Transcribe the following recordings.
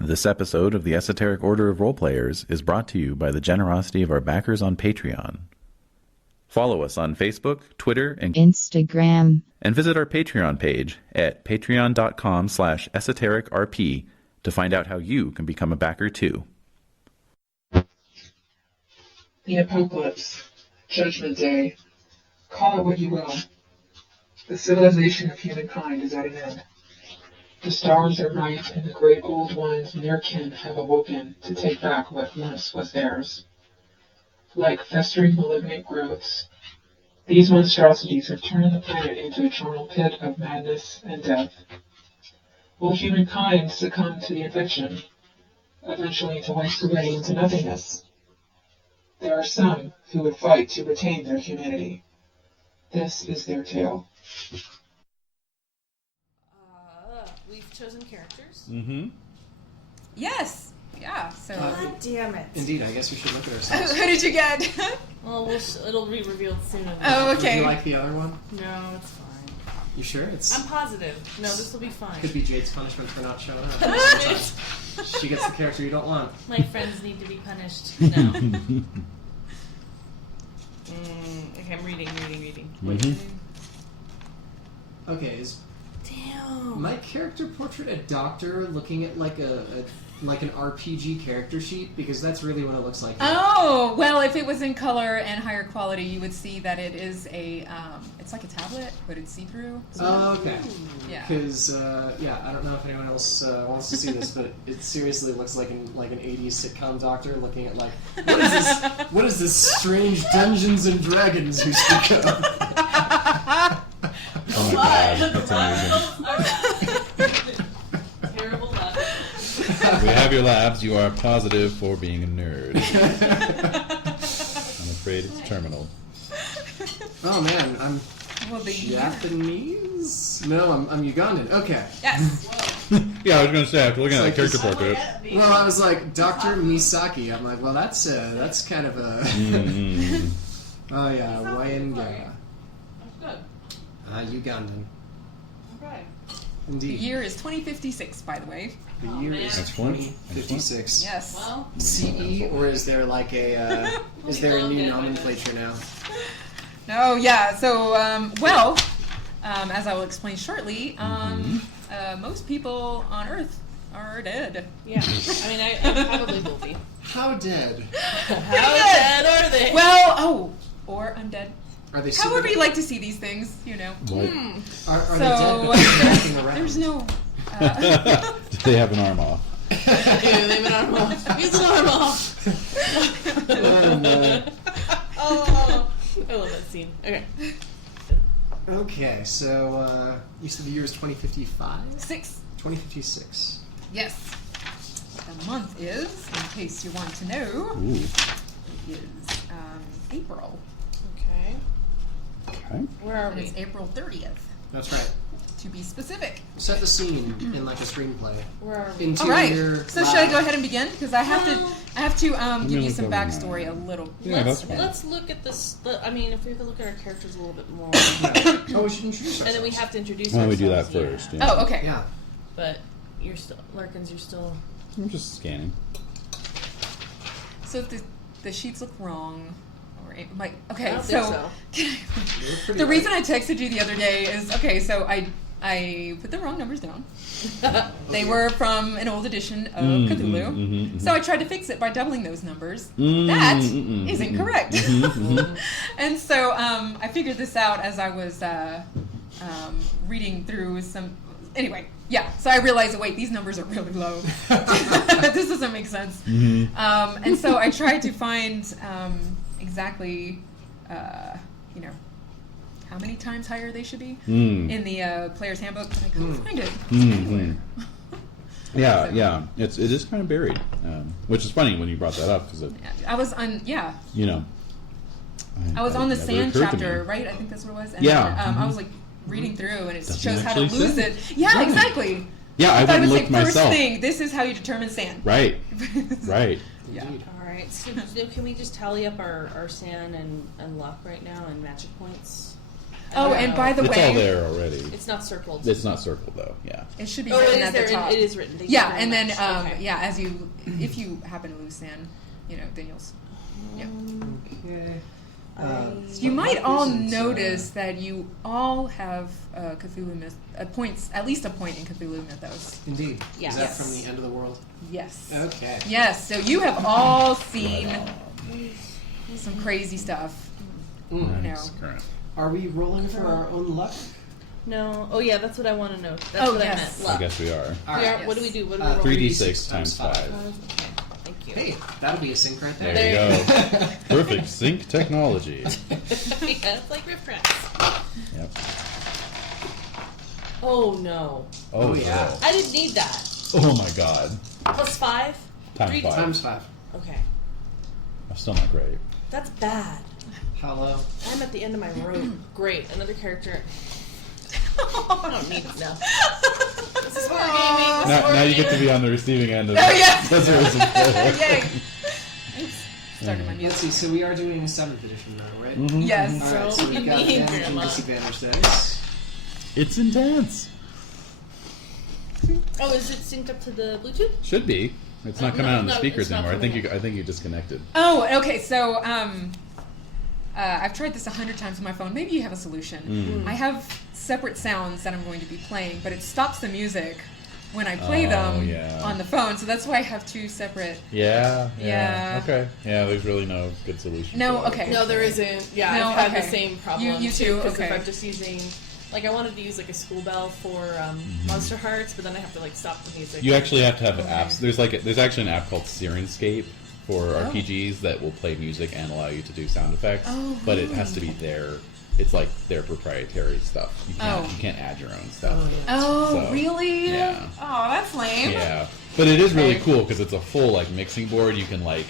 This episode of the Esoteric Order of Roleplayers is brought to you by the generosity of our backers on Patreon. Follow us on Facebook, Twitter, and Instagram. And visit our Patreon page at patreon.com/esotericrp to find out how you can become a backer too. The Apocalypse, Judgment Day, call it what you will. The civilization of humankind is at an end. The stars are right, and the great old ones and their kin have awoken to take back what once was theirs. Like festering malignant growths, these monstrosities have turned the planet into a charnel pit of madness and death. Will humankind succumb to the infection, eventually to waste away into nothingness? There are some who would fight to retain their humanity. This is their tale. We've chosen characters. Mm-hmm. Yes. Yeah. So. God damn it. Indeed, I guess we should look at ourselves. Who did you get? Well, it'll be revealed soon. Oh, okay. Would you like the other one? No, it's fine. You sure? I'm positive. No, this will be fine. Could be Jade's punishment for not showing up. She gets the character you don't want. My friends need to be punished. No. Okay, I'm reading. Mm-hmm. Okay, is Damn. my character portrait a doctor looking at like an RPG character sheet? Because that's really what it looks like. Oh, well, if it was in color and higher quality, you would see that it is it's like a tablet, but it's see-through. Oh, okay. Yeah. Because, I don't know if anyone else wants to see this, but it seriously looks like an 80s sitcom doctor looking at, like, what is this strange Dungeons and Dragons you speak of? Oh my god, that's amazing. Terrible luck. We have your labs. You are positive for being a nerd. I'm afraid it's terminal. Oh man, I'm Japanese? No, I'm Ugandan. Okay. Yes. Yeah, I was going to say, after looking at the Like character this- portrait. Well, I was like, Dr. Misaki. I'm like, well, that's kind of a... Oh yeah, Wayanga. Good. Ugandan. Okay. The Indeed. year is 2056, by the way. The year is That's fun. 2056. Yes. Well, CE, or is there like a new nomenclature now? No, yeah. So, as I will explain shortly, most people on Earth are dead. yeah. I mean, I probably will be. How dead? How dead are they? Well, or undead. Are they? However you like to see these things, you know. What? Are So, they dead? But they're walking around. There's no. Did they have an arm off? Leave an arm off. Use an arm off. Oh, I love that scene. Okay. Okay, so you said the year is 2055? 2056. Yes. The month is, in case you want to know, Ooh. is April. Okay. Okay. Where are And we? it's April 30th, That's right. to be specific. Set the scene in like a screenplay. Where are we? All right. Interior. So should I go ahead and begin? Because I have to give you look some over backstory mine. a little. Yeah, that's fine. Let's look at this. I mean, if we could look at our characters a little bit more, Oh, we should introduce ourselves. and then we have to introduce. Why don't we do that ourselves, first? Yeah. Oh, okay. Yeah. But you're still Larkins. You're still. I'm just scanning. So if the sheets look wrong, or it might. I Okay, don't so think You're pretty the right. reason I texted you the other day is so I put the wrong numbers down. They were from an old edition of Cthulhu. So I tried to fix it by doubling those numbers. That is incorrect. And so I figured this out as I was reading through some. Anyway, yeah. So I realized, wait, these numbers are really low. This doesn't make sense. And so I tried to find exactly, how many times higher they should be in the player's handbook, but I couldn't find it anywhere. Yeah. It is kind of buried, which is funny when you brought that up because I was on, I was on the sand chapter, right? I think that's what it was. And Yeah. then, I was like reading through, and it Doesn't shows how to actually lose say. it. Yeah, Right. exactly. Yeah, I thought it wouldn't would look say first myself. thing. This is how you determine sand. Right. Right. Yeah. All right. So can we just tally up our sand and luck right now and magic points? Oh, and by the It's way, all there already. It's not circled. It's not circled though. Yeah. it should be Oh, written it is at the there. top. It is written. Thank you Yeah, very and then much. Okay. yeah, if you happen to lose San, then you'll. Yeah. Okay. You might what all isn't, notice that you all have Cthulhu points, at least a point in Cthulhu mythos. Indeed. Yes. Is that Yes. from the end of the world? Yes. Okay. Yes. So you have all seen some crazy stuff. Mm. Nice. Current. Are we rolling for our own luck? No. Oh yeah, that's what I want to know. That's Oh, what yes. I meant. I Luck. guess we are. All We right. are, What do we do? What do we Uh, roll? 3d6 times 5. Okay. Thank you. Hey, that'll be a sync right there. There you go. Perfect sync technology. Yeah, it's like riff tracks. Yep. Oh no. Oh, yeah. I didn't need that. Oh my god. Plus 5? Times 3 5. Times 5. Okay. I'm still not great. That's bad. How low? I'm at the end of my rope. Great. Another character. I don't need it now. This is wargaming. Now you get to be on the receiving end of Oh, yeah. That's what it's Yay! Oops. Started my Let's music. see, so we are doing 7th edition now, right? Mhm. Yes. Alright, so we've got mean, advantage and Grandma. disadvantage dice. It's intense. Oh, is it synced up to the Bluetooth? Should be. It's not coming No, out on the no, speakers it's not anymore. coming I think you disconnected. Oh, okay. So, I've tried this 100 times on my phone. Maybe you have a solution. I have separate sounds that I'm going to be playing, but it stops the music when I play them yeah. on the phone. So that's why I have two separate. Yeah. Yeah. Okay. Yeah, there's really no good solution. No, for that. okay. No, there isn't. Yeah, No, I've had okay. the same problem. You too? Because Okay. if I'm just using, like, I wanted to use like a school bell for Monster Hearts, but then I have to like stop the music. You actually have to have Okay. apps. There's actually an app called Sirenscape for RPGs that will play music and allow you to do sound effects. Oh, but it has to be their. It's like their proprietary stuff. Oh. You can't add your own stuff. Oh, So, really? yeah. Oh, that's lame. Yeah, but it is really Okay. cool because it's a full like mixing board. You can like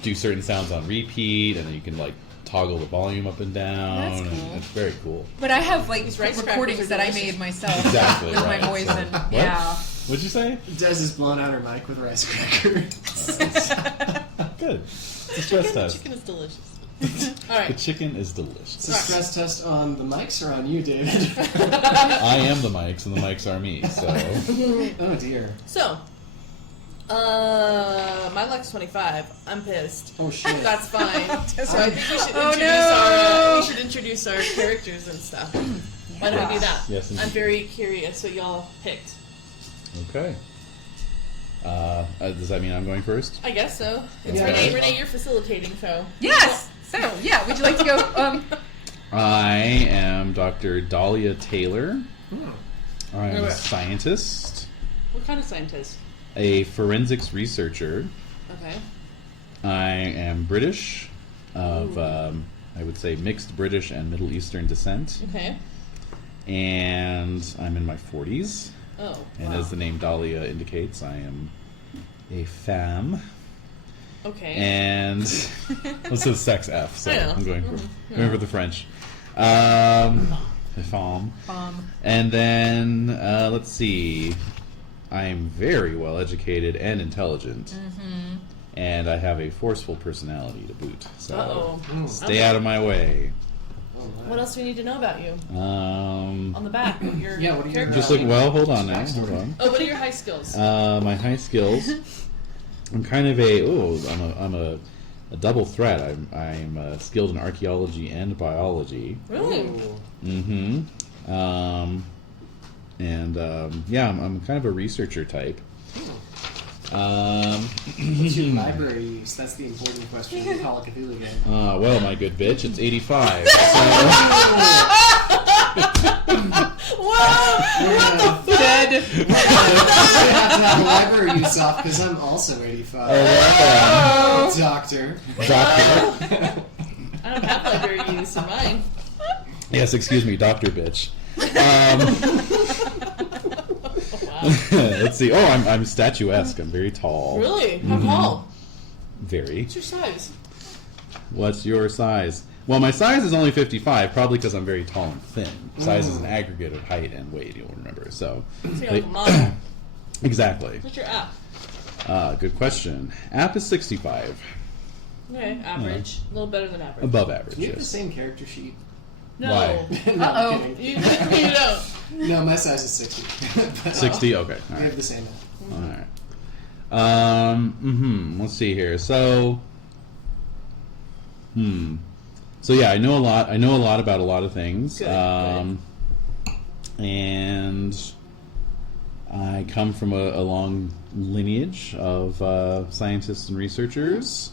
do certain sounds on repeat, and then you can like toggle the volume up and down. That's and cool. it's very cool. But I have like These rice recordings crackers are that I delicious. made myself Exactly, with right. my voice So- and what? yeah. What'd you say? Des has blown out her mic with rice crackers. Good. It's a stress test. Chicken is delicious. All The right. chicken is delicious. It's a stress test on the mics or on you, David? I am the mics, and the mics are me. So Oh dear. So, my luck's 25. I'm pissed. Oh shit. That's fine. So I think we should Oh, introduce no. we should introduce our characters and stuff. Why don't we do that? Yes, I'm indeed. very curious what y'all picked. okay. Does that mean I'm going first? I guess so. It's Yeah. Renae. Renae, you're facilitating, so. Yes. So yeah, would you like to go? I am Dr. Dahlia Taylor. Hmm. I am a Okay. scientist, What kind of scientist? a forensics researcher. Okay. I am British, of I would say mixed British and Middle Eastern descent, Okay. and I'm in my 40s. Oh. And wow. as the name Dahlia indicates, I am a femme. Okay. And this is sex F, so I know. I'm going for the French. Femme. And then let's see. I am very well educated and intelligent, and I have a forceful personality to boot. So Uh-oh. stay out of my way. Oh, my. What else do we need to know about you? Um, On the back of your Yeah, what are your- character just sheet. look. Well, hold on now. Hold on. Oh, what are your high skills? My high skills. I'm kind of I'm a double threat. I'm skilled in archaeology and biology. Really? Oh. Yeah, I'm kind of a researcher type. What's your library use? That's the important question in the Call of Cthulhu game. Well, my good bitch, it's 85. Whoa! Dead. I have to have a library use off because I'm also 85. Oh, Doctor. Doctor. I don't have library use in mine. Yes, excuse me, Doctor bitch. Wow. Let's see. Oh, I'm statuesque. I'm very tall. Really? How tall? Very. What's your size? What's your size? Well, my size is only 55, probably because I'm very tall and thin. Size is an aggregate of height and weight, you'll remember. So, So you're like a model. exactly. What's your app? Good question. App is 65. Okay, average. A little better than average. Above average, Do you have the yes. same character sheet? No. Why? No, Uh-oh. I'm kidding. You don't. No, my size is 60. But, 60? Okay. All We right. have the same. All right. Let's see here. So, So yeah, I know a lot. I know a lot about a lot of things. Good, And I come from a long lineage of scientists and researchers.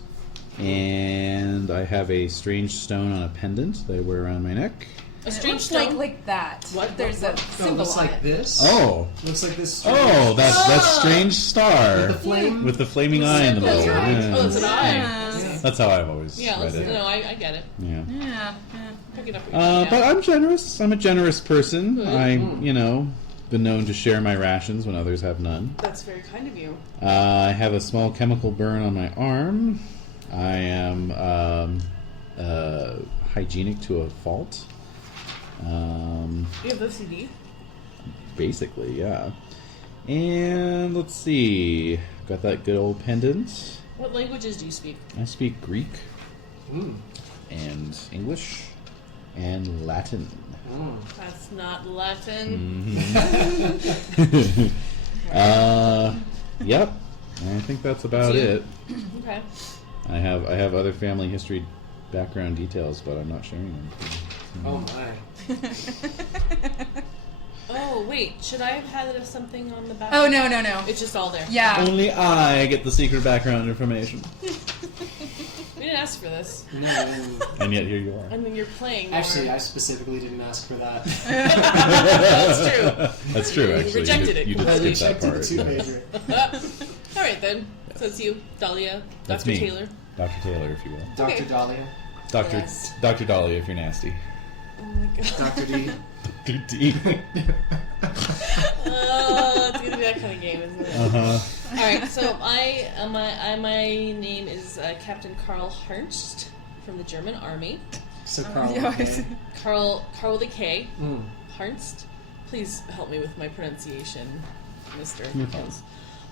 And I have a strange stone on a pendant that I wear around my neck. A It strange looks stone. like that. What? There's a Oh, it symbol looks on like it. this. Oh. Looks like this. Oh, that strange star With the flame? with the flaming eye in the That's middle. right. Yeah. Oh, it's an eye. Yeah. That's how I've always Yeah, read it. no, I get it. Yeah. Yeah. Pick it up. But I'm generous. I'm a generous person. Good. I'm, been known to share my rations when others have none. That's very kind of you. I have a small chemical burn on my arm. I am hygienic to a fault. You have the CD. Basically, yeah. And let's see. Got that good old pendant. What languages do you speak? I speak Greek Mm. and English and Latin. Mm. That's not Latin. Yep. I think that's about you. it. Okay. I have other family history background details, but I'm not sharing them. Oh my. Oh wait, should I have had something on the back? Oh, no. It's just all there. Yeah. Only I get the secret background information. We didn't ask for this. No, and And yet here you are. I mean, you're playing. actually, I specifically didn't ask for that. That's true. That's true, You actually. rejected it You did I skip that rejected part. the yeah. two-pager. All right then. So it's you, Dahlia, That's Dr. me. Taylor. Dr. Taylor, if you will. Dr. Okay. Dahlia. Yes. Dr. Dolly, if you're nasty. Oh my god. Dr. D. Dr. D. Oh, it's gonna be that kind of game, isn't it? Uh-huh. All right. So my name is Captain Karl Harnst from the German Army. So Carl. Yeah, okay. Karl with a K. Mm. Harnst. Please help me with my pronunciation, Mister. You're fine.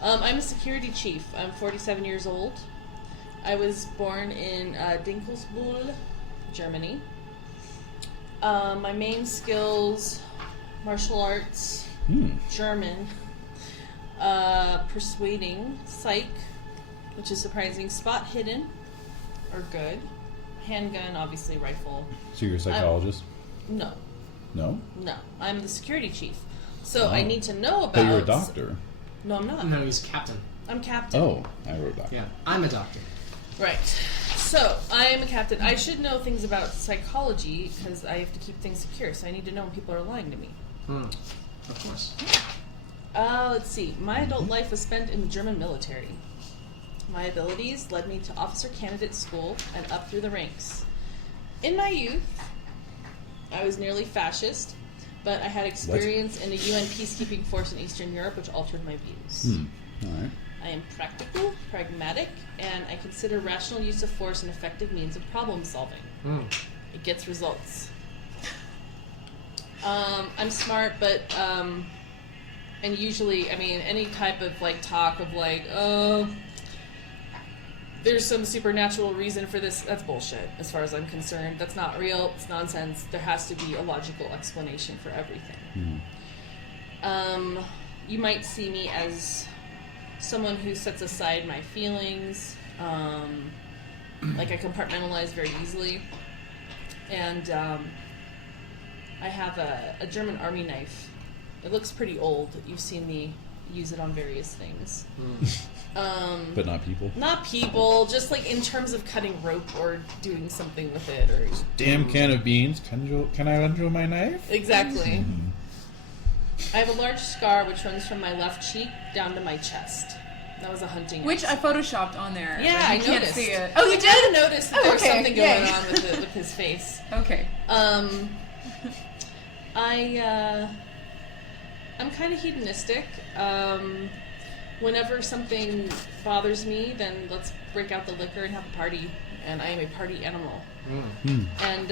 I'm a security chief. I'm 47 years old. I was born in Dinkelsbühl, Germany. My main skills: martial arts, German, persuading, psych, which is surprising, spot hidden, or good, handgun, obviously rifle. So you're a psychologist? No, No? I'm the security chief. So I need to know about. But you're a doctor. No, I'm not. No, he's captain. I'm captain. Oh, I wrote doctor. Yeah, I'm a doctor. Right. So, I am a captain. I should know things about psychology because I have to keep things secure. So I need to know when people are lying to me. Mm. Of course. Let's see. My adult life was spent in the German military. My abilities led me to officer candidate school and up through the ranks. In my youth, I was nearly fascist, but I had experience in a UN peacekeeping force in Eastern Europe, which altered my views. All right. I am practical, pragmatic, and I consider rational use of force an effective means of problem solving. Mm. It gets results. I'm smart, but and usually, I mean, any type of talk of oh, there's some supernatural reason for this. That's bullshit, as far as I'm concerned. That's not real. It's nonsense. There has to be a logical explanation for everything. You might see me as someone who sets aside my feelings. I compartmentalize very easily, and I have a German army knife. It looks pretty old. You've seen me use it on various things. But not people. Not people, just in terms of cutting rope or doing something with it, or Damn can of beans. Can I undo my knife? exactly. I have a large scar which runs from my left cheek down to my chest. That was a hunting. Which I knife. photoshopped on there. Yeah, but I you can't noticed. see it. Oh, you I did? noticed that Oh, there was okay. something going Yay. on with his face. Okay. I'm kind of hedonistic. Whenever something bothers me, then let's break out the liquor and have a party. And I am a party animal. And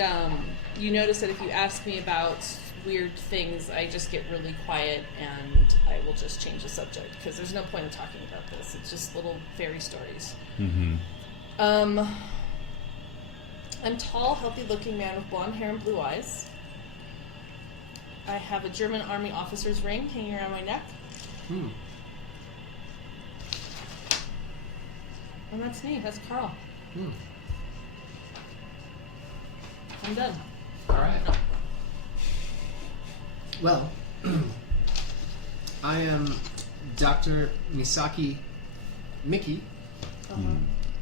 you notice that if you ask me about weird things, I just get really quiet and I will just change the subject because there's no point in talking about this. It's just little fairy stories. I'm tall, healthy-looking man with blonde hair and blue eyes. I have a German army officer's ring hanging around my neck. Hmm. And that's me. That's Carl. Hmm. I'm done. All right. Well, I am Dr. Misaki Miki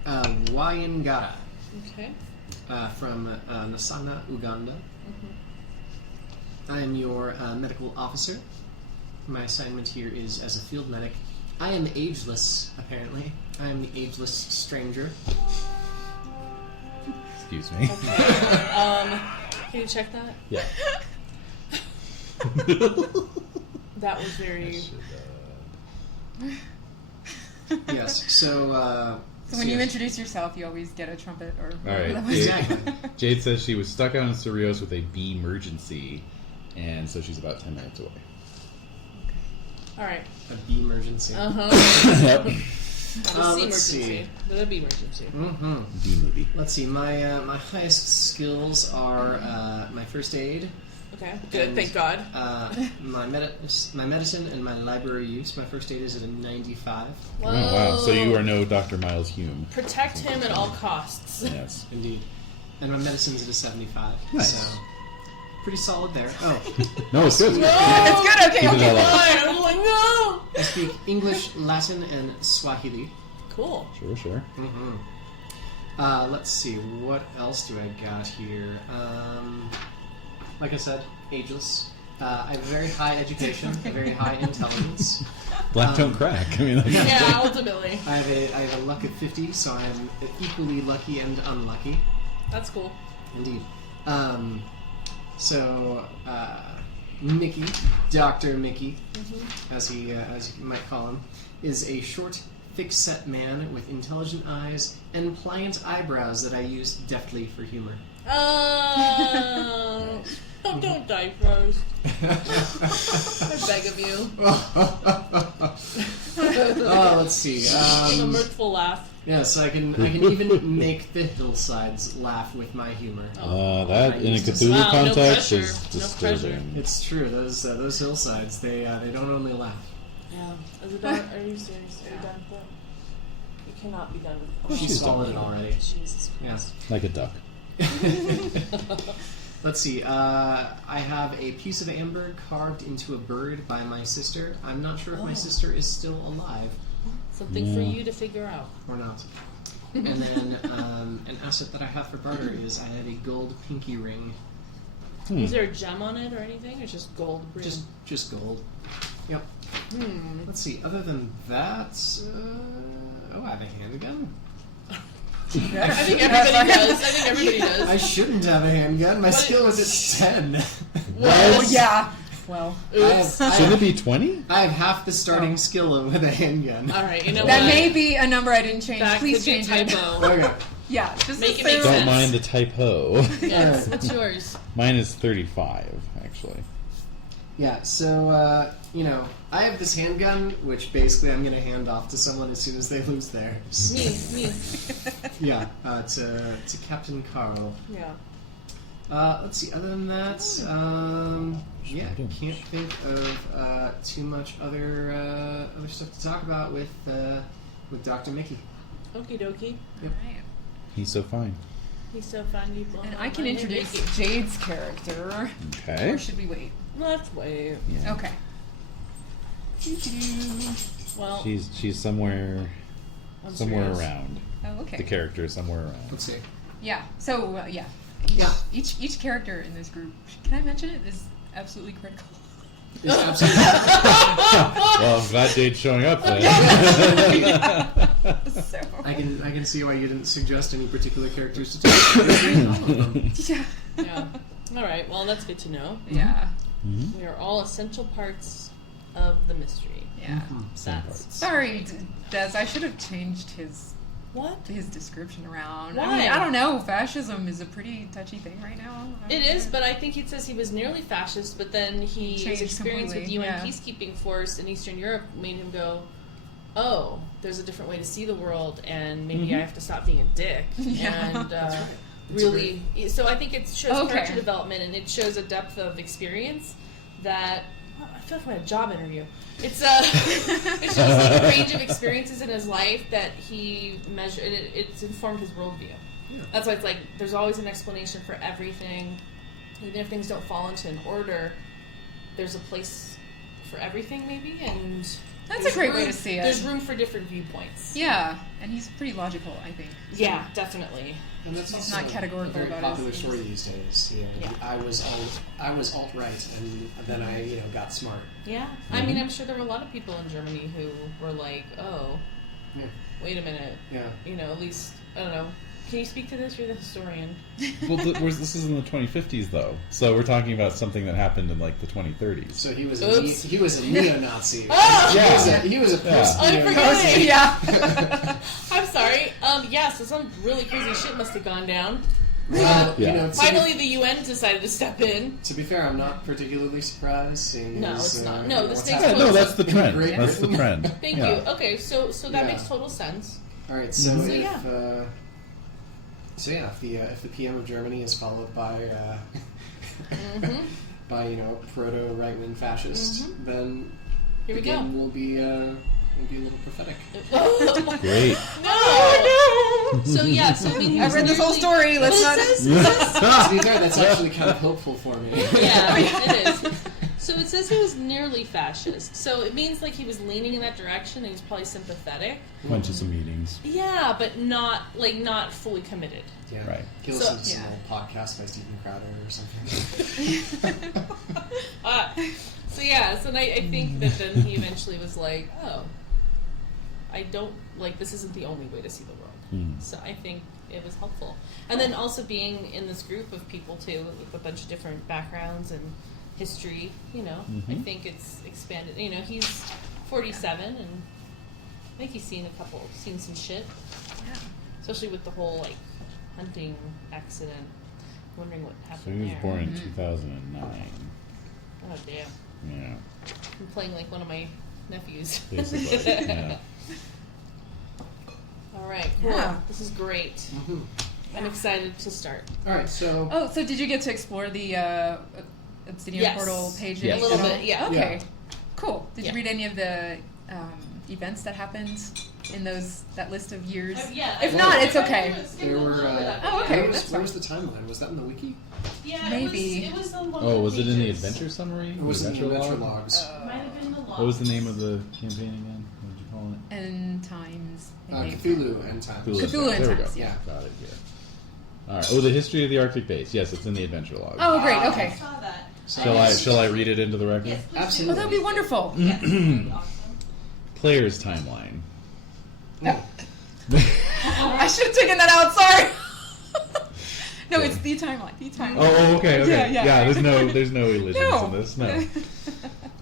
Wayangara Okay. from Nasana, Uganda. I am your medical officer. My assignment here is as a field medic. I am ageless, apparently. I am the ageless stranger. Excuse me. Okay. Can you check that? Yeah. That was very... Yes, so... So when you introduce yourself, you always get a trumpet or All right. whatever that was. Exactly. Jade says she was stuck out in Cerritos with a bee emergency, and so she's about 10 minutes away. All right. A bee emergency. Yep. Not a C let's emergency, see. but a B emergency. Mm-hmm. Bee movie. Let's see. My highest skills are my first aid, Okay. Good. And, Thank God. my medicine, and my library use. My first aid is at a 95. Whoa. Oh, wow. So you are no Dr. Miles Hume. Protect him at all costs. Yes. Indeed. And my medicine's at a 75. Nice. So pretty solid there. Oh, No, it's good. No! It's good. Okay. Keep it Okay. all up. Fine. I'm like, no! I speak English, Latin, and Swahili. Cool. Sure, sure. Mm-hmm. Let's see. What else do I got here? Like I said, ageless. I have a very high education, a very high intelligence. Black don't crack. I mean, like, Yeah, ultimately. I have a luck of 50, so I am equally lucky and unlucky. That's cool. Indeed. So, Mickey, Dr. Mickey, as you might call him, is a short, thick-set man with intelligent eyes and pliant eyebrows that I use deftly for humor. Oh, don't die first. I beg of you. Let's see. A mirthful laugh. Yes, I can even make the hillsides laugh with my humor. that in a Cthulhu Wow, no context pressure. is No pressure. disturbing. It's true. Those hillsides, they don't only laugh. Yeah. Is it done? Are you serious? Are you done with it? You cannot be done with it. She's swallowed it already. Jesus Christ. Like a duck. Let's see. I have a piece of amber carved into a bird by my sister. I'm not sure if my sister is still alive Something for you to figure out. or not. And then an asset that I have for barter is I have a gold pinky ring. Is there a gem on it or anything? Or just gold ring? Just gold. Yep. Let's see. Other than that, I have a handgun. I think everybody does. I shouldn't have a handgun. My skill was at 10. Oh yeah. Well, Oops. Shouldn't it be 20? I have half the starting skill with a handgun. All right, you know that what? may be a number I didn't change. That Please could be change it. typo. Okay. Yeah, just Make it assume- make Don't sense. mind the typo. Yes, what's yours? Mine is 35, actually. Yeah, so, I have this handgun, which basically I'm going to hand off to someone as soon as they lose theirs. Me. Yeah, to Captain Carl. Yeah. Let's see, other than that, can't think of too much other stuff to talk about with Dr. Mickey. Okie dokie. Right. He's so fine. He's so fun. You And I can introduce Jade's character. Okay. Or should we wait? Let's wait. Yeah. Okay. Well, She's somewhere I'm somewhere serious. around. Oh, okay. The character is somewhere around. Let's see. Yeah. So yeah. Yeah. Each character in this group, can I mention it, is absolutely critical. It's absolutely Well, I'm glad Jade's showing up then. So. I can see why you didn't suggest any particular characters to take. All of them. Yeah. Yeah. All right. Well, that's good to know. Yeah. Mm-hmm. We are all essential parts of the mystery. Yeah. Some That's parts. Sorry, Des. I should have changed his what description around. Why? I mean, I don't know. Fascism is a pretty touchy thing right now. it is, but I think it says he was nearly fascist, but then his Changed experience with completely, UN yeah. peacekeeping force in Eastern Europe made him go, "Oh, there's a different way to see the world, and maybe I have to stop being a dick." Yeah. And really. So I think it shows Okay. character development, and it shows a depth of experience that I feel like I'm at a job interview. It's it shows like a range of experiences in his life that he measured. It's informed his worldview. Yeah. That's why it's like there's always an explanation for everything, even if things don't fall into an order. There's a place for everything, maybe, and That's there's a great way room- to see it. There's room for different viewpoints. Yeah, and he's pretty logical, I think. So- Yeah, definitely. And that's He's also not categorical a very about popular his story these days. Yeah. I was alt right, and then I got smart. Yeah, I mean, I'm sure there were a lot of people in Germany who were like, "Oh, Yeah. wait a minute." Yeah. At least I don't know. Can you speak to this? You're the historian. Well, this is in the 2050s, though. So we're talking about something that happened in like the 2030s. So he was Oops. he was a neo-Nazi. Yeah. He was a Yeah. post I'm neo-Nazi. forgetting. Yeah. I'm sorry. Yeah. So some really crazy shit must have gone down. Well, Yeah. Finally, the UN decided to step in. To be fair, I'm not particularly surprised. Seeing No, as, it's not. No, this what's makes Yeah, happening. no, that's the trend. Great That's the Britain. trend. Thank Yeah. you. Okay, so that Yeah. makes total sense. All right, so Mhm. if the PM of Germany is followed by Mm-hmm. by proto right wing fascist, then Here we the go. game will be a little prophetic. Great. No. So yeah. So I mean, he I was read this whole literally- story. Let's Well, not. it says- To be fair, that's actually kind of hopeful for me. Yeah, it is. So it says he was nearly fascist. So it means like he was leaning in that direction and he was probably sympathetic. Went to some meetings. Yeah, but not fully committed. Yeah. Right. He So- listens to Yeah. some old podcast by Stephen Crowder or something. So yeah, so I think that then he eventually was like, oh, I don't this isn't the only way to see the world. Hmm. So I think it was helpful. And then also being in this group of people too, with a bunch of different backgrounds and history, I Mhm. think it's expanded. He's 47 and I think he's seen some shit. Yeah. Especially with the whole hunting accident. Wondering what So happened he was there. born in 2009. Oh damn. Yeah, I'm playing like one of my nephews. basically. Yeah. Alright, cool. Yeah. This is great. Mhm. I'm excited to start. All right, so Oh, so did you get to explore the Obsidian Yes. Portal page? Yes. A little at all? bit, yeah. Okay. Yeah. Cool. Did Yeah. you read any of the events that happened in that list of years? Yeah. If not, it's okay. there were. Oh, okay. Where that's was the timeline? Was that in the wiki? Yeah, Maybe. It was the one Oh, of was the it in the pages. adventure summary? Or was it in the adventure log? logs? Might have been the log. What was the name of the campaign again? What did you call it? End times. I think. Cthulhu and Times. Cthulhu and There we Times, go. yeah. Got it here. All right. Oh, the history of the Arctic base. Yes, it's in the adventure log. Oh, great. Ah. Okay. I saw that. Shall I read it into the record? Yes, please Oh, Absolutely. that would be wonderful. do. Yes, that'd be awesome. Player's timeline. I should have taken that out. Sorry. No, it's the timeline. The timeline. Oh, okay. Yeah. There's no elisions No. in this. No.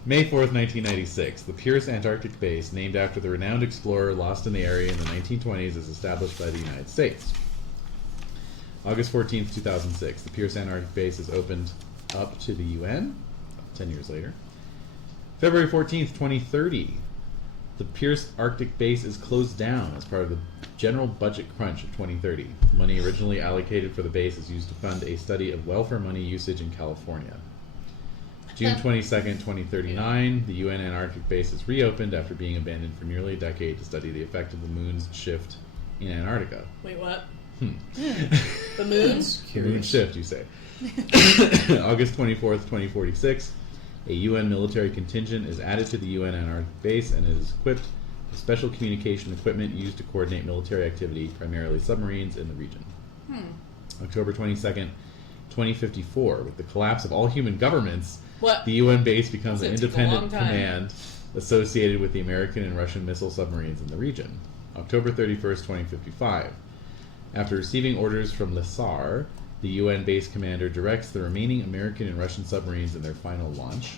May 4th, 1996. The Pierce Antarctic Base, named after the renowned explorer lost in the area in the 1920s, is established by the United States. August 14th, 2006. The Pierce Antarctic Base is opened up to the UN, 10 years later. February 14th, 2030. The Pierce Arctic Base is closed down as part of the general budget crunch of 2030. Money originally allocated for the base is used to fund a study of welfare money usage in California. June 22nd, 2039, the UN Antarctic Base is reopened after being abandoned for nearly a decade to study the effect of the moon's shift in Antarctica. Wait, what? Hmm. The moon? The moon shift, you say. August 24th, 2046, a UN military contingent is added to the UN Antarctic Base and is equipped with special communication equipment used to coordinate military activity, primarily submarines, in the region. October 22nd, 2054, with the collapse of all human governments, What? the UN base becomes an It's gonna take a independent long time. command associated with the American and Russian missile submarines in the region. October 31st, 2055. After receiving orders from Lessar, the UN base commander directs the remaining American and Russian submarines in their final launch.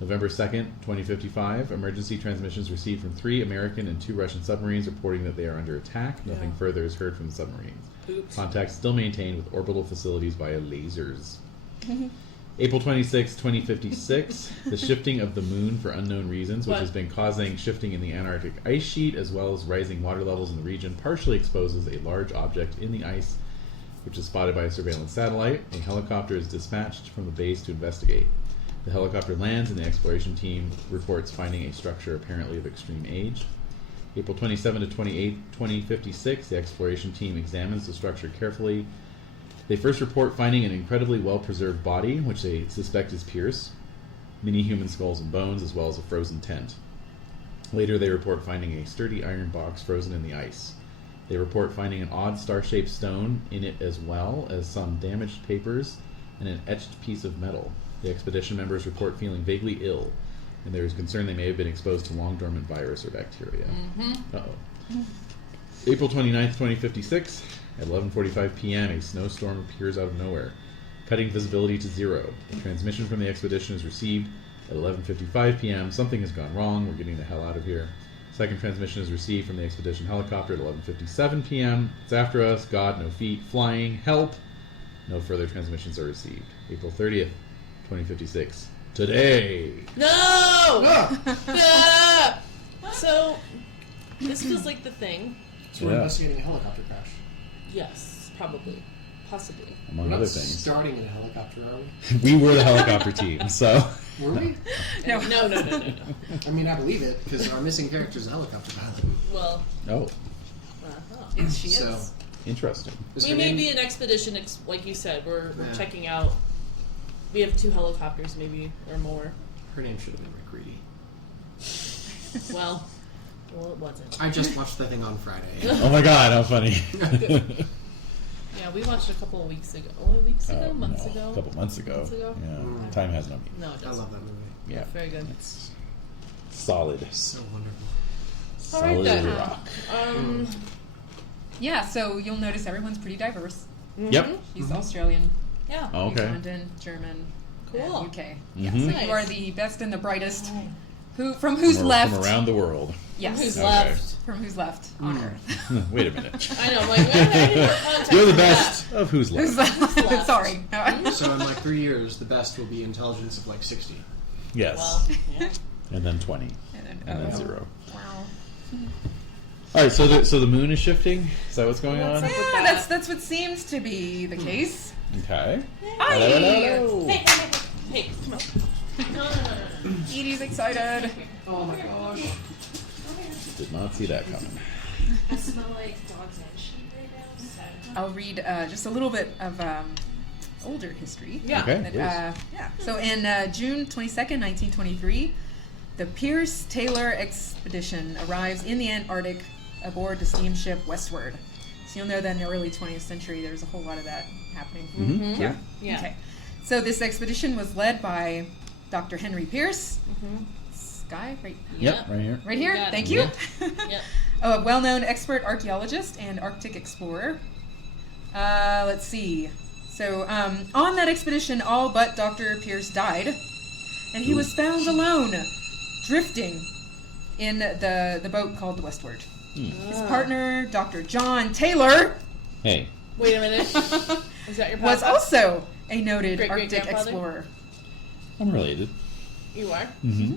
November 2nd, 2055. Emergency transmissions received from 3 American and 2 Russian submarines reporting that they are under attack. Nothing Yeah. further is heard from the submarines. Oops. Contact still maintained with orbital facilities via lasers. April 26, 2056, the shifting of the moon for unknown reasons, which What? has been causing shifting in the Antarctic ice sheet as well as rising water levels in the region, partially exposes a large object in the ice which is spotted by a surveillance satellite. A helicopter is dispatched from the base to investigate. The helicopter lands and the exploration team reports finding a structure apparently of extreme age. April 27 to 28, 2056, the exploration team examines the structure carefully. They first report finding an incredibly well-preserved body, which they suspect is Pierce, many human skulls and bones, as well as a frozen tent. Later, they report finding a sturdy iron box frozen in the ice. They report finding an odd star-shaped stone in it, as well as some damaged papers and an etched piece of metal. The expedition members report feeling vaguely ill, and there is concern they may have been exposed to long-dormant virus or bacteria. Uh-oh. April 29th, 2056, at 11:45 p.m., a snowstorm appears out of nowhere, cutting visibility to 0. A transmission from the expedition is received at 11:55 p.m. Something has gone wrong. We're getting the hell out of here. Second transmission is received from the expedition helicopter at 11:57 p.m. It's after us. God, no feet. Flying. Help. No further transmissions are received. April 30th, 2056. Today. No! Ah! So, this feels like the thing. So we're investigating a helicopter crash. Yes, probably. Possibly. Among We're other not things. starting in a helicopter, are we? We were the helicopter team, so... Were we? No. No. I mean, I believe it, because our missing character is a helicopter pilot. Well, Oh, She is. So, interesting. is we her may name- be an expedition, like you said. We're Yeah. checking out. We have 2 helicopters, maybe, or more. Her name should have been McCready. Well, it wasn't. I just watched the thing on Friday. Oh my god, how funny. Yeah, we watched a couple of weeks ago. Months ago? A couple months ago. Months ago? Yeah, time has no meaning. No, it I doesn't. love that movie. Yeah, Very good. it's solid. So wonderful. All right, Solid then. as a rock. Yeah, so you'll notice everyone's pretty diverse. Yep. She's Australian, Yeah. Oh, okay. New Zealand, German, Cool. and UK. Mhm. So you are Nice. the best and the brightest. From who's From left? around the world. Yes. Who's Okay. left? From who's left on Earth. Wait a minute. I know. I'm like, I need more context. You're the for best of who's left. Who's left? left? Sorry. So in like 3 years, the best will be intelligence of like 60. that. Yes. Well, yeah. And then 20. and And then oh, 0. Wow. All right, so the moon is shifting? Is that what's going on? What's up? Yeah, that's what seems to be the case. Okay. Hi. Hello. Hey, come on. No. Edie's excited. Oh my gosh. Did not see that coming. I smell like dog's and shit right now. I'll read just a little bit of older history. Yeah. Okay. That, please. yeah. So in June 22nd, 1923, the Pierce Taylor expedition arrives in the Antarctic aboard the steamship Westward. So you'll know that in the early 20th century, there's a whole lot of that happening. Mhm, sure. Yeah. Okay. So this expedition was led by Dr. Henry Pierce. Mm-hmm. This guy right Yep, right here. Right here. Got it. Thank you. Yep. A well-known expert archaeologist and Arctic explorer. Let's see. So on that expedition, all but Dr. Pierce died, and he was found alone, drifting in the boat called the Westward. His partner, Dr. John Taylor, Hey. Wait a minute. Is that your was papa? also a noted Arctic Great-great-grandfather? explorer. I'm related. You are? Mm-hmm.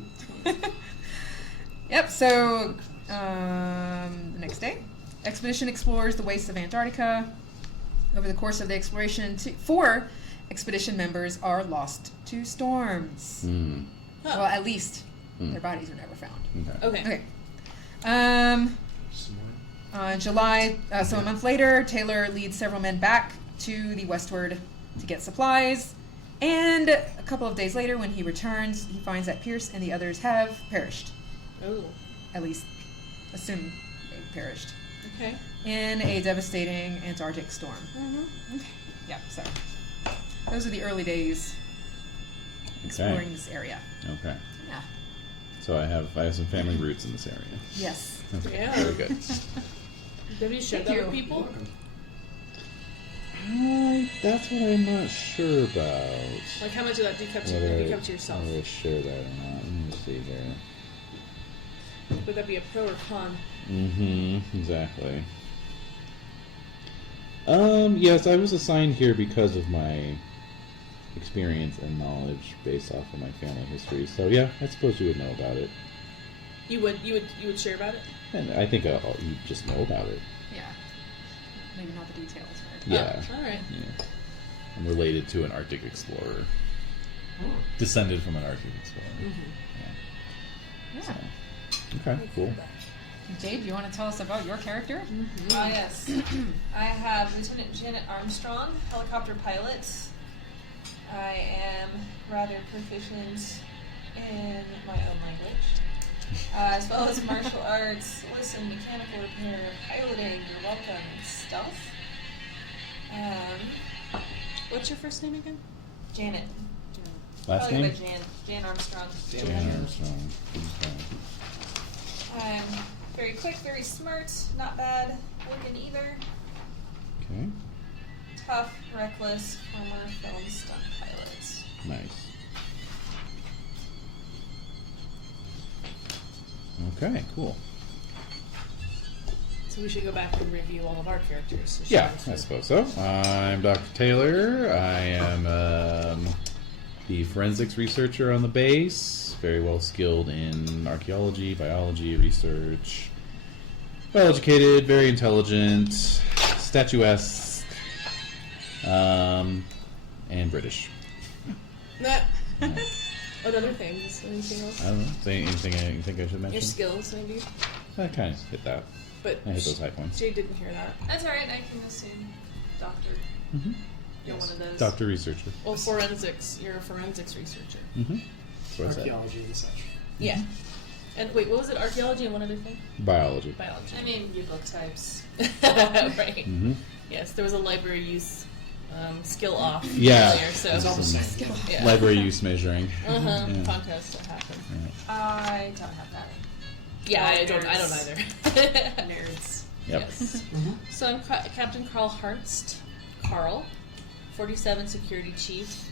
Yep, so the next day, expedition explores the wastes of Antarctica. Over the course of the exploration, 4 expedition members are lost to storms. Mm. Huh. Well, at least their bodies are never found. Okay. Okay. Okay. Some more. On July, so a month later, Taylor leads several men back to the Westward to get supplies. And a couple of days later, when he returns, he finds that Pierce and the others have perished. Oh. At least, assume they perished. Okay. In a devastating Antarctic storm. Mm-hmm. Yeah, so those are the early days exploring Okay. this area. Okay. Yeah. So I have some family roots in this area. Yes. Okay. Yeah. Very good. Have you shared Thank that with you. people? That's what I'm not sure about. Like, how much of that do you keep to, Whether have you I- kept to yourself? whether I share that or not. Let me see here. Would that be a pro or con? Mm-hmm. Exactly. Yes, I was assigned here because of my experience and knowledge based off of my family history. So yeah, I suppose you would know about it. You would share about it? And I think you just know about it. Yeah. Maybe not the details, but Yeah. Oh, all right. Yeah. I'm related to an Arctic explorer. Descended from an Arctic explorer. Yeah. So, okay, cool. Jade, do you want to tell us about your character? Yes. I have Lieutenant Janet Armstrong, helicopter pilot. I am rather proficient in my own language, as well as martial arts, listen, mechanical repair, piloting, you're welcome, stealth. What's your first name again? Janet. Last Probably name? by Jan Armstrong. Jan Armstrong. Okay. I'm very quick, very smart, not bad looking either. Okay. Tough, reckless, former film stunt pilot. Nice. Okay, cool. So we should go back and review all of our characters. Yeah, I suppose so. I'm Dr. Taylor. I am the forensics researcher on the base. Very well skilled in archaeology, biology, research. Well educated, very intelligent, statuesque, and British. What other things? Anything else? I don't know. Say anything you think I should mention? Your skills, maybe. I kind of hit that. But I hit those high points. Jade didn't hear that. That's alright, I can assume doctor. Mm-hmm. You're one of those. Doctor researcher. Well, forensics. You're a forensics researcher. Mm-hmm. That's what I said. Archaeology and such. Yeah. And wait, what was it? Archaeology and one other thing? Biology. Biology. I mean, you book types. Right. Mm-hmm. Yes, there was a library use skill off Yeah. earlier, so It's all the Some same. yeah. library use measuring. Uh-huh. Yeah. Contest that happened. I don't have that. Yeah, Oh, I don't nerds. either. Nerds. Yep. Yes. Mm-hmm. So I'm Captain Carl Harnst. Carl, 47 Security Chief,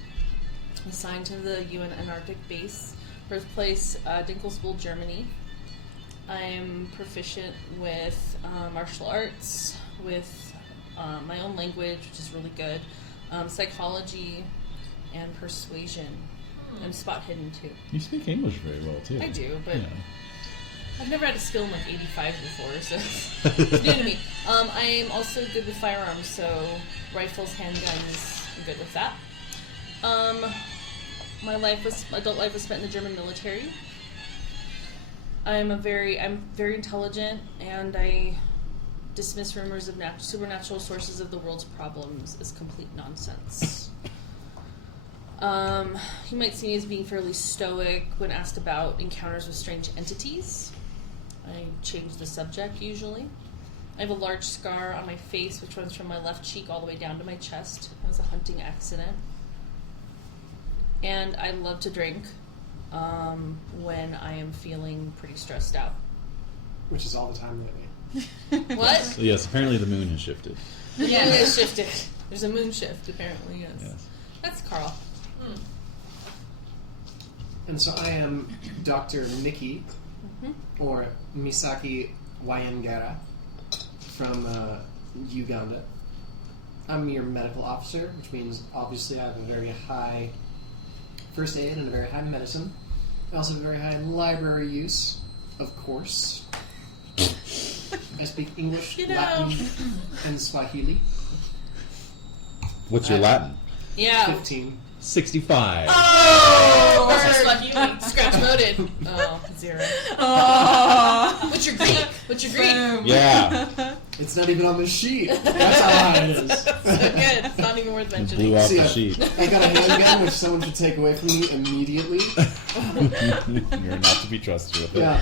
assigned to the UN Antarctic Base, birthplace Dinkelspool, Germany. I'm proficient with martial arts, with my own language, which is really good, psychology, and persuasion. I'm spot hidden too. You speak English very well too. I do, but Yeah. I've never had a skill in like 85 before, so it's new to me. I am also good with firearms, so rifles, handguns, I'm good with that. My adult life was spent in the German military. I'm very intelligent, and I dismiss rumors of supernatural sources of the world's problems as complete nonsense. You might see me as being fairly stoic when asked about encounters with strange entities. I change the subject usually. I have a large scar on my face which runs from my left cheek all the way down to my chest. It was a hunting accident. And I love to drink when I am feeling pretty stressed out. Which is all the time lately. What? So yes, apparently the moon has shifted. The moon has shifted. There's a moon shift apparently, yes. Yes. That's Carl. And so I am Dr. Miki, or Misaki Wayangara, from Uganda. I'm your medical officer, which means obviously I have a very high first aid and a very high medicine. I also have a very high library use, of course. I speak English, You know. Latin, and Swahili. What's your Latin? Yeah. 15. 65. Oh! Swahili. Scratch voted. Oh, 0. Oh. What's your Greek? What's your Greek? Boom. Yeah. It's not even on the sheet. That's how high it is. So good. It's not even worth It mentioning. blew off See, the sheet. I got a handgun which someone should take away from me immediately. You're not to be trusted with it. Yeah,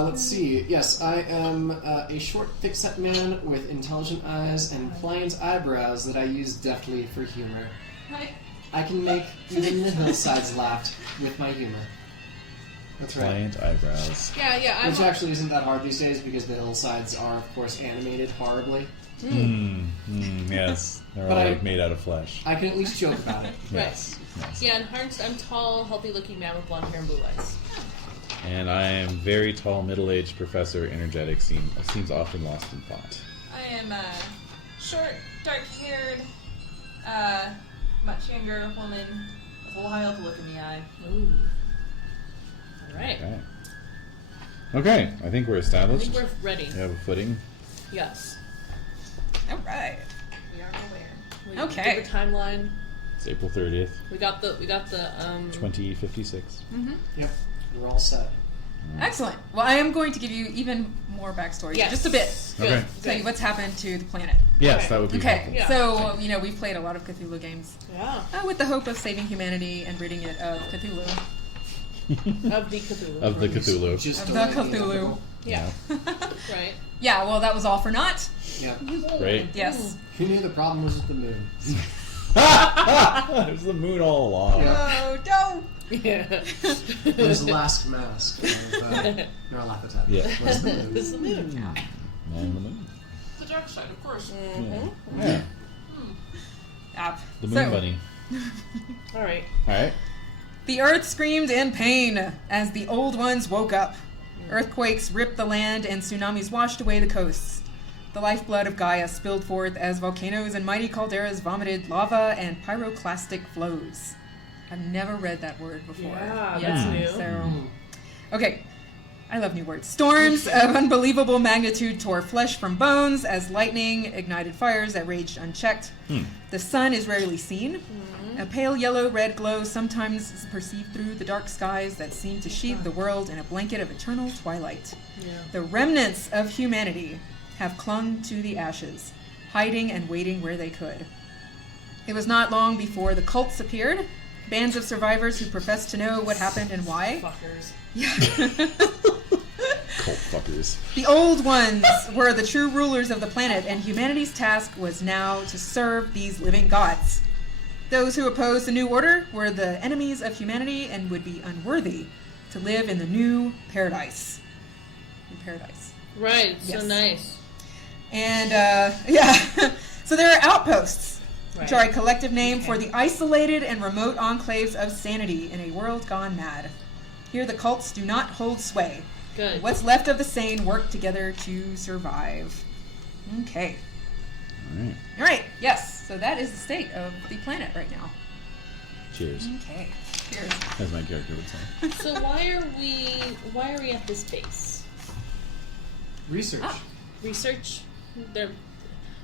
let's see. Yes, I am a short, thick-set man with intelligent eyes and pliant eyebrows that I use deftly for humor. Hi. I can make even the hillsides laugh with my humor. That's right. Giant eyebrows. Yeah, Which actually isn't that hard these days because the hillsides are, of course, animated horribly. Yes. They're But all I- like made out of flesh. I can at least joke about it. Yes. Yes. Yeah, and Harnst, I'm tall, healthy-looking man with blonde hair and blue eyes. And I am very tall, middle-aged professor, energetic, seems often lost in thought. I am a short, dark-haired, much younger woman with a wild look in the eye. Ooh. All right. Okay, I think we're I established. think we're ready. We have a footing. Yes. All right. We are aware. We Okay. Give a timeline. It's April 30th, We got the 2056. Yep, we're all set. Excellent. Well, I am going to give you even more backstory. Yes. Just a bit. Okay. Good. Tell you what's happened to the planet. Yes, Okay. that would be Okay, helpful. Yeah. so, we've played a lot of Cthulhu games Yeah. with the hope of saving humanity and ridding it of Cthulhu. Of the Cthulhu. Of the Cthulhu. Just Of delay the Cthulhu. inevitable. Yeah. Right. Yeah, well, that was all for naught. Yeah. Right? Yes. Who knew the problem was with the moon? It was the moon all along. Yeah. Oh, no! Yeah. It was the last mask of Nyarlathotep. Yeah. Was the moon. This is the moon. Man on the moon. The dark side, of course. Yeah. The moon So, bunny. All right. Alright. the earth screamed in pain as the old ones woke up. Earthquakes ripped the land and tsunamis washed away the coasts. The lifeblood of Gaia spilled forth as volcanoes and mighty calderas vomited lava and pyroclastic flows. I've never read that word before. Yeah, that's new. So, okay. I love new words. Storms of unbelievable magnitude tore flesh from bones as lightning ignited fires that raged unchecked. The sun is rarely seen. A pale yellow-red glow sometimes is perceived through the dark skies that seem to sheathe the world in a blanket of eternal twilight. Yeah. The remnants of humanity have clung to the ashes, hiding and waiting where they could. It was not long before the cults appeared, bands of survivors who professed to know what happened and why. Fuckers. Yeah. Cult fuckers. The old ones were the true rulers of the planet, and humanity's task was now to serve these living gods. Those who opposed the new order were the enemies of humanity and would be unworthy to live in the new paradise. New paradise. Right. Yes. So nice. And, yeah. So there are outposts, which are Right. a collective name for the isolated and remote enclaves of sanity in a world gone mad. Here the cults do not hold sway. Good. What's left of the sane work together to survive. Okay. Alright. All right. Yes. So that is the state of the planet right now. Cheers. Okay. Cheers. As my character would say. So why are we at this base? Research. Ah. Research?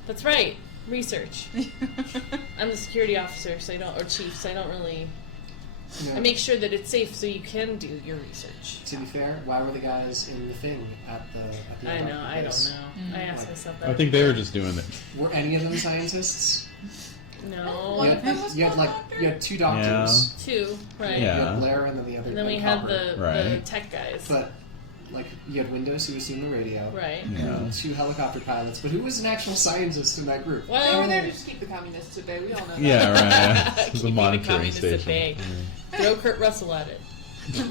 That's right. Research. I'm the security officer, so or chief, so I don't really. Yeah. I make sure that it's safe so you can do your research. To be fair, why were the guys in the thing at the I know. I place? don't know. I asked myself that. I think they were just doing it. Were any of them scientists? No. One of them was You had called like doctor? you had two doctors. Two, right? Yeah. You had Blair and then the other. And then we and had Copper. the Right. tech guys. But like you had Windows who was doing the radio. Right. Yeah. And two helicopter pilots, but who was an actual scientist in that group? They were Well, there to just keep the communists at bay. We all know that. Yeah, right. Keeping The the monitoring communists at station. bay. Throw Kurt Russell at it. Yeah.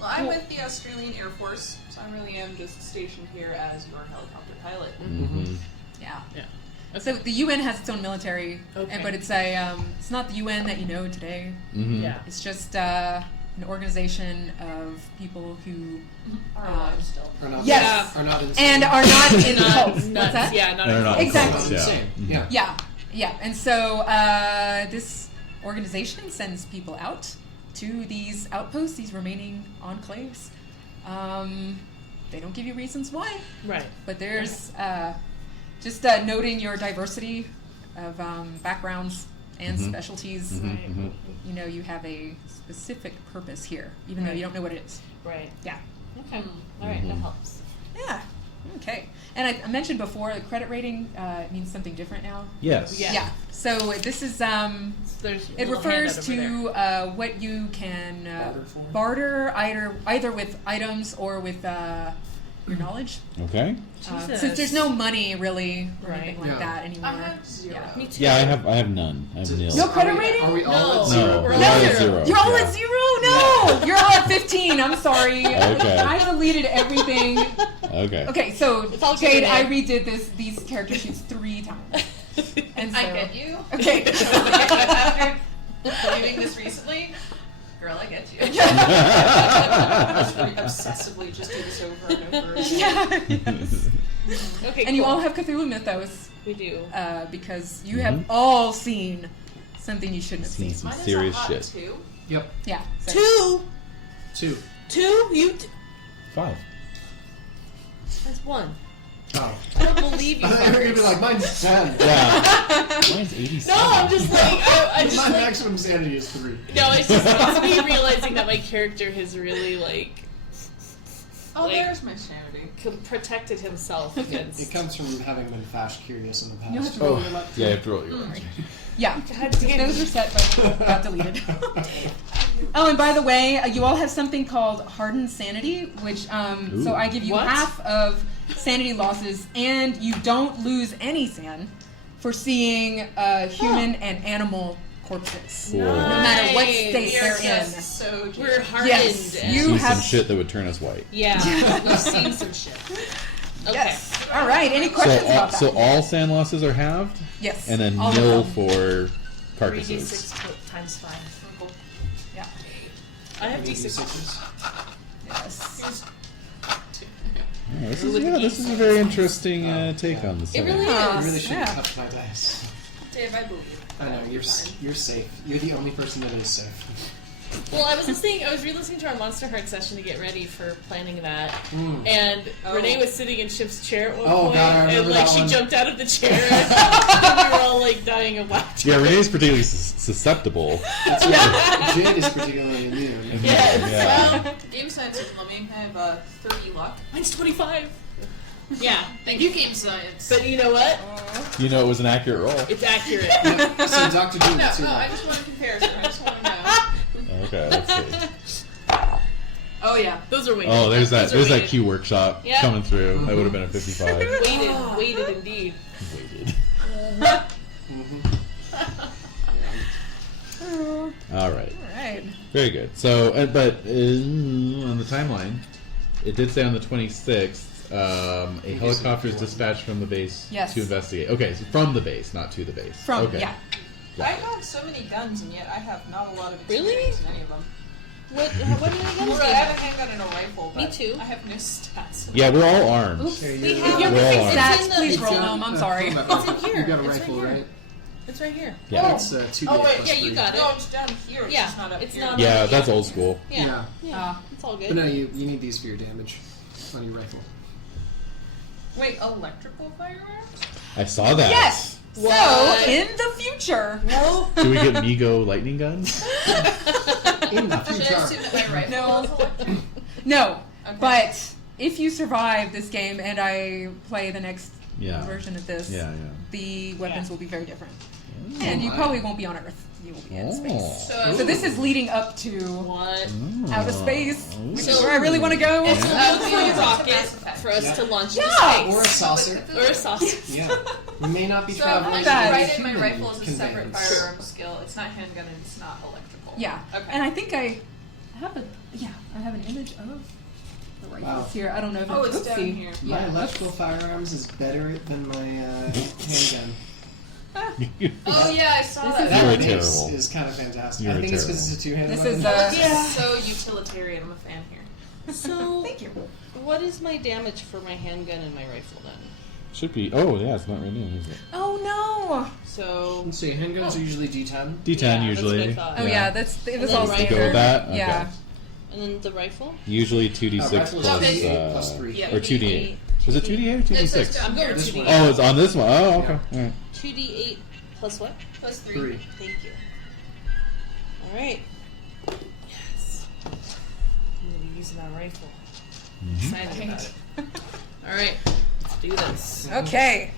Well, I'm with the Australian Air Force, so I really am just stationed here as your helicopter pilot. Mm-hmm. Yeah. Yeah. So the UN has its own military, Okay. but it's it's not the UN that you know today. Mm-hmm. Yeah. It's just an organization of people who Are alive still. Are not, Yes. Are not in and are not in Not cults. What's nuts. that? Yeah, not They're not in Exactly. Not Yeah. insane. Yeah. Yeah, yeah. And so this organization sends people out to these outposts, these remaining enclaves. They don't give you reasons why, Right. but there's just noting your diversity of backgrounds and Mhm. specialties. Mhm, Right. mhm. You know, you have a specific purpose here, even though Right. you don't know what it is. Right. Yeah. Okay. All right. That Mhm. helps. Yeah. Okay. And I mentioned before, the credit rating means something different now. Yes. Yeah. So this is There's a it little refers handout over there. to what you can Barter for? barter either with items or with your knowledge. Okay. Jesus. Since there's no money really or Right. anything like Yeah. that anymore. I have 0. Yeah. Me too. Yeah, I have none. I have nil. No credit Are we- rating? Are we all No. at zero? No, We're we're all all at at zero. You're all yeah. at 0? No! You're all at 15. I'm sorry. Okay. I deleted everything. Okay. Okay, so It's all Jade, good. I redid these character sheets 3 times. And so, I get you. Okay. After doing this recently, girl, I get you. I obsessively just do this over and over again. Yeah. Okay. And you cool. all have Cthulhu Mythos We do. because you have all seen something you shouldn't have Seen seen. some Mine is serious a hot shit. 2. Yep. Yeah. So. 2. 2. You. 5. That's 1. Oh. I don't believe you. You're gonna be like, mine's 10. Yeah. Mine's 87. No, I'm just like, I just My like, maximum sanity is 3. no, it's me realizing that my character has really Oh, Like- there's my sanity. protected himself against. It comes from having been fast curious in the You'll have past. to roll Oh, them up. yeah, you have to roll your Yeah. God damn Those it. are set, but got deleted. Oh, and by the way, you all have something called hardened sanity, which so I give you What? half of sanity losses, and you don't lose any san for seeing human and animal corpses, Cool. no matter what Nice. state We are they're in. just so We're Jade. hardened. Yes, and- you See have some shit that would turn us white. Yeah, we've seen some shit. Okay. Yes. All right. Any questions about that? So all sand losses are halved, Yes. and then all of nil them. for carcasses. 3d6 times 5. Yeah. I have d6. Yes. Yeah, this is a very interesting take on the It sand. really Yeah. You is. really shouldn't Yeah. cut my dice. Dave, I believe. I know, you're safe. You're the only person that is safe. Well, I was re-listening to our Monster Heart session to get ready for planning that, Mm. and Oh. Renee was sitting in Chip's chair at one Oh, point, God, I and remember like that she one. jumped out of the chair, and we were all like dying of laughter. Yeah, Renee's particularly susceptible. Jade is particularly immune. Yes. Yeah. Well, game science is me. I have 30 luck. Mine's 25. Yeah, Thank you, game science. but you know what? You know it was an accurate roll. It's accurate. Yeah, so Dr. Doom, no, what's your I luck? just want a comparison. I just want to know. Okay, let's see. Oh yeah. Those are weighted. Oh, there's that Those are weighted. Q workshop Yeah. coming through. That would have been a 55. Weighted indeed. Waited. Mhm. All right. All right. Very good. So, but on the timeline, it did say on the 26th, a helicopter is dispatched from the base Yes. to investigate. Okay, so from the base, not to the base. From okay. yeah. I have so many guns, and yet I have not a lot of Really? experience in any of them. What many guns Well, do I you have a have? handgun and a rifle. Me But too. I have no stats. Yeah, we're all armed. Here, We you- have We're all armed. Stats, in the- please You've roll got, them. I'm sorry. combat It's in rifle. here. You've got a It's right rifle, here. right? It's right here. Yeah. That's 2d8 Oh, wait, plus yeah, you 3. got it. No, it's down here. It's Yeah, just not up it's here. not- Yeah, that's old school. Yeah. Yeah. It's all good. But no, you need these for your damage on your rifle. Wait, electrical firearms? I saw that. Yes. What? So in the future, Do we get Migo lightning guns? In the Should I future. assume that my rifle No. is electrical? no. Okay. But if you survive this game and I play the next Yeah. version of this, Yeah, the weapons will be very different, yeah. and you my. probably won't be on Earth. You will be in space. So, So this is leading up to What? outer space, which is So- where I really want to go. It's Yeah. a for a Yeah. rocket Mass Effect. for us Yeah. to launch Yeah. into Or a space. saucer. Or a sausage. Yeah. We may not be so traveling I'm that. with right in my human rifle is a separate conveyance. firearm skill. It's not handgun and it's not electrical. Yeah, Okay. and I think I have an image of the rifles Wow. here. I don't know if Oh, it's oopsie. down here. My Yeah, electrical firearms is better than my handgun. Oh yeah, I saw This that. is- That were mix terrible. is kind of fantastic. You I were think it's because it's a two-handed This weapon. is That's yeah. so utilitarian. I'm a fan here. So, Thank you. what is my damage for my handgun and my rifle then? Should be. Oh, yeah, it's not right now, is it? Oh no. So, Let's see, handguns are usually D10. D10 Yeah, usually. that's what I thought. Oh yeah, that's it was then all rifle. standard. Go with that? Okay. Yeah. and then the rifle? Usually 2d6 Rifle is plus, 2d8 plus 3. Yeah. or 2d8. Is it 2d8 or It says 2d6? down I'm going here. with This 2d8. one. Oh, it's on this one. Oh, okay. Alright. 2d8 plus what? Plus 3. 3. Thank you. Alright. Yes. I'm going to be using our rifle. I'm excited about it. Alright, let's do this. Okay.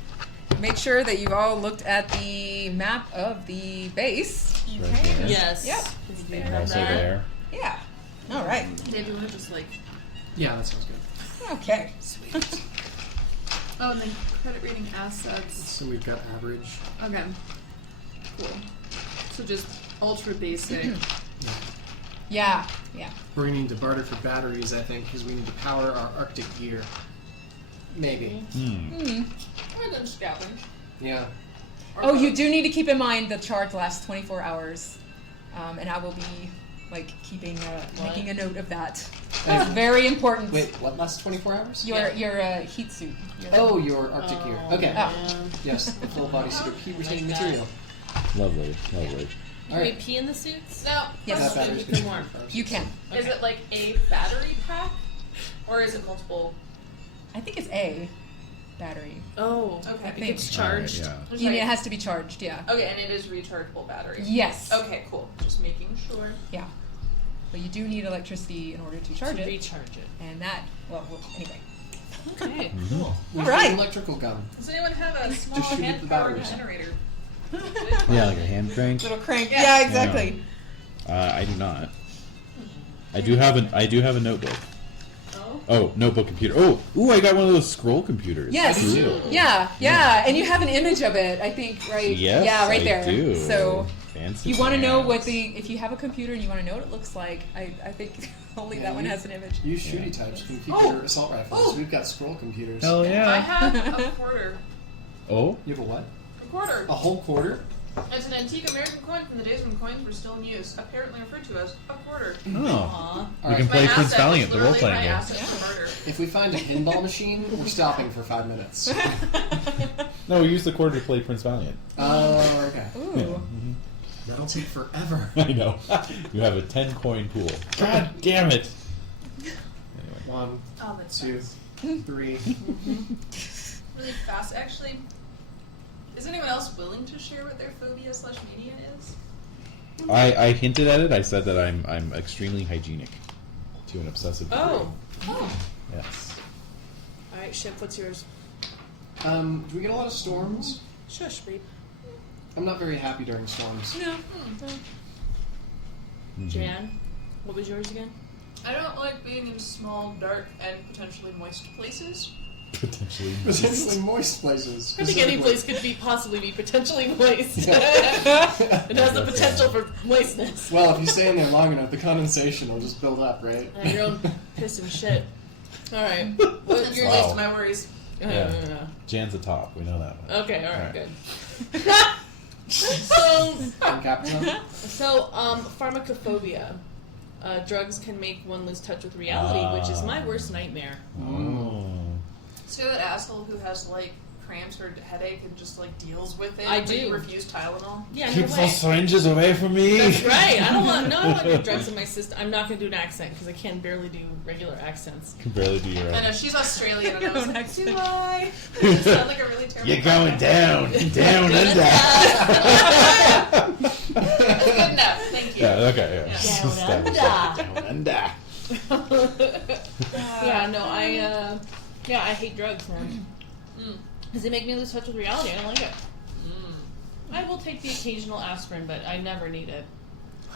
Make sure that you've all looked at the map of the base. Right there. Yes. Yep. We do And have also that. there. Yeah. All right. Dave, you want to just like. Yeah, that sounds good. Okay. Oh, and then credit rating assets. So we've got average. Okay. Cool. So just ultra basic. Yeah. Yeah. We're going to need to barter for batteries, I think, because we need to power our Arctic gear. Maybe. Or then scavenge. Yeah. Or Oh, both. you do need to keep in mind the charge lasts 24 hours, and I will be keeping making a note of that. That's very important. Wait, what lasts 24 hours? Your heat suit. Oh, your Arctic gear. Okay. Oh. Man. Yes, the full bodysuit of heat retaining Like that. material. Lovely, lovely. Can we Alright. pee in the suits? No. Yes. That question. battery's Keep them good. warm. You can. Is it like a battery pack? Or is it multiple? I think it's A. battery. Oh, Okay. It gets charged. Yeah. Just It like- has to be charged, yeah. Okay, and it is rechargeable battery. Yes. Okay, cool. Just making sure. Yeah. But you do need electricity in order to charge To it. recharge it. And that, anyway. Okay. Cool. With Alright. an electrical gun. Does anyone have a small shoot it with hand-powered batteries. generator? Yeah, like a hand crank. Little crank. Yeah. Yeah, exactly. I do not. I do have a notebook. Oh. Oh, notebook computer. Oh, ooh, I got one of those scroll computers. Yes. Cool. Yeah. And you have an image of it, I think, right? Yes, yeah, right I there. do. So Fancy you want to know pants. if you have a computer and you want to know what it looks like, I think only that one has an image. Use shooty types to configure Oh. assault rifles. Oh. We've got scroll computers. Hell I yeah. have a quarter. Oh, You have a what? A quarter. A whole quarter? It's an antique American coin from the days when coins were still in use, apparently referred to as a quarter. oh. Aw. We Alright. can play My Prince asset Valiant, is the role literally playing my game. asset for murder. If we find a pinball machine, we're stopping for 5 minutes. No, we used the quarter to play Prince Valiant. Oh, okay. Ooh. That'll take forever. I know. You have a 10 coin pool. God damn it. Anyway. 1, Oh, that's 2, fast. 3. Really fast. Actually, is anyone else willing to share what their phobia/mania is? I hinted at it. I said that I'm extremely hygienic to an obsessive degree. Oh. Yes. All right, Ship. What's yours? Do we get a lot of storms? Shush, Reap. I'm not very happy during storms. No. Mhm. Jan, what was yours again? I don't like being in small, dark, and potentially moist places. Potentially. Potentially moist places. I think any place could possibly be potentially moist. It has the potential for moistness. Well, if you stay in there long enough, the condensation will just build up, right? And your own piss and shit. All right. That's Your the Wow. least of my worries. Yeah. Jan's the top. We know that one. Okay. All right. Alright. Good. And Captain? So, pharmacophobia. Drugs can make one lose touch with reality, which is my worst nightmare. Oh. So that asshole who has like cramps or headache and just like deals with it. I but do. You refuse Tylenol. Yeah, no Keep way. those syringes away from me. That's right. I don't want no drugs in my system. I'm not going to do an accent because I can barely do regular accents. Can barely do your I own. know she's Australian, and I Your was own like, accent. do I? You sound like a really terrible. You're going down, down under. That's good enough. Thank you. Yeah. Okay. Yeah. Down Establish that. Down under. Yeah, no, I hate drugs, man. Because they make me lose touch with reality. I don't like it. I will take the occasional aspirin, but I never need it.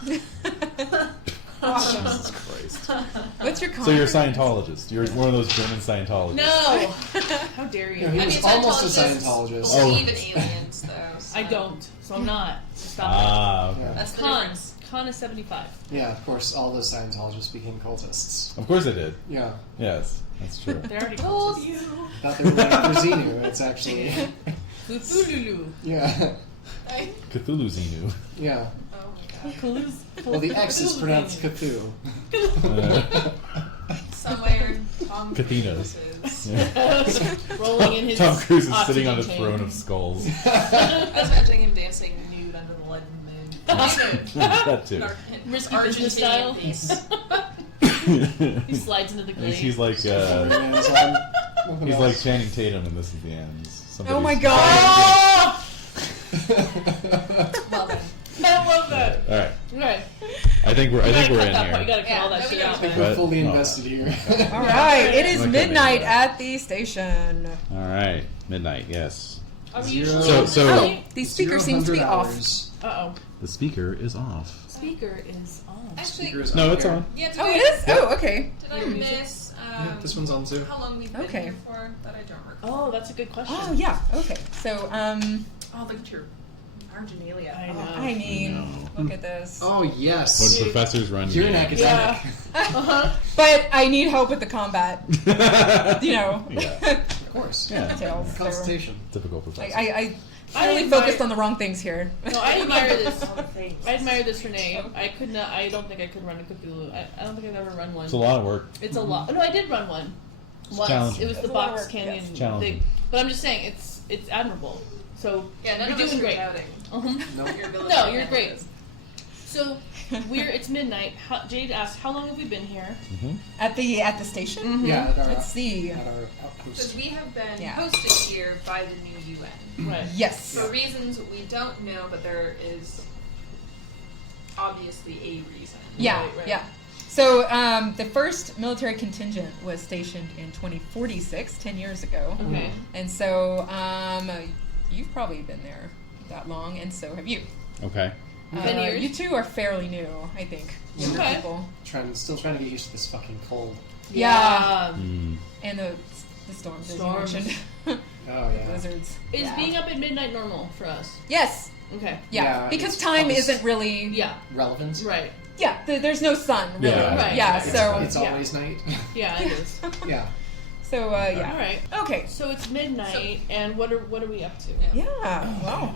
Jesus Christ. What's your So you're a Scientologist. You're one of those German Scientologists. No! How dare you? No, he I was mean, almost a Scientologists Scientologist. believe in aliens, though. So. I don't, so I'm not. Stop Ah, it. okay. That's the Con. difference. Con is 75. Yeah, of course, all those Scientologists became cultists. Of course I did. Yeah. Yes, that's true. They're already Told cultists. you. Thought they were like for Xenu. It's actually. Cthulhu. Yeah. Cthulhu Xenu. Yeah. Oh my god. Well, the X is pronounced Cthulhu. Somewhere Tom Cathinas. Cruise is. Rolling in his Tom Cruise is sitting on a oxygen throne tank. of skulls. I was imagining him dancing nude under the leaden moon. That too. Risky business style. Piece. He slides into the glade. He's like Everyman's on. Nothing he's else. like Channing Tatum, and this is the end. Oh my Somebody's- god! Love it. I love that. All right, Right. I think we're You in gotta cut here. all that Yeah, shit no, out, we I man. think we're But- fully no. invested here. All right, it is Okay, midnight maybe. at the station. All right, midnight. Yes, Are we Zero. usually So- Oh, the speaker seems to be 0 off. hours. Uh-oh. the speaker is off. Speaker is on. Actually, Speaker is No, on it's here. on. yeah, Oh, it is? Oh, okay. Did I miss Yeah, this one's on too. how long we've been Okay. here for? That I don't recall. Oh, that's a good question. Oh, yeah, okay. So, Oh, look at your marginalia. I know. I mean, look at this. Oh, When yes. professors run You're an games. academic. Uh-huh. But I need help with the combat. You know. Yeah. Of course. Yeah. Details. So Consultation. Typical professor. I I really admire- focused on the wrong things here. No, I admire this. I admire this, Renae. I could not. I don't think I could run a Cthulhu. I don't think I've ever run one. It's a lot of work. It's a lot. No, I did run one. Once. challenging. It was the It's a lot of Box work, Canyon yes. Challenging. thing. But I'm just saying, it's admirable. So Yeah, none you're of us doing are great. doubting Uh-huh. No. your ability. No, to you're handle great. this. So it's midnight. Jade asked, "How long have we been here?" At the station. Yeah, at our, Let's see. At our Because outpost. we have been Yeah. hosted here by the new UN. Right. Yes. For reasons we don't know, but there is obviously a reason. Yeah, Right, right. yeah. So the first military contingent was stationed in 2046, 10 years ago. Okay. And so you've probably been there that long, and so have you. Okay. 10 years? You two are fairly new, I think. Younger Okay. people. Still trying to get used to this fucking cold. Yeah. Mm. And the storms, Storms. as you mentioned. Oh yeah. Blizzards. Is Yeah. being up at midnight normal for us? Yes. Okay. Yeah. Yeah, because it's time post- isn't really. Yeah. Relevant. Right. Yeah. There's no sun, really. Yeah. Right. Yeah. It's, So. it's yeah. always night. Yeah, it is. Yeah. So yeah. All right. Okay. So it's midnight, and what are we up to? Yeah. Wow.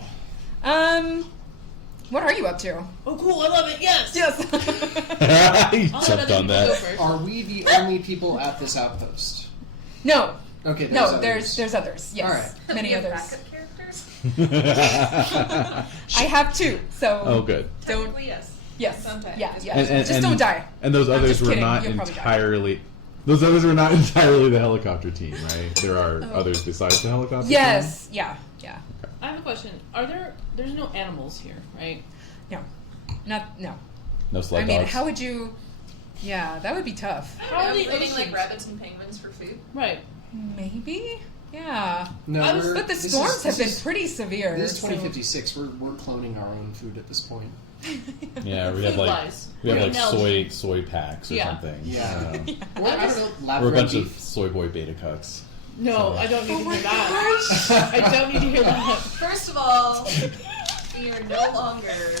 What are you up to? Oh, cool! I love it. Yes. Yes. He I'll let jumped other on people go that. first. Are we the only people at this outpost? No. Okay. No. others. There's others. Yes. All right. Many We have others. backup characters? I have two. So. Oh, good. Don't. Technically, yes. Yes. Sometimes. Yeah. Just- Yeah. Just don't die. And those I'm others just were kidding, not you'll probably die. entirely. Those others were not entirely the helicopter team, right? There are others besides the helicopter Yes. Yeah. Yeah. I have a question. There's no animals here, right? No. Not. No. team. No sled I mean, dogs. how would you? Yeah, that would be tough. How are the eating like oceans? rabbits and penguins for food? Right. Maybe. Yeah. No, But the storms have been pretty severe. This is so- 2056. We're cloning our own food at this point. Yeah, we have like Food-wise. soy packs or Yeah. something. Yeah. Yeah. Or I don't know. Lab We're a grown bunch of beef. soy boy beta cucks. No, I don't need to my hear that. I don't need to hear that. First of all, we are no longer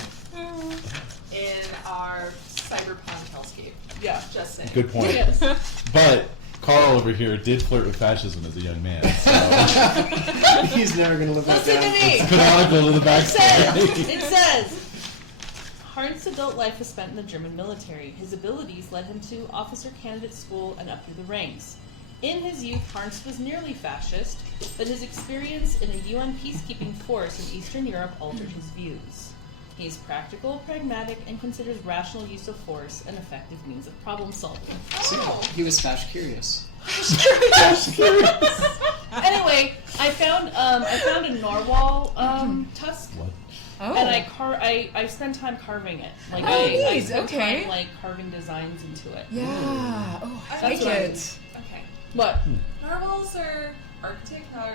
in our cyberpunk hellscape. Yeah. Just saying. Good point. Yes. But Carl over here did flirt with fascism as a young man. So He's never gonna live that Listen to down. me. canonical to the backstory. It says, Harn's adult life was spent in the German military. His abilities led him to officer candidate school and up through the ranks. In his youth, Harnst was nearly fascist, but his experience in a UN peacekeeping force in Eastern Europe altered his views. He is practical, pragmatic, and considers rational use of force an effective means of problem solving. See, he was fash curious. Anyway, I found a narwhal tusk. What? Oh. And I spend time carving it. Like Oh, I neat, spend okay. time like carving designs into it. Yeah. Oh, I That's like what I it. Okay. What? Narwhals are Arctic, not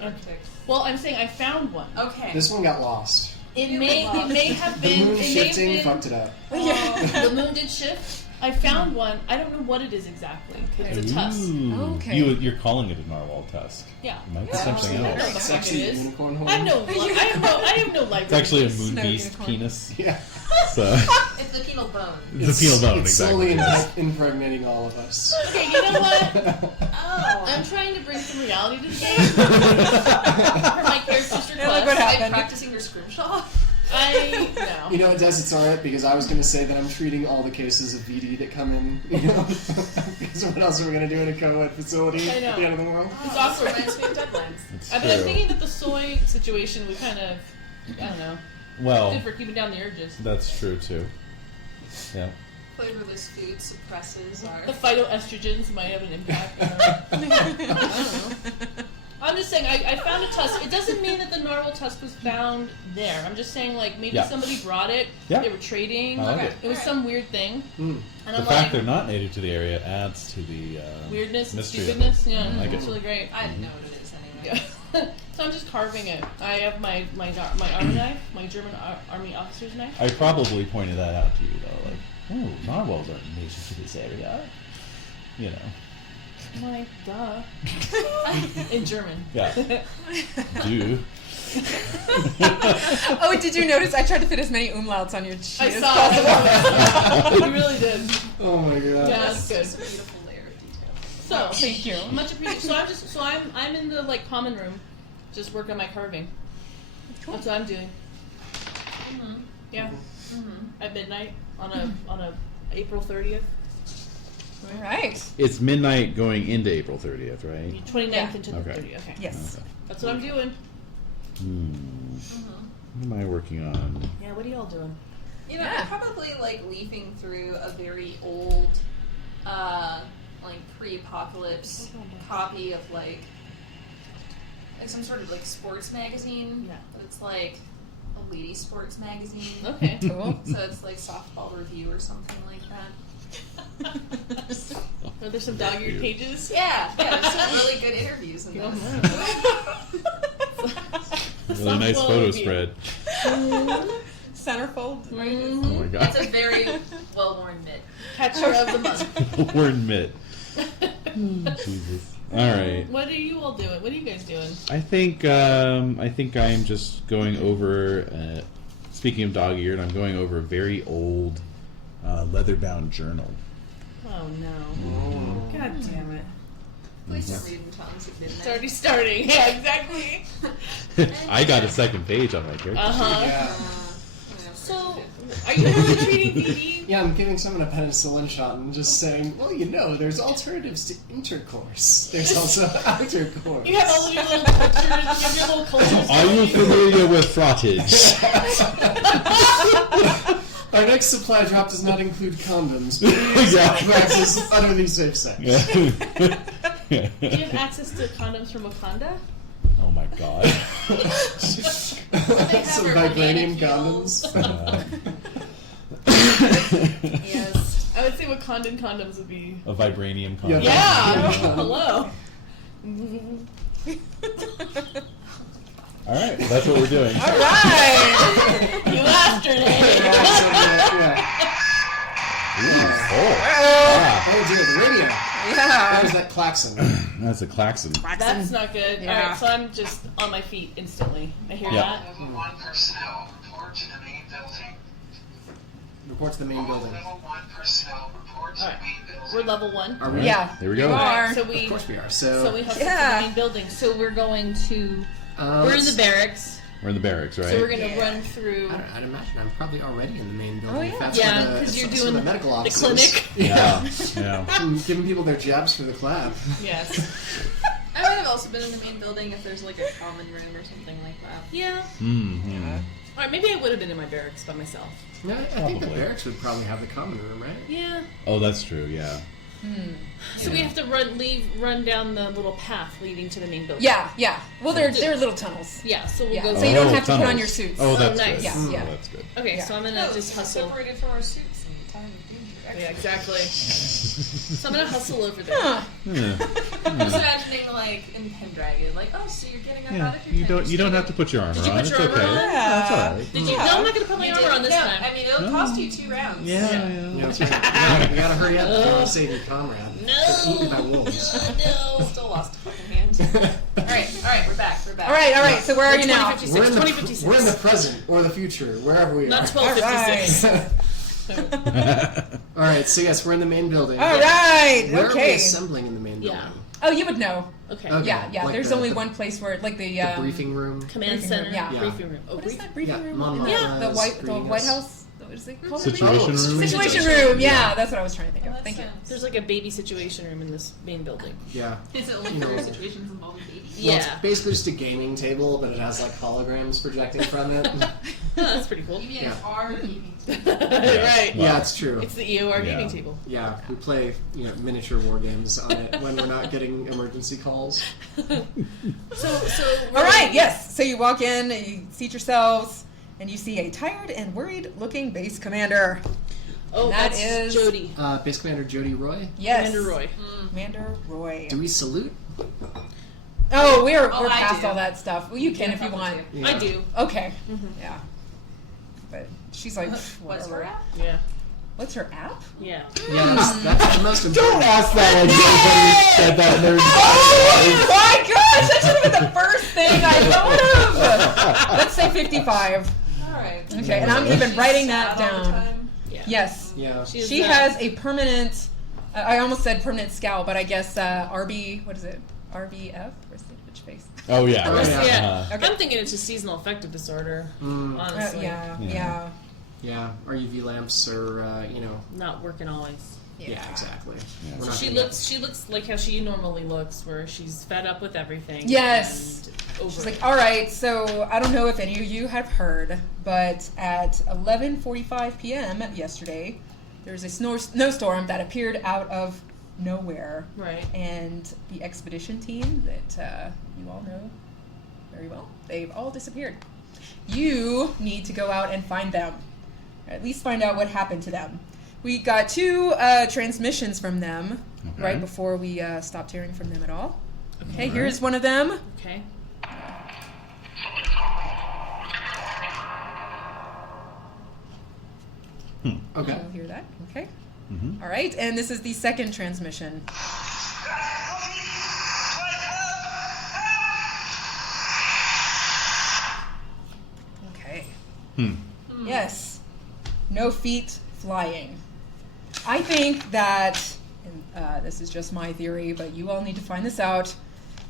Antarctic. Well, I'm saying I found one. Okay. This one got lost. It You may lost. have The been moon it may shifting have been fucked it up. the moon did shift. I found one. I don't know what it is exactly. It's a tusk. Ooh. Okay. You're calling it a narwhal tusk. Yeah. It might be Yeah. something I don't know else. what It's the heck it actually a is. unicorn horn. I have no life. It's actually a moon Snow beast unicorn. penis. Yeah. So It's the penal bone. it's a penal bone, It's exactly. slowly impregnating all of us. Okay, you know what? Oh. I'm trying to bring some reality to the game. For my character's request. Yeah, look what Are you happened. practicing your scrimshaw? I no. You know, it does. It's alright because I was going to say that I'm treating all the cases of VD that come in. You know, because what else are we going to do in a co-ed facility I know. at the end of the world? It's awkward. Reminds me of Deadlands. It's I mean, I'm true. thinking that the soy situation we kind of, I don't know, Well, good for keeping down the urges. that's true too. Yeah. Flavorless food suppresses our. The phytoestrogens might have an impact. I don't know. I'm just saying, I found a tusk. It doesn't mean that the narwhal tusk was found there. I'm just saying, like, maybe Yeah. somebody brought it. Yeah. They were trading. I like it. It was some weird thing. Mm. And The I'm fact like, they're not native to the area adds to the weirdness and mystery of stupidness. it. Yeah, I like it's it. really great. I didn't know what it is anyway. Yeah. So I'm just carving it. I have my army knife, my German army officer's knife. I probably pointed that out to you though, like, oh, narwhals aren't native to this area. You know. I'm like, duh. In German. Yeah. Do. Oh, did you notice? I tried to fit as many umlauts on your sheet I as saw possible. it. You really did. Oh my god. Yeah, that's It's good. a beautiful layer of detail. So Thank you. much appreciated. So I'm in the like common room, just working on my carving. That's what I'm doing. Mm-hmm. Yeah, Mm-hmm. at midnight on a April 30th, All right. It's midnight going into April 30th, right? 29th Yeah. into the Okay. 30th. Okay. Yes. Okay. That's what I'm doing. Hmm. What am I working on? Yeah. What are y'all doing? You know, Yeah. I'm probably like leafing through a very old, like pre-apocalypse copy of like some sort of like sports magazine. Yeah. But it's like a lady sports magazine. Okay. Cool. So it's like Softball Review or something like that. Are there some dog-eared pages? Yeah, there's some really good interviews in Oh, this. Really nice photo spread. Centerfold. Right? Oh my god. It's a very well-worn mitt. Catcher of the month. We're in mid. Jesus. All right. What are you all doing? What are you guys doing? I think I'm just going over. Speaking of dog-eared, I'm going over a very old leather-bound journal. Oh no. God damn it. Please start reading Tongues of It's Midnight. already starting. Yeah, exactly. I got a second page on my character. Uh-huh. Yeah. So, are you really treating BD? Yeah, I'm giving someone a penicillin shot and just saying, well, you know, there's alternatives to intercourse. There's also outercourse. You have all of your little cultures. You have your little cultures. Are you familiar with frottage? Our next supply drop does not include condoms. Please access utterly safe sex. Do you have access to condoms from Wakanda? Oh my god. Some vibranium condoms. Yes. I would say Wakandan condoms would be. A vibranium condom. Yeah. Hello. All right, that's what we're doing. All right. You asked her name. Oh dear, the radio. Yeah. There's that klaxon. That's a klaxon. That's not good. Yeah. Alright, so I'm just on my feet instantly. I hear Yeah. that. Level 1 personnel, report to the main building. Report to the main All building. level 1 personnel, report to Alright. the main building. We're level 1. Are we? Yeah. There we go. You are. So Of we course we are. so we hustle to Yeah. the main building. So we're going to we're in the barracks. We're in the barracks, right? So we're gonna run through I'd imagine I'm probably already in the main building. Oh, If yeah. that's Yeah, where 'cause you're some of doing the medical the officers. clinic. Yeah. Yeah. Giving people their jabs for the clap. Yes. I might have also been in the main building if there's like a common room or something like that. Yeah. Mm-hmm. Alright, maybe I would have been in my barracks by myself. No, I think the Probably. barracks would probably have the common room, right? Yeah. Oh, that's true. Yeah. So we have to run down the little path leading to the main building. Yeah, yeah. Well, they're little tunnels. Yeah, so we'll Yeah. go So you don't have to put tunnels. on your suits. Oh, that's nice. good. Yeah, Oh, yeah. that's good. Okay, Yeah. so I'm gonna just hustle. Separated from our suits in the time of danger. Yeah, exactly. So I'm gonna hustle over there. Huh. Yeah. I'm just imagining like in Pendragon, like, oh, so you're getting up out of your You tent, don't you're have to put your armor Did you on. put It's your armor okay. on? That's all right. Did you? Yeah. No, I'm not gonna put my You armor did- on this no, time. I mean, it'll cost you 2 rounds. Yeah. Yeah, that's right. You gotta hurry up if you want to save your comrade. No. They're eaten by wolves. No. Still lost a fucking hand. Alright, we're back. All right. So where are you now? 2056. We're in, the, 2056. we're in the present or the future, wherever we Not are. 1256. All right, so yes, we're in the main building. All right. Where are we Okay. assembling in the main building? Yeah. Oh, you would know. Okay. Okay. Yeah. Like There's the- only the- one place where, like the The briefing room. Command Briefing center. room, yeah. Briefing room. Oh, What is briefing. that briefing Yeah, room? Mom In the was the greeting White us. House. What is it called? Situation room. Situation room. Yeah, that's what I was trying to think Oh, of. that Thank you. sounds- There's like a baby situation room in this main building. Yeah. Is it only You for know. situations involving babies? Well, Yeah. it's basically just a gaming table, but it has like holograms projecting from it. Oh, that's pretty cool. You mean Yeah. it's our gaming Right. Wow. Yeah, it's true. It's the EOR Yeah. gaming table. Yeah, we play miniature war games on it when we're not getting emergency calls. So All right. Yes. So you walk in, and you seat yourselves, and you see a tired and worried-looking base commander. Oh, That that's is- Jody. Base Commander Jody Roy. Yes. Commander Roy. Commander Roy. Do we salute? Oh, we're Oh, I past do. all that stuff. Well, you can Yeah, if you probably want. do. Yeah. I do. Okay. Mm-hmm. Yeah. But she's like, What's whatever. her app? Yeah. What's her app? Yeah. Yeah, that's the most important. Ask that when nobody said that in their Oh my gosh! That should have been the first thing I thought of. Let's say 55. Alright. Okay, and I'm even writing that Sad all the down. time. Yeah. Yes. Yeah. She has a permanent. I almost said permanent scowl, but I guess RB. What is it? RBF? Which face? Oh yeah. Oh, right. yeah. Yeah. Okay. I'm thinking it's a seasonal affective disorder. Honestly. Yeah. Yeah. Yeah. Yeah, our UV lamps are, Not working always. yeah, exactly. Yeah. We're So not she gonna- looks like how she normally looks, where she's fed up with everything. Yes. over. She's like, all right, so I don't know if any of you have heard, but at 11:45 p.m. yesterday, there was a snowstorm that appeared out of nowhere. Right. And the expedition team that you all know very well, they've all disappeared. You need to go out and find them. Or at least find out what happened to them. We got 2 transmissions from them right before we stopped hearing from them at all. Okay, here's one of them. Okay. Okay. You'll hear that. Okay. Mm-hmm. All right, and this is the second transmission. Okay. Yes. No feet flying. I think that, and this is just my theory, but you all need to find this out,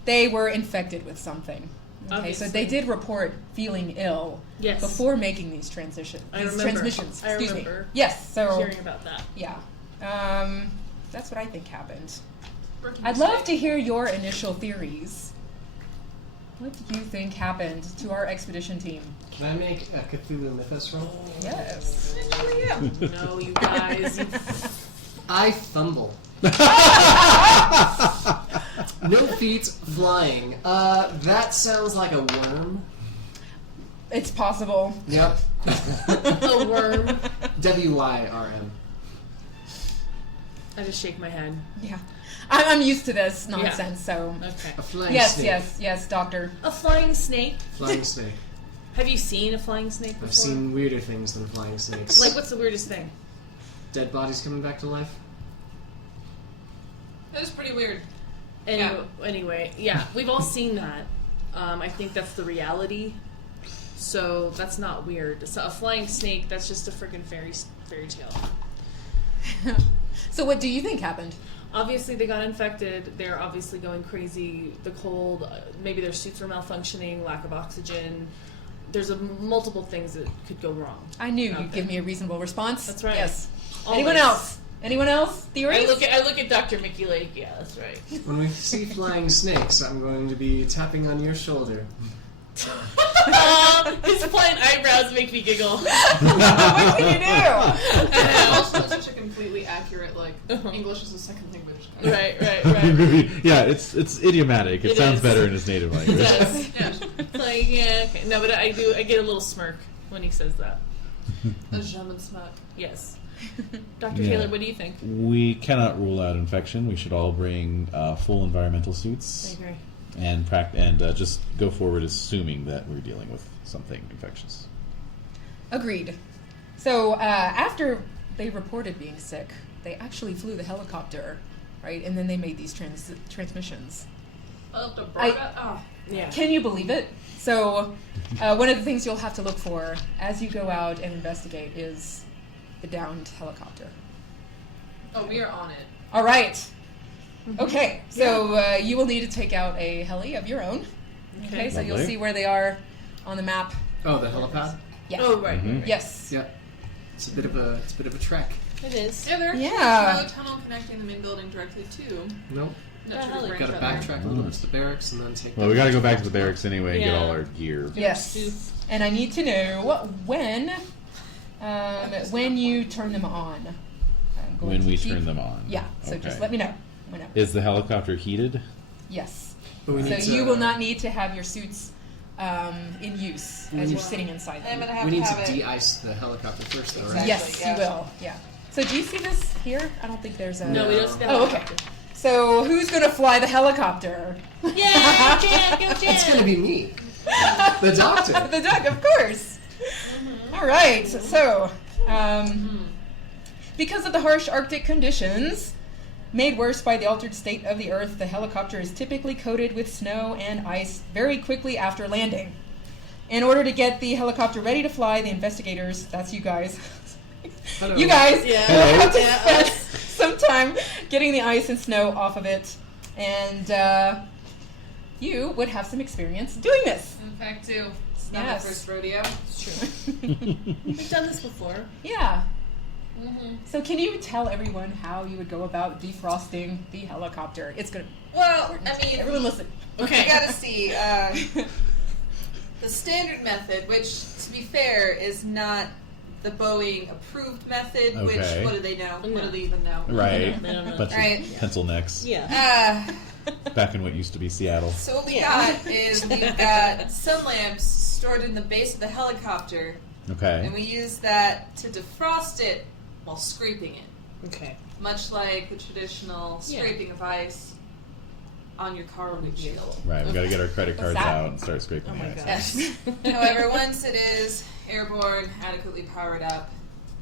they were infected with something. Okay, so they did report feeling ill Yes. before making these transmissions. I remember. Transmissions. I Excuse remember me. Yes. So hearing about that. yeah, that's what I think happened. Rookie I'd love mistake. to hear your initial theories. What do you think happened to our expedition team? Can I make a Cthulhu Mythos roll? Yes. No, you guys. I fumble. No feet flying. That sounds like a worm. It's possible. Yep. A worm. W-Y-R-M. I just shake my head. Yeah. I'm used to this nonsense, so. Okay. A flying Yes, snake. yes, doctor. A flying snake. Flying snake. Have you seen a flying snake before? I've seen weirder things than flying snakes. Like, what's the weirdest thing? Dead bodies coming back to life. That was pretty weird. Anyway, yeah, we've all seen that. I think that's the reality. So that's not weird. So a flying snake, that's just a freaking fairy tale. So what do you think happened? Obviously, they got infected. They're obviously going crazy. The cold, maybe their suits were malfunctioning, lack of oxygen. There's multiple things that could go wrong. I knew out you'd there. give me a reasonable response. That's right. Yes. Always. Anyone else? Anyone else? Theories? I look at Dr. Mickey Lake. Yeah, that's right. When we see flying snakes, I'm going to be tapping on your shoulder. His flying eyebrows make me giggle. What can you do? And also, it's such a completely accurate, like, English is a second language. Kind of. Right. Yeah, it's idiomatic. It It sounds is. better in his native language. Yes. Yeah. It's like, yeah, okay. No, but I get a little smirk when he says that. A German smirk. Yes. Dr. Yeah. Taylor, what do you think? We cannot rule out infection. We should all bring full environmental I suits agree. and just go forward assuming that we're dealing with something infectious. Agreed. So after they reported being sick, they actually flew the helicopter, right? And then they made these transmissions. Yeah. Can you believe it? So one of the things you'll have to look for as you go out and investigate is the downed helicopter. Oh, we are on it. All right. Okay, so you will need to take out a heli of your own. Okay, so you'll Lovely. see where they are on the map. Oh, the helipad? Yeah. Oh, right. Mhm. Yes. Yeah. It's a bit of a trek. It is. Yeah, there's Yeah. no tunnel connecting the main building directly to. Nope. That should have hell, branched Gotta out there. backtrack a little bit to the barracks and then take. Well, we got to go back to the barracks anyway and get Yeah. all our gear. Yes. Suits. And I need to know when you turn them on. I'm going When to we keep- turn them on. Yeah. So Okay. just let me know. Whenever. Is the helicopter heated? Yes. But we So need to, you will not need to have your suits in use as you're sitting inside I'm them. gonna have We to need have to it. de-ice the helicopter first, though, right? Exactly. Yes, yeah. you will. Yeah. So do you see this here? I don't think there's a. No, we don't see that. Oh, okay. So who's gonna fly the helicopter? Yeah, Jan, go Jan. It's gonna be me, the doctor. The duck, of course. All right. So, because of the harsh Arctic conditions, made worse by the altered state of the Earth, the helicopter is typically coated with snow and ice very quickly after landing. In order to get the helicopter ready to fly, the investigators, that's you guys, Hello. you guys Yeah. will have to Yeah. spend some time getting the ice and snow off of it. And you would have some experience doing this. In fact, too. It's not Yes. my first rodeo. It's true. We've done this before. Yeah. So can you tell everyone how you would go about defrosting the helicopter? It's gonna. Well, I mean, Everyone listen. you gotta see the standard method, which, to be fair, is not the Boeing approved method. Okay. Which, what do they know? What do they even know? Right. They don't know. Bunch Right. of pencil necks. Yeah. Back in what used to be Seattle. So what we got is we've got sun lamps stored in the base of the helicopter, Okay. and we use that to defrost it while scraping it, Okay. much like the traditional Yeah. scraping of ice on your car windshield. Right, we got to get our credit cards that? out and start scraping Oh the my ice. gosh. Yes. However, once it is airborne, adequately powered up,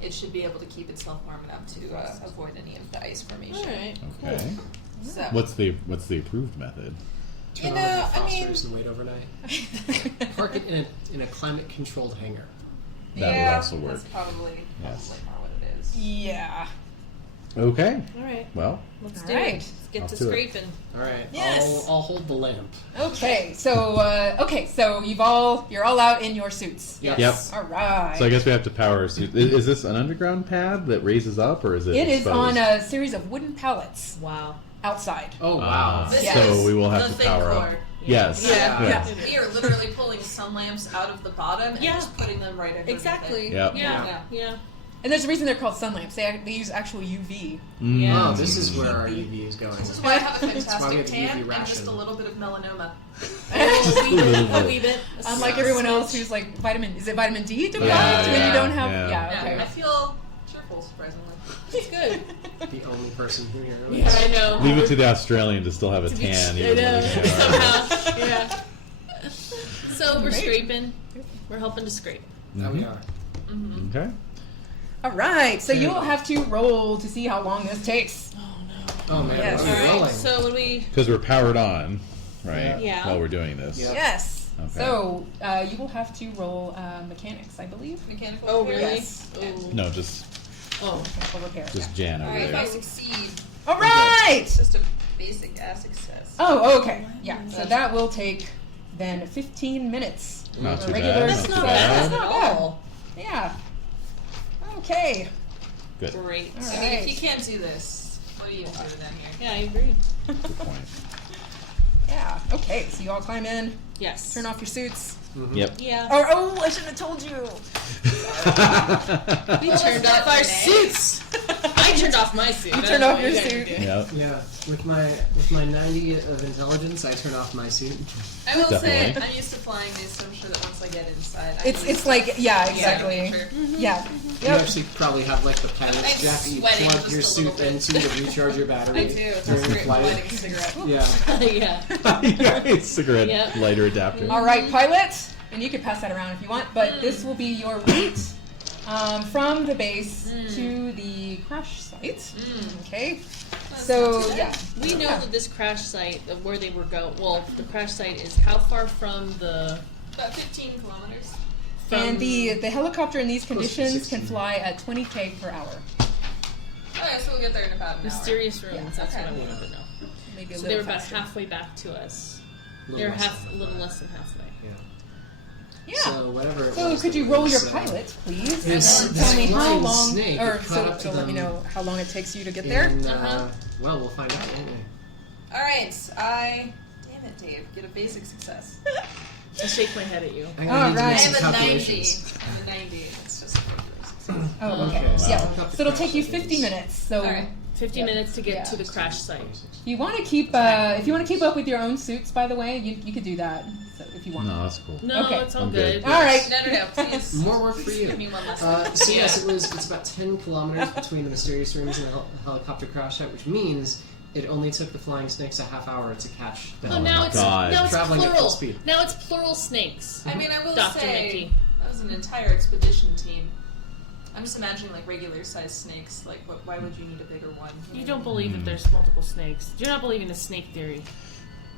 it should be able to keep itself warm enough to avoid any of the ice formation. All right. Okay. So, What's the approved method? you Turn know, on the I mean, defrosters and wait overnight. Park it in a climate controlled hangar. That would yeah, also work. That's probably Yes. not what it is. Yeah. Okay. All right. Well, Let's All do right. it. Let's get Off to to it. scraping. All right. Yes. I'll hold the lamp. Okay. So you're all out in your suits. Yes. Yep. All right. so I guess we have to power our suit. Is this an underground pad that raises up, or is it? It is exposed? on a series of wooden pallets Wow. outside. Oh wow. This Yeah. So is we will have the to thing power core. up. Yes. Yeah. Yes. Yeah. We are literally pulling sun lamps out of the bottom and Yeah. just putting them right under Exactly. Yep. Yeah. Yeah. And there's a reason they're called sun lamps. They use actual UV. Mm. Yeah. Oh, this is where our UV is going. This is why I have a why we fantastic have tan UV and just a ration. little bit of melanoma. A wee bit. Unlike everyone else who's like is it vitamin D deprived Yeah, when yeah, you don't have yeah. Yeah, okay. I feel cheerful, surprisingly. It's good. The only person who here. Yeah, I know. Leave it to the Australian to still have a To be- tan. I even know. when we are. Somehow. Yeah. So we're Great. scraping. We're helping to scrape. How we are. Okay. All right. So you'll have to roll to see how long this takes. Oh no. Oh man, Yes. what are we All right. rolling? So when we. Because we're powered on, right? Yeah. While we're doing this. Yeah. Yes. Okay. So you will have to roll mechanics, I believe. Mechanical Oh repair? really? Yes. Oh. No, just Mechanical repair. Jan over Alright, if I there. succeed, All right. it's just a basic ass success. Oh, okay. Yeah. So that will take then 15 minutes. Not A too regular bad. That's Not not too bad bad. at Not bad. all. Yeah. Okay. Good. Great. All I mean, if right. you can't do this, what are you even doing down here? Yeah, I agree. Good point. Yeah. Okay. So you all climb in, Yes. turn off your suits. Yep. Yeah. Or I shouldn't have told you. We turned off our suits. I turned off my suit. You I turned don't off know your what you suit. guys do. Yep. Yeah, with my 90 of intelligence, I turn off my suit. I will say, Definitely. I'm used to flying these, so I'm sure that once I get inside, It's like yeah, exactly. Sure. Yeah. You Yep. actually probably have like the pilot's I'm jacket you sweating plug just your a suit little bit. into to recharge your battery. I do. It's during just the great flight. lighting a cigarette. Yeah. Cigarette Yep. lighter adapter. All right, pilot, and you can pass that around if you want. But this will be your route from the base to the crash site. Okay. So yeah, We know that this crash site, of where they were going. Well, the crash site is how far from the. About 15 kilometers. and the helicopter in these Close to conditions 16. can fly at 20 km/h. Okay, so we'll get there in about an Mysterious rooms. Yeah. That's Okay. what I wanted to know. Maybe a So little they were about faster. halfway back to us. Little They're less a than little that. less than halfway. Yeah. So whatever. it So was could that you we roll your said. pilot, please? This- And this tell me how flying long, snake, or it caught so up to let me them. know how long it takes you to get there. And, Uh-huh. well, we'll find out, won't we? Alright, damn it, Dave, get a basic success. I shake my head at you. I All need to right. make I some have a 90. calculations. I have a 90. It's just a regular success. Oh, okay. Okay, so Yeah. I'll cut the So it'll take you crash 50 minutes. So Alright. 50 Yeah. minutes to get Yeah. to the crash site. you want to keep if you want to keep up with your own suits, by the way, you could do that. So if you want. No, that's cool. No, Okay. it's all I'm good. good. All right. No, please. More work for Give me you. one lesson. So yes, it's about 10 kilometers between the mysterious rooms and the helicopter crash site, which means it only took the flying snakes a half hour to catch the Oh, now it's God. Traveling at full plural. speed. Now it's plural snakes. I mean, I will Dr. say, Mickey. that was an entire expedition team. I'm just imagining, like, regular-sized snakes. Like, why would you need a bigger one? You don't believe that there's multiple snakes. Do you not believe in the snake theory?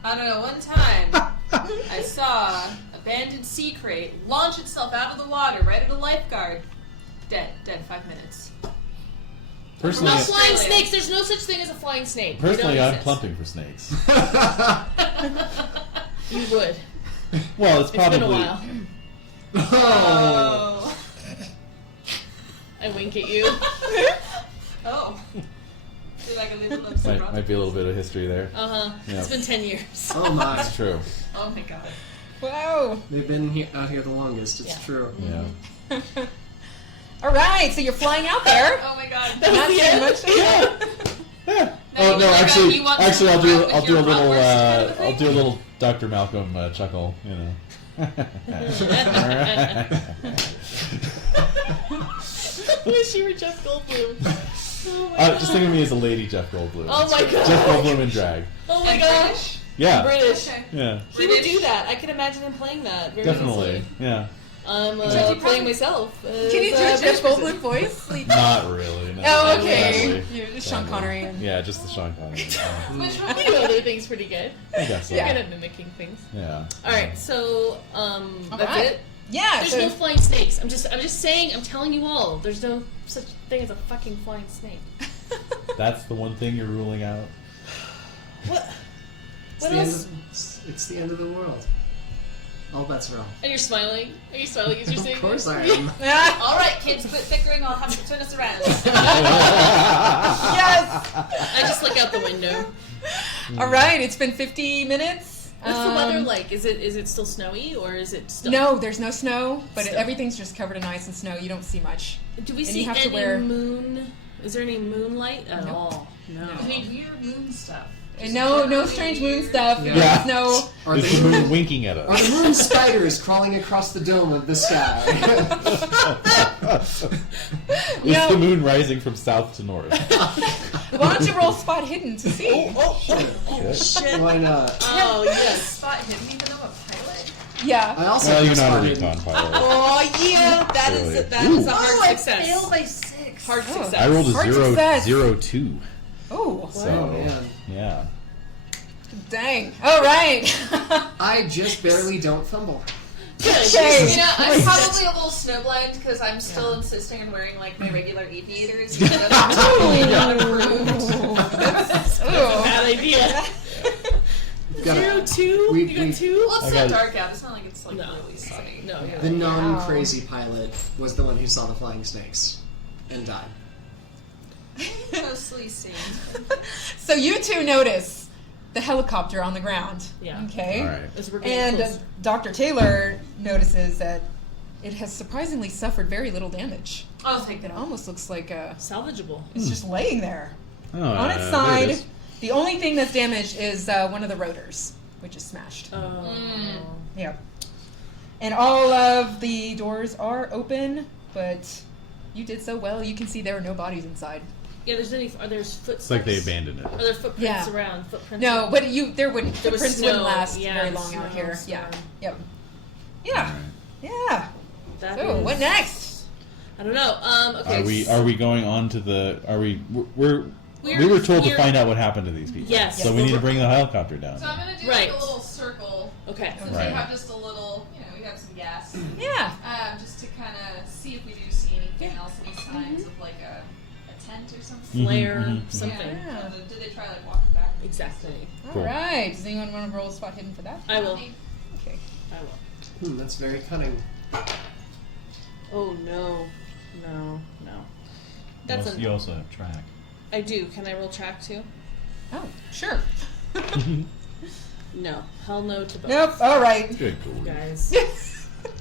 I don't know, one time, I saw an abandoned sea crate launch itself out of the water right at a lifeguard. Dead 5 minutes. Personally, No Well, flying Australia. snakes. There's no such thing as a flying snake. They personally, don't I'm exist. plumping for snakes. You would. Well, it's It's been a probably while. Oh. I wink at you. Oh. Like a little upset. Might be a little bit of history there. Uh-huh. Yeah. It's been 10 years. Oh my. That's true. Oh my god. Wow. They've been out here the longest. It's Yeah. true. Yeah. All right, so you're flying out there. Oh my god. Not saying much. Yeah. No, Oh you no! like Actually, you want actually, to I'll do run I'll with do a your little bratwurst kind of I'll thing? do a little Dr. Malcolm chuckle. You know. I wish you were Jeff Goldblum. Oh my god. Just think of me as a lady Jeff Goldblum. Oh my god. Jeff Goldblum in drag. Oh my And gosh. Yeah. British. Okay. Yeah. He would do that. I can imagine him playing that very Definitely. easily. Yeah. I'm Exactly. playing myself. Can you do a Jeff Goldblum voice? Not really. No. Oh, Not okay. really. You're just Sean Sadly. Connery. And... Yeah, just the Sean Connery. Yeah. Which You one? do other things pretty good. I guess so. You're Yeah. good at mimicking things. Yeah. Alright, so that's right. it? Yeah. There's so- no flying snakes. I'm just saying, I'm telling you all, there's no such thing as a fucking flying snake. That's the one thing you're ruling out. What? It's What the else? it's the end of the world. All bets are off. And you're smiling? Are you smiling as you're saying Of course this? I am. Alright, kids, quit bickering. I'll have to turn us around. Yes. I just look out the window. All right. It's been 50 minutes. What's the weather like? Is it still snowy or is it still? No, there's no snow, but Still. everything's just covered in ice and snow. You don't see much. Do we And see you have to any wear- moon? Is there any moonlight at Nope. all? No. Any weird moon stuff. And no strange moon stuff. Yeah. There's no. Are Is the the moon winking at Are us? the moon spiders crawling across the dome of the sky? Is the moon rising from south to north? Why don't you roll spot hidden to see? Shit. Why not? Oh yes. Spot him even though I'm a pilot? Yeah. I also Well, have you're not a spotted- recon pilot. Oh yeah, that Clearly. is that is a Ooh. hard I success. failed by 6. Hard Oh. success. I rolled a Hard success. 0-2. Oh, So, Oh, man. yeah. dang. All right. I just barely don't fumble. Okay. You know, I'm probably a little snowblind because I'm still insisting on wearing like my regular aviators. Even though they're totally not approved. Ooh. Bad idea. Got 0-2? We- You got we- 2? Well, it's I not got- dark out. It's not like it's like No. really sunny. No, yeah. The non-crazy pilot was the one who saw the flying snakes and died. Mostly seen. So you two notice the helicopter on the ground. Yeah. Okay. All right. As we're getting And close. Dr. Taylor notices that it has surprisingly suffered very little damage. Oh, thank It God. almost looks like Salvageable. it's just laying there Oh, on its there it side. is. The only thing that's damaged is one of the rotors, which is smashed. Oh. Yeah. And all of the doors are open, but you did so well. You can see there are no bodies inside. Yeah, are there footsteps? It's like they abandoned it. Are there footprints Yeah. around? Footprints No, around? but there wouldn't. There was Footprints wouldn't snow. last Yeah, very the long out snow, here. snow. Yeah. Yep. Yeah. All Yeah. That So is- what next? I don't know. Okay. Are we going on to the? Are we? We were told to find out what happened to these people. Yes. So we need to bring the helicopter down. So I'm gonna do Right. like a little circle Okay. since Right. we have just a little, we have some gas. Yeah. Just to kind of see if we do see anything else, any signs of like a tent or something. Flare, Mhm, mhm. something. Yeah. Did they try like walking back? Exactly. Cool. All right. Does anyone want to roll spot hidden for that? I will. Okay. I will. That's very cunning. Oh no. No. That's You also have track. I do. Can I roll track too? Oh, sure. No. Hell no to both. Nope. All right. Good. Cool. Guys.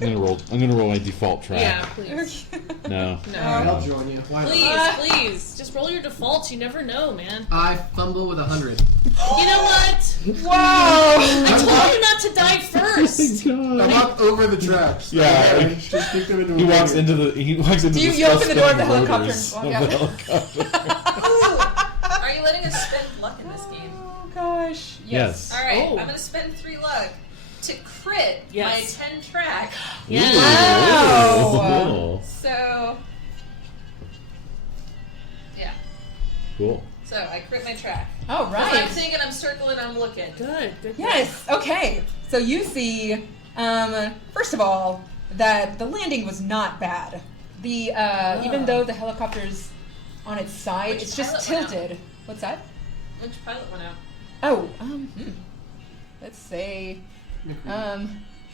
I'm gonna roll my default track. Yeah, please. No. No. I'll join you. Why Please, not? please. Just roll your defaults. You never know, man. I fumble with 100. You know what? Wow. I told you not to die first. I walk over the tracks. Yeah. Just kick them into He a walks wagon. into the. He walks into Do the. you open the door of the suspended helicopter rotors and of walk the out? helicopter. Are you letting us spend luck in this game? Oh gosh. Yes. All right, Oh. I'm gonna spend 3 luck to crit Yes. my 10 track. Yeah. Wow. So, yeah. Cool. So I crit my track. All I'm right. thinking, I'm circling, I'm looking. Good. Yes. Okay. So you see, first of all, that the landing was not bad. The even though the helicopter's on its side, Which it's just pilot went tilted. What's that? Which pilot went out? Oh, let's say,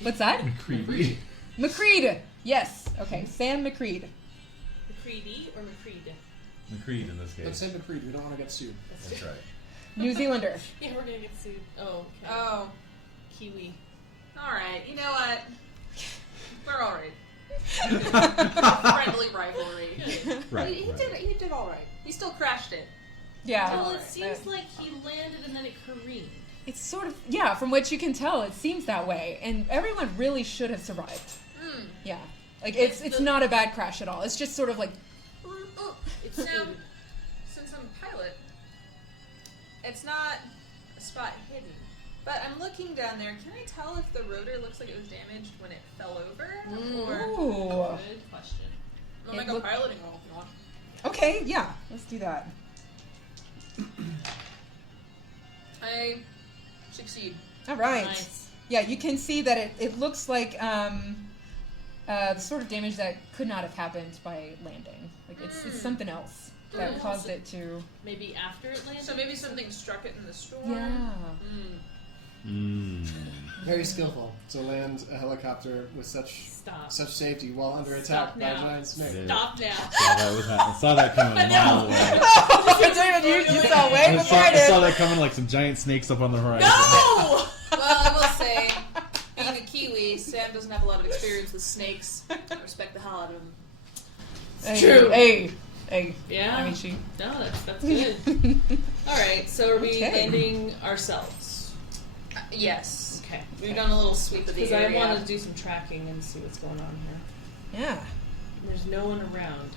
what's that? Creepy. McCreed. Yes. Okay, Sam McCreed. McCready or McCreed? McCreed in this Let's case. say McCreed. We don't want to get sued. That's right. New Zealander. Yeah, we're gonna get sued. Oh, okay. Oh, Kiwi. alright. You know what? We're alright. Friendly rivalry. Right. He did alright. He still crashed it. Yeah. Well, it seems like he landed and then it careened. It's sort of, yeah, from what you can tell, it seems that way. And everyone really should have survived. Yeah. Like, it's not a bad crash at all. It's just sort of like, It's Now, since I'm a pilot, it's not a spot hidden. But I'm looking down there. Can I tell if the rotor looks like it was damaged when it fell over? Or ooh. good question. I'll make a piloting roll if you want. Okay, yeah, let's do that. I succeed. All right. Nice. Yeah, you can see that it looks like the sort of damage that could not have happened by landing. Like it's something else that caused it to. Maybe after it landed. So maybe something struck it in the storm. Yeah. Very skillful to land a helicopter with such safety while under attack by a giant snake. Stop now. Saw that coming a mile away. David, you saw way before I saw did. that coming like some giant snakes up on the horizon. No! Well, I will say, being a Kiwi, Sam doesn't have a lot of experience with snakes. I respect the hell out of him. Hey, true. Hey. Yeah. I mean, she. No, that's good. All right. So are we Okay. landing ourselves? Yes. Okay. We've done a little sweep of the Because I area. want to do some tracking and see what's going on here. Yeah. There's no one around.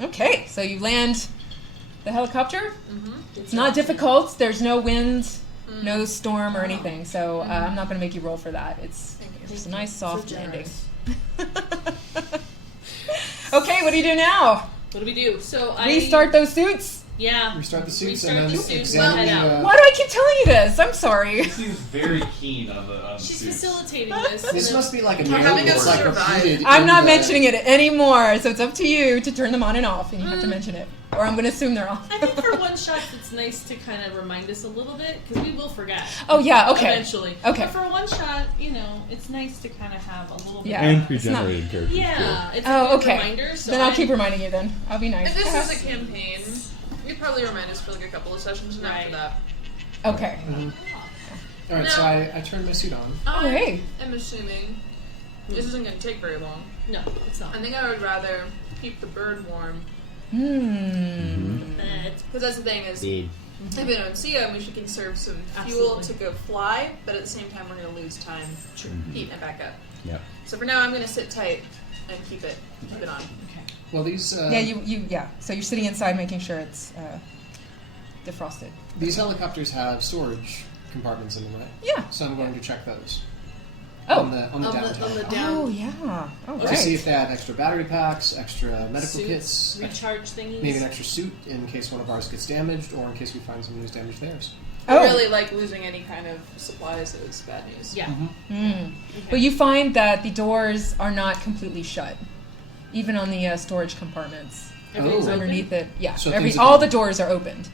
Okay, so you land the helicopter. Mm-hmm. It's not difficult. There's no wind, no storm or anything. So I'm not going to make you roll for that. It's just a nice soft So landing. generous. Okay, what do you do now? What do we do? So I Restart those suits? Yeah. Restart the suits Restart and the then suits, examine head the. out. Why do I keep telling you this? I'm sorry. He seems very keen on the She's suits. facilitating this. This must be like a having note us like survive. repeated. I'm in not the- mentioning it anymore, so it's up to you to turn them on and off, and you have to mention it. Or I'm going to assume they're off. I think for one shot, it's nice to kind of remind us a little bit because we will forget. Oh, yeah, okay. Eventually. Okay. But for one shot, it's nice to kind of have a little bit. Yeah. And It's not- pre-generated characters. Yeah. It's Oh, a good okay. reminder. So Then I'll keep reminding you then. I'll be nice. If this is a campaign, you'd probably remind us for like a couple of sessions and after Right. that. Okay. All right, so I turned my suit on. Oh, hey. I'm assuming this isn't going to take very long. No, it's not. I think I would rather keep the bird warm. But Because that's the thing is, Dude. if we don't see him, we should conserve some fuel to go fly, but at the same time, we're going to lose time heating it back up. Yep. So for now, I'm going to sit tight and keep it on. okay. Well, these Yeah, so you're sitting inside making sure it's defrosted. these helicopters have storage compartments in them, right? Yeah. So I'm going to check those. Oh. On the downtown. On the down. Oh, yeah. Oh, To see right. if they have extra battery packs, extra medical Suits, kits, recharge thingies. maybe an extra suit in case one of ours gets damaged, or in case we find someone who's damaged theirs. I Oh. really like losing any kind of supplies is bad news. Yeah. But you find that the doors are not completely shut, even on the storage compartments. Everything's Oh. open. Underneath it, yeah. So things have All been- the doors are opened,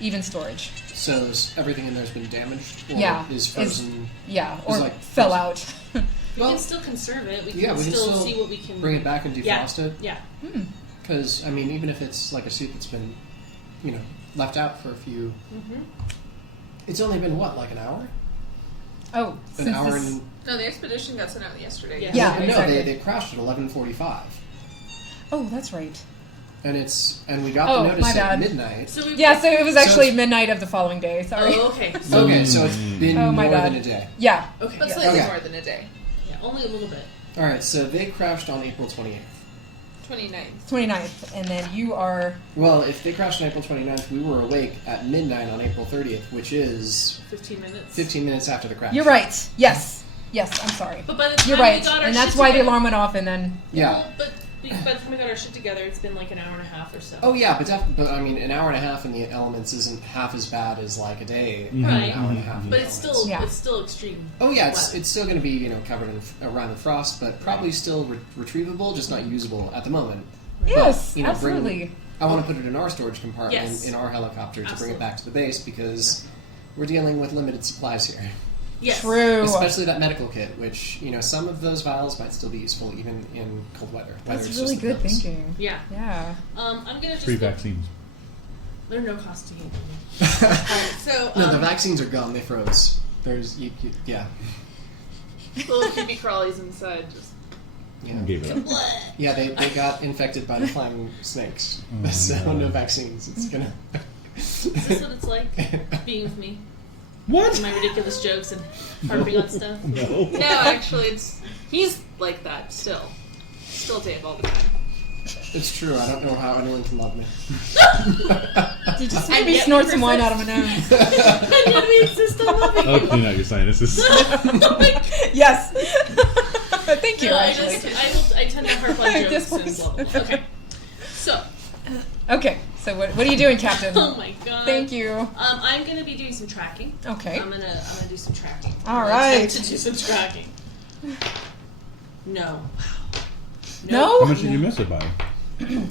even storage. So everything in there's been damaged, or Yeah, is frozen. Yeah, or like- fell out. We Well, can still conserve it. We can, yeah, we can still see what we can bring it back and Yeah. defrost it. Yeah. Because I mean, even if it's like a suit that's been, left out for a few. It's only been what, like an hour? Oh, An since hour this... and No, the expedition got sent out yesterday. Yeah. Yeah, no, exactly. they crashed at 11:45, Oh, that's right. and we got Oh, the my notice at bad. midnight. So we Yeah, so it was So actually it's- midnight of the following day. Sorry. Oh, okay. So, Okay, so it's been Oh, my more bad. than a day. Yeah. okay. But Yeah. slightly Okay. more than a day. Yeah, only a little bit. All right, so they crashed on April 28th. 29th. 29th, and then you are... Well, if they crashed on April 29th, we were awake at midnight on April 30th, which is 15 minutes. 15 minutes after the crash. You're right. Yes. Yes, I'm sorry. But by the time You're we right. got our And that's shit why the together, alarm went off, and then... Yeah. Well, but by the time we got our shit together, it's been like an hour and a half or so. Oh yeah, but I mean, an hour and a half in the elements isn't half as bad as like a day. Right. An hour and a half. in But the it's elements. still Yeah. it's still extreme. Oh yeah, What? it's still going to be covered in around in frost, but probably still retrievable, just not usable at the moment. Yes, Bring- absolutely. I want to put it in our storage compartment Yes. in our helicopter to bring Absolutely. it back to the base because we're dealing with limited supplies here. Yes. True. Especially that medical kit, which, some of those vials might still be useful even in cold weather. whether That's it's really just the good pills. thinking. Yeah. Yeah. I'm gonna just Free look- vaccines. They're no cost to you. So No, the vaccines are gone. They froze. There's, yeah. little creepy crawlies inside. Just Yeah. Gave it up. Yeah, they got infected by the flying snakes. Oh, So no. no vaccines. It's gonna. is this what it's like being with me? What? My ridiculous jokes and harping on stuff. No. No, actually, he's like that still. Still Dave all the time. It's true. I don't know how anyone can love me. You just And made me yet snort you some wine persist. out of my nose. And yet we insist on loving I'll you. clean out your sinuses. Yes. Thank you, No, actually. I tend to harp on This jokes and was- blah, blah, blah. Okay. So, Okay, so what are you doing, Captain? oh my god. Thank you. I'm gonna be doing some tracking. Okay. I'm gonna do some tracking. All I'm gonna right. attempt to do some tracking. No. No? How much did you miss it by?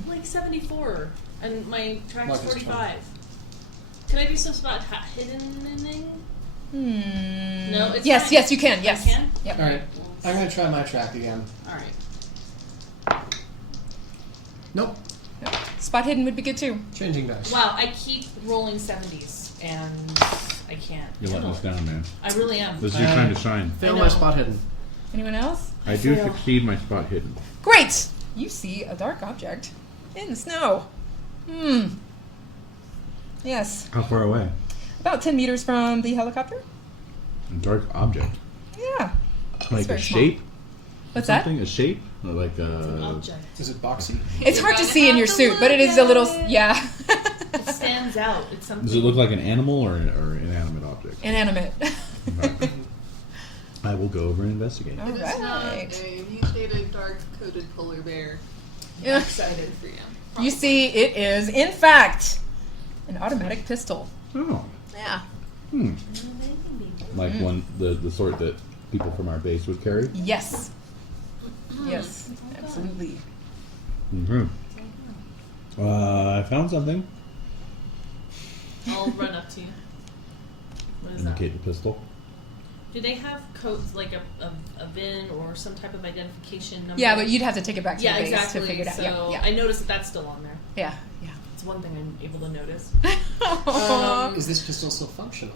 Like 74, and my track's Mark is 45. Can I do some spot hidden? No, it's Yes, fine. yes, you can. Yes. I can? Yep. All right, I'm gonna try my track again. All right. Nope. Spot hidden would be good too. Changing dice. Wow, I keep rolling 70s, and I can't. You're letting handle us it. down, man. I really am. This is your time to shine. Fail I my know. spot hidden. Anyone else? I do fail. succeed my spot hidden. Great. You see a dark object in the snow. Yes. How far away? About 10 meters from the helicopter. A dark object. Yeah. Like a very small. shape? What's that? Something? A shape? Or like Object. Is it boxy? It's You're hard to gonna see in have your to suit, but it look is a little. at it. Yeah. It stands out. It's something. Does it look like an animal or inanimate object? Inanimate. Okay. I will go over and investigate. All right. a mutated, dark-coated polar bear. Yeah. Excited for you. You see, it is, in fact, an automatic pistol. Oh. Yeah. Hmm. Like one, the sort that people from our base would carry? Yes. Yes. Absolutely. Mm-hmm. I found something. I'll run up to you. What is that? Indicate the pistol. Do they have codes like a VIN or some type of identification number? Yeah, but you'd have to take it back to yeah, the base exactly. to figure it out. So Yeah. I noticed that that's still on there. Yeah. Yeah. It's one thing I'm able to notice. Is this pistol still functional?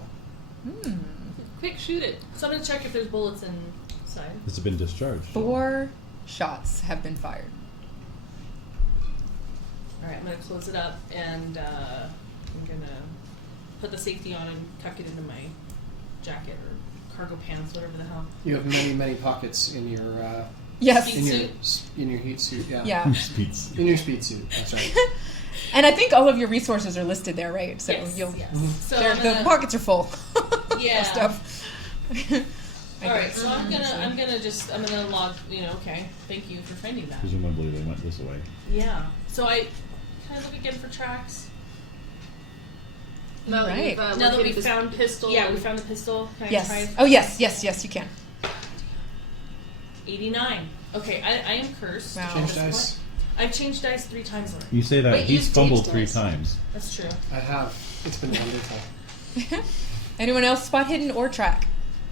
Quick, shoot it. So I'm gonna check if there's bullets inside. This has been discharged. 4 shots have been fired. All right, I'm gonna close it up and I'm gonna put the safety on and tuck it into my jacket or cargo pants, whatever the hell. You have many, many pockets in your Yes. in your heat suit. Yeah. Yeah. Speeds. In your speed suit. That's right. And I think all of your resources are listed there, right? So Yes, you'll. yes. So they're- I'm the gonna, pockets are full. Yeah. Of stuff. all right, so I'm gonna log. Okay, thank you for finding that. Presumably they went this way. Yeah. So can I look again for tracks? Now that Right. we've, now that we found pistol. Yeah, we found the pistol. Can I Yes. try? Oh, yes, yes, yes, you can. 89. Okay, I am cursed. Wow. Change dice. I've changed dice 3 times already. You say that. Wait, He's use fumbled Jade's 3 dice. times. That's true. I have. It's been wonderful. Anyone else spot hidden or track?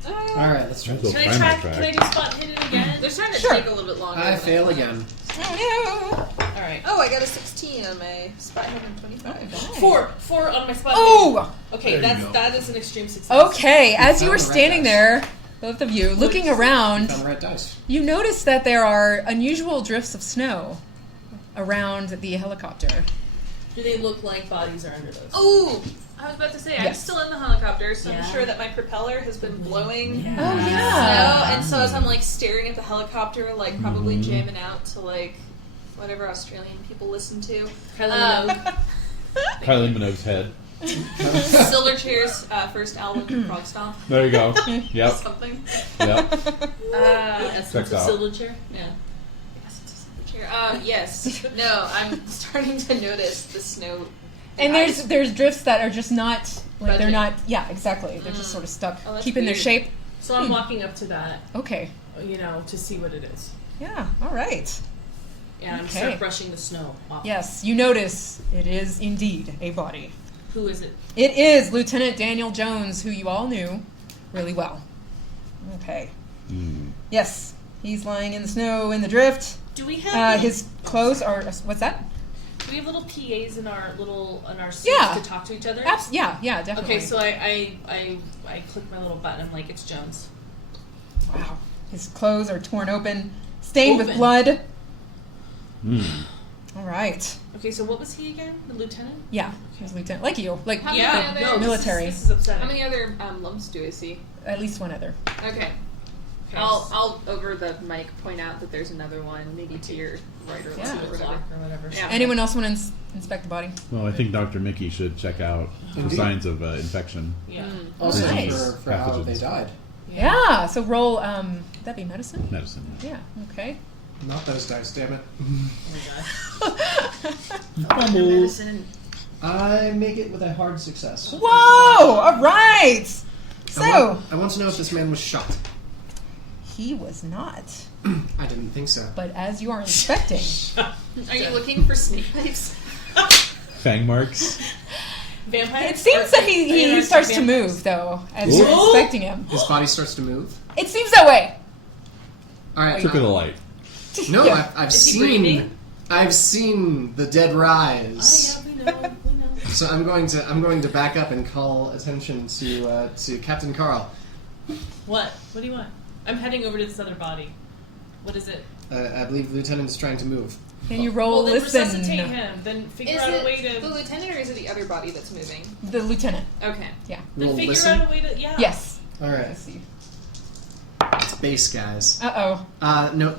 All right, let's try Let's go this. Can I find track? my Can I track. do spot hidden again? They're trying to Sure. take a little bit longer. I than fail thought. again. Oh, All right. Oh, I got a 16 on my spot hidden 25. no. 4 on my spot. Oh! Okay, There you go. that is an extreme success. Okay, as you found were the right standing dice. there, both of you, looking around, Found the right dice. you notice that there are unusual drifts of snow around the helicopter. Do they look like bodies are under those? Oh, I was about to say, I'm Yes. still in the helicopter, so Yeah. I'm sure that my propeller has been blowing Oh, snow, yeah. and so as I'm like staring at the helicopter, like probably jamming out to like whatever Australian people listen to. Kylie Minogue. Kylie Minogue's head. Silverchair's first album, Frog Stomp, There you go. Yep. something. Yep. Essence Checks of out. Silverchair. Yeah. Yes, it's a Silverchair. Yes. No, I'm starting to notice the snow. And there's drifts that are just not, like, they're Budging. not, yeah, exactly. They're just sort of stuck, Oh, that's keeping their weird. shape. So I'm walking up to that, Okay. to see what it is. Yeah, all right. And I'm Okay. start brushing the snow off. Yes, you notice it is indeed a body. Who is it? It is Lieutenant Daniel Jones, who you all knew really well. Okay. Hmm. Yes, he's lying in the snow in the drift. Do we have His clothes are. What's that? Do we have little PAs in our seats Yeah. to talk to each other? Yeah, definitely. Okay, so I click my little button. I'm like, it's Jones. Wow. His clothes are torn open, stained with Open. blood. Hmm. All right. Okay, so what was he again? The lieutenant? Yeah, he was lieutenant. Like you. Like How Yeah, many no, other, military. This is upsetting. How many other lumps do I see? at least one other. Okay. Okay. I'll over the mic point out that there's another one, maybe to your right or left Yeah. or whatever. Clock or whatever. Yeah. Anyone else want to inspect the body? Well, I think Dr. Mickey should check out for Indeed. signs of infection. Yeah. Also Nice. for how they Pathogens. died. Yeah. So roll. Would that be medicine? Medicine. Yeah. Okay. Not those dice, damn it. Oh my god. Medicine. I make it with a hard success. Whoa! All right. So I want to know if this man was shot. he was not. I didn't think so. But as you are inspecting, Are you looking for snake bites? Fang marks. Vampire. it seems that he starts to move though as you're Ooh. inspecting him. His body starts to move. It seems that way. All right. Took it a light. No, Yeah. I've Is he seen. breathing? I've seen the dead rise. Oh yeah, we know. So I'm going to back up and call attention to Captain Carl. What? What do you want? I'm heading over to this other body. What is it? I believe the lieutenant is trying to move. Can you roll Well, then listen? resuscitate him. Then figure Is out a it way the to. lieutenant or is it the other body that's moving? The lieutenant. Okay. Yeah. Then Roll figure listen. out a way to. Yeah. Yes. All right. Let's see. It's base, guys. No,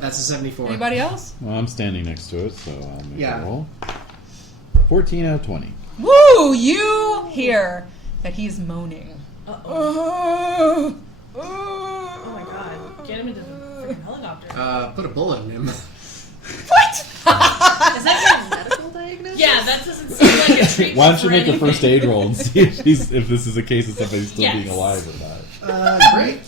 that's a 74. anybody else? Well, I'm standing next to it, so I'll make Yeah. a roll. 14 out of 20. Woo! You hear that he's moaning. Uh-oh. Oh, Oh my god. Get him into the freaking helicopter. Put a bullet in him. What? Is that your medical diagnosis? Yeah, that doesn't seem like a treatment. Why don't you for make a anything. first aid roll and see if this is a case of somebody still Yes. being alive or not? Great.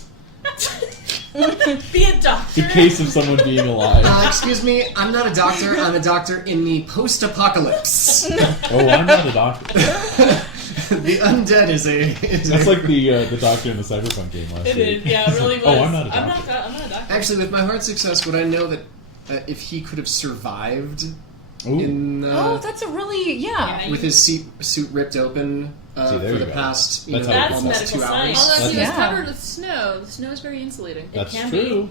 Be a doctor. In case of someone being alive. Excuse me, I'm not a doctor. I'm a doctor in the post-apocalypse. Oh, I'm not a doctor. The undead is a. That's like the doctor in the Cyberpunk game last It week. is. Yeah, it really was. Oh, I'm not a doctor. I'm not a doctor. Actually, with my hard success, would I know that if he could have survived Ooh. in Oh, that's a really Yeah, with his suit ripped open See, there for you the go. past That's how it almost medical 2 hours? science. Although he was Yeah. covered with snow, the snow is very insulating. That's can true.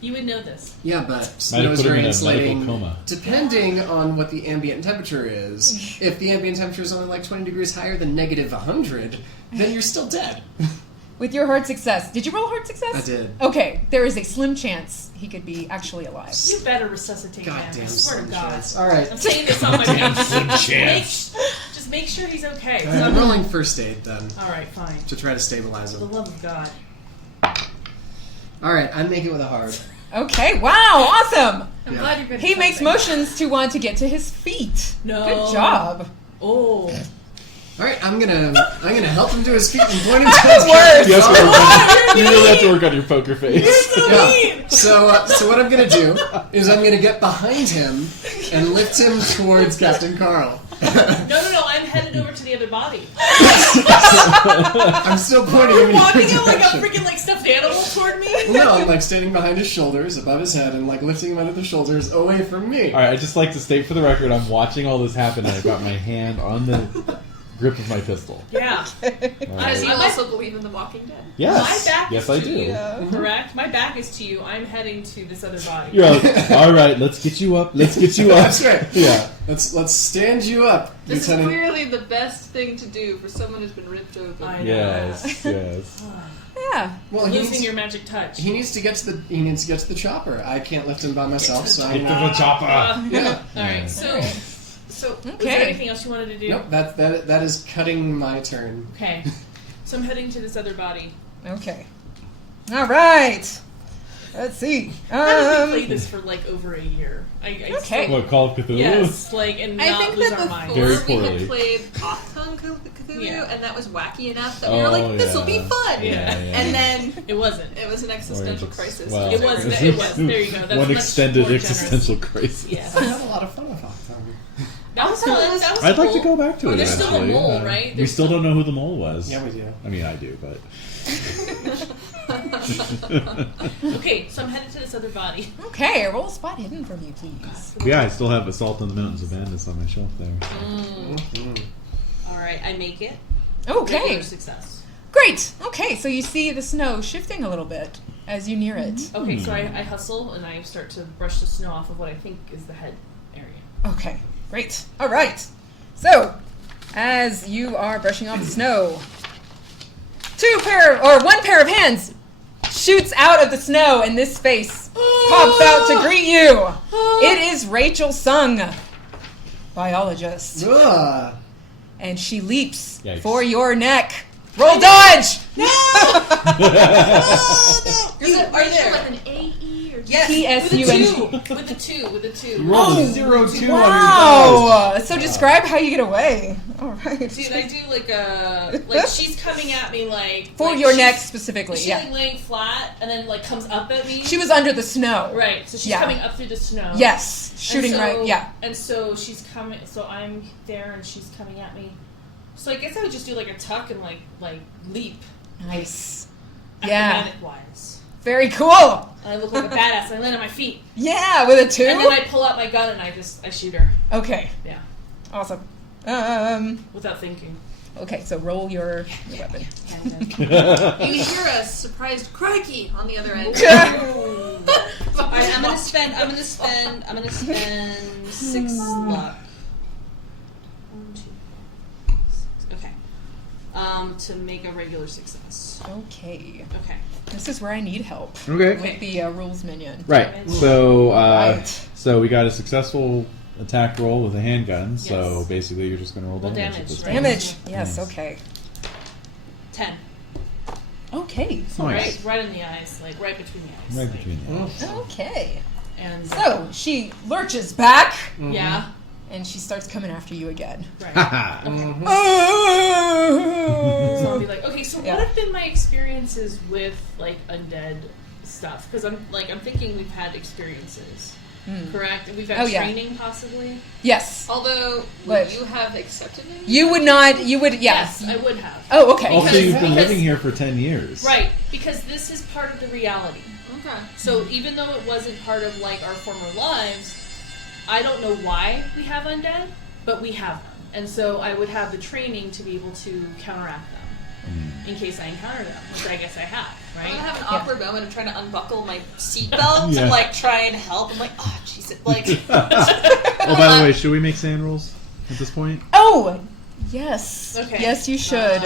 You would know this. Yeah, but Might snow have is put him very in a insulating. medical coma. Depending on what the ambient temperature is. If the ambient temperature is only like 20 degrees higher than negative 100, then you're still dead. with your hard success. Did you roll hard success? I did. Okay, there is a slim chance he could be actually alive. You better resuscitate him. I Goddamn swear to slim God. chance. All right. I'm saying this on my page. Slim chance. Just make sure he's okay. I'm rolling first aid then All right, fine. to try to stabilize For the him. love of God. All right, I'm making it with a hard. Okay, wow, awesome. I'm Yeah. glad you're good. He at makes something. motions to want to get to his feet. No. Good job. Oh. All right, I'm gonna help him to his feet and point him towards Worse. You, have to work on, you really have to work on your poker face. Yeah. So what I'm gonna do is I'm gonna get behind him and lift him towards Captain Carl. No. I'm headed over to the other body. I'm still pointing him You're in walking your out like a direction. freaking like stuffed animal toward me. No, I'm like standing behind his shoulders, above his head, and like lifting him out of the shoulders away from me. Alright, I'd just like to state for the record, I'm watching all this happen and I've got my hand on the grip of my pistol. Yeah. Does he Alright. also believe in The Walking Dead? Yes. My back yes, is I to do. you. Correct? My back is to you. I'm heading to this other body. You're like, alright, let's get you up. Let's get you up. That's right. Yeah. Let's stand you up, This is Lieutenant. clearly the best thing to do for someone who's been ripped open. I know. Yes, yes. Yeah. Well, he Losing needs, your magic touch. he needs to get to the chopper. I can't lift him by myself, so Get to I'm, the chopper. yeah. Alright, so Alright. was there Okay. anything else you wanted to do? Nope, that is cutting my turn. Okay. So I'm heading to this other body. Okay. All right. Let's see. How did we play this for like over a year? I Okay. still- What, Call of Cthulhu? Yes, like, and I not think lose that our before mind. Very we poorly. had played Off-Tongue Cthulhu, Yeah. and that was wacky enough that we were like, Oh, "This will be yeah. fun." Yeah. And then It wasn't. it was an existential crisis. Well, It was. It was. There you go. That's one much extended more generous. existential crisis. Yeah. I had a lot of fun with Hawktown. That was fun. That was I'd like to cool. go back to it There's still a eventually. mole, right? We There's still don't know who the mole was. Yeah, we do. I mean, I do, but... Okay, so I'm headed to this other body. Okay, roll spot hidden for me, please. Yeah, I still have Assault on the Mountains of Madness on my shelf there. Alright, I make it. Okay. Regular success. Great. Okay, so you see the snow shifting a little bit as you near it. Okay, so I hustle and I start to brush the snow off of what I think is the head area. Okay, great. All right. So, as you are brushing off the snow, one pair of hands shoots out of the snow, and this face pops out to greet you. It is Rachel Sung, biologist, Ugh. and she leaps Yikes. for your neck. Roll dodge. Are there? with an AE or Yes, TSUNG. with the two. You rolled a 0-2 on your dice. Wow. So describe how you get away. All right. Dude, I do like she's coming at me For like your she's- neck specifically, She's yeah. like laying flat and then like comes up at me. She was under the snow. Right, so she's Yeah. coming up through the snow. Yes. Shooting And so- right. Yeah. And so she's coming. So I'm there and she's coming at me. So I guess I would just do like a tuck and like leap. Nice. Yeah. Acrobatic wise. Very cool. And I look like a badass. And I land on my feet. Yeah, with a 2? And then I pull out my gun and I shoot her. Okay. Yeah. Awesome. Without thinking. Okay, so roll your weapon. You hear a surprised crikey on the other end. Alright, I'm gonna spend 6 luck. 1, 2, 6. Okay. To make a regular success. Okay. Okay. This is where I need help. Okay. With the rules minion. Right. So, Right. so we got a successful attack roll with a handgun. So Yes. basically, you're just going to roll Roll damage. damage, at this right? point. Damage. Yes, Nice. okay. 10. Okay. Nice. Right in the eyes, like right between the eyes. Right like, between the eyes. Okay. And So she lurches back yeah, and she starts coming after you again. right. Haha. So I'll be like, okay, so Yeah. what have been my experiences with like undead stuff? Because I'm thinking we've had experiences, correct? And we've had Oh, yeah. training possibly. Yes. Although, But- would you have accepted me? You would not. You would. Yes. I would have. Oh, okay. Also, you've been because- living here for 10 years. Right, because this is part of the reality. Okay. So even though it wasn't part of like our former lives, I don't know why we have undead, but we have them. And so I would have the training to be able to counteract them in case I encounter them, which I guess I have, I'm right? gonna have an awkward moment of trying to unbuckle my seatbelt Yeah. to like try and help. I'm like, oh Jesus, like. Oh, by the way, should we make sand rolls at this point? Oh, yes. Okay. Yes, you should.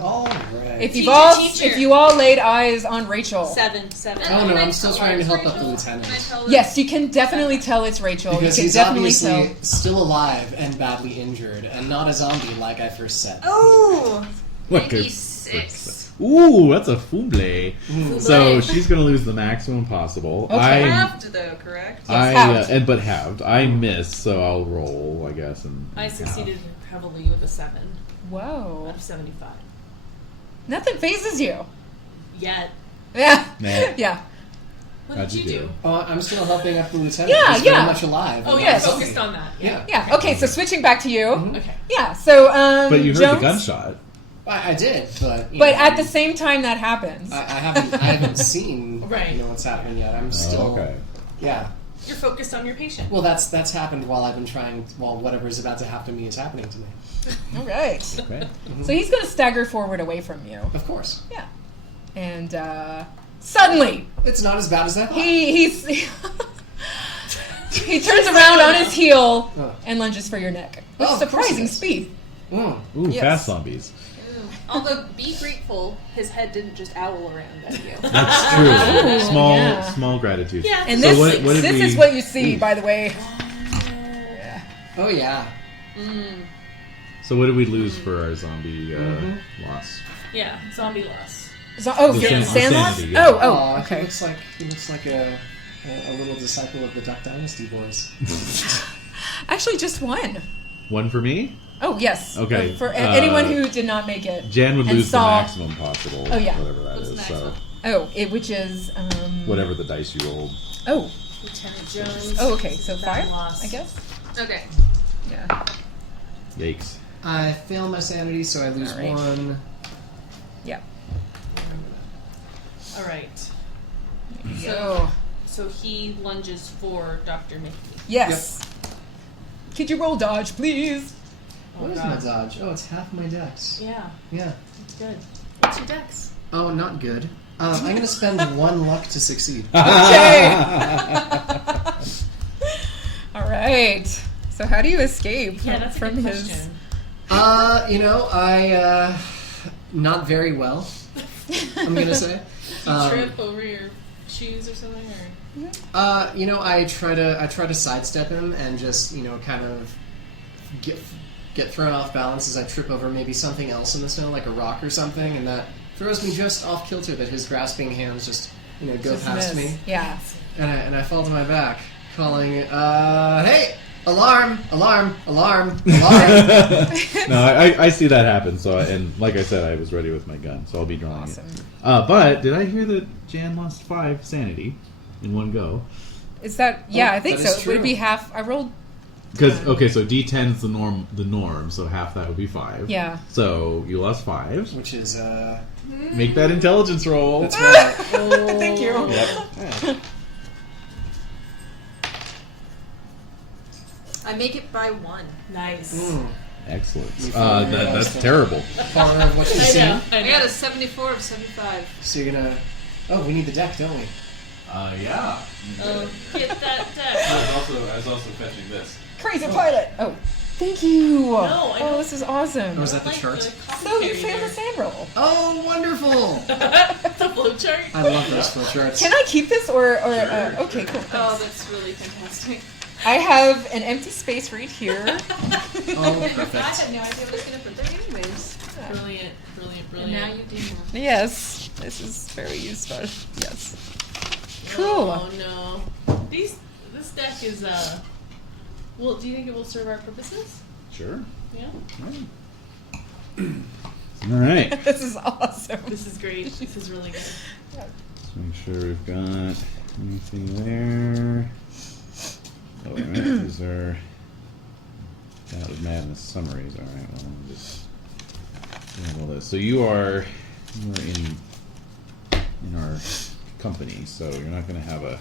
All right. If Teacher, if you all laid eyes on Rachel, 7. Oh no, I'm still trying to help out the lieutenant. yes, you can definitely tell it's Rachel. Because you can he's definitely obviously tell. still alive and badly injured, and not a zombie like I first said. Oh, What could- 96. Ooh, that's a fouble. So she's going to lose the maximum possible. Okay. Halved though, correct? I halved. but halved. I missed, so I'll roll, I guess. And I half. succeeded heavily with a 7 Whoa. out of 75. Nothing phases you. Yet. Yeah. Nah. Yeah. What How'd did you you do? do? I'm still helping out the lieutenant. Yeah, He's yeah. very much alive. Oh and yeah, not a focused zombie. on that. Yeah. Yeah. Okay, so switching back to you. Okay. Yeah. So But you heard Jones, the gunshot. I did, but But at the same time that happens. I haven't seen Right. what's happening yet. I'm still Oh, okay. yeah. You're focused on your patient. Well, that's happened while I've been trying. While whatever is about to happen to me is happening to me. All right. Okay. So he's going to stagger forward away from you. Of course, Yeah. And suddenly it's not as bad as I thought. he's he turns around on his heel and lunges for your neck with Oh, of course surprising he does. speed. Mm. Ooh, Yes. fast zombies. Although, be grateful, his head didn't just owl around at you. That's true. Small, yeah. small gratitude. Yeah. And So this what did this we- is what you see, by the way. Oh yeah. So what did we lose for our zombie loss? Yeah, zombie loss. So, The your san- sand the loss? sanity, yeah. Oh, Aw, okay. He looks like a little disciple of the Duck Dynasty boys. Actually, just one. One for me? Oh, yes. Okay, For anyone who did not make it. Jan would And lose saw- the maximum possible. Oh, yeah. Whatever that What's is. the So maximum? Oh, which is whatever the dice you rolled. Oh, Lieutenant Jones. oh, okay. So That 5, loss. I guess. Okay. Yeah. Yikes. I fail my sanity, so I lose All right. 1. Yeah. All right. Yo. So he lunges for Dr. Mickey. Yes. Could you roll dodge, please? What is my dodge? Oh, it's half my dex. Yeah, Yeah. it's good. What's your dex? Oh, not good. I'm going to spend 1 luck to succeed. Okay. All right. So how do you escape Yeah, that's a from good his? question. I not very well. I'm gonna say. You trip over your shoes or something, or I try to sidestep him and just kind of get thrown off balance as I trip over maybe something else in the snow, like a rock or something, and that throws me just off kilter. That his grasping hands just go Just past miss. me, Yeah. and I fall to my back, calling, "Hey! Alarm! Alarm! Alarm! Alarm!" No, I see that happen. So, and like I said, I was ready with my gun, so I'll be drawing Awesome. it. But did I hear that Jan lost 5 sanity in one go? Is that? Yeah, I think that so. is Would it true. be half? I rolled. Because so D10 is the norm, so half that would be 5. Yeah. So you lost 5. Which is Make that intelligence roll. that's right. Thank you. Yep. I make it by 1. nice. Excellent. You found your That's last terrible. Far of what you've I seen. know. I got a 74 of 75. So you're gonna. Oh, we need the deck, don't we? Yeah. Get that deck. I was also fetching this. Crazy pilot. Oh, thank you. No, I oh, don't- this is awesome. Or was that the Like chart? the So you commentary failed the there. sand roll. Oh, wonderful! The flowchart. I love those flowcharts. Can I keep this or okay, cool. Oh, Thanks. that's really fantastic. I have an empty space right here. Oh, I perfect. had no idea what I was going to put there anyways. Brilliant, brilliant, And brilliant. now you do know. Yes, this is very useful. Yes. Cool. Oh no. This deck is well, do you think it will serve our purposes? Sure. Yeah. All right. This is awesome. This is great. This is really good. Let's make sure we've got anything there. Oh, wait a minute. These are Out of Madness summaries. All right. Well, let me just handle this. So you are in our company, so you're not going to have a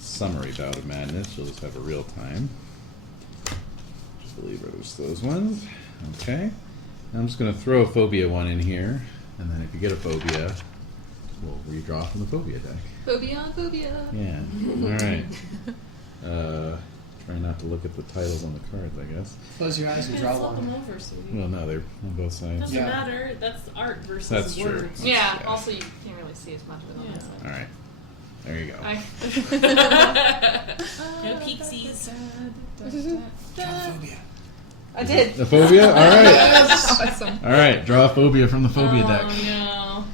summary Bout of Madness. You'll just have a real time. Just believe it was those ones. Okay. I'm just going to throw a phobia one in here, and then if you get a phobia, we'll redraw from the phobia deck. Phobia on phobia. Yeah. All right. Try not to look at the titles on the cards, I guess. Close your eyes and And draw flip them one. over, sweetie. Well, no, they're on both sides. Doesn't Yeah. matter. That's art versus That's true. words. Yeah, Yeah. also you can't really see as much of it on this All side. right. There you go. No peeksies. Phobia. I did. The phobia? All right. Awesome. All right. Draw a phobia from the phobia Oh deck. no.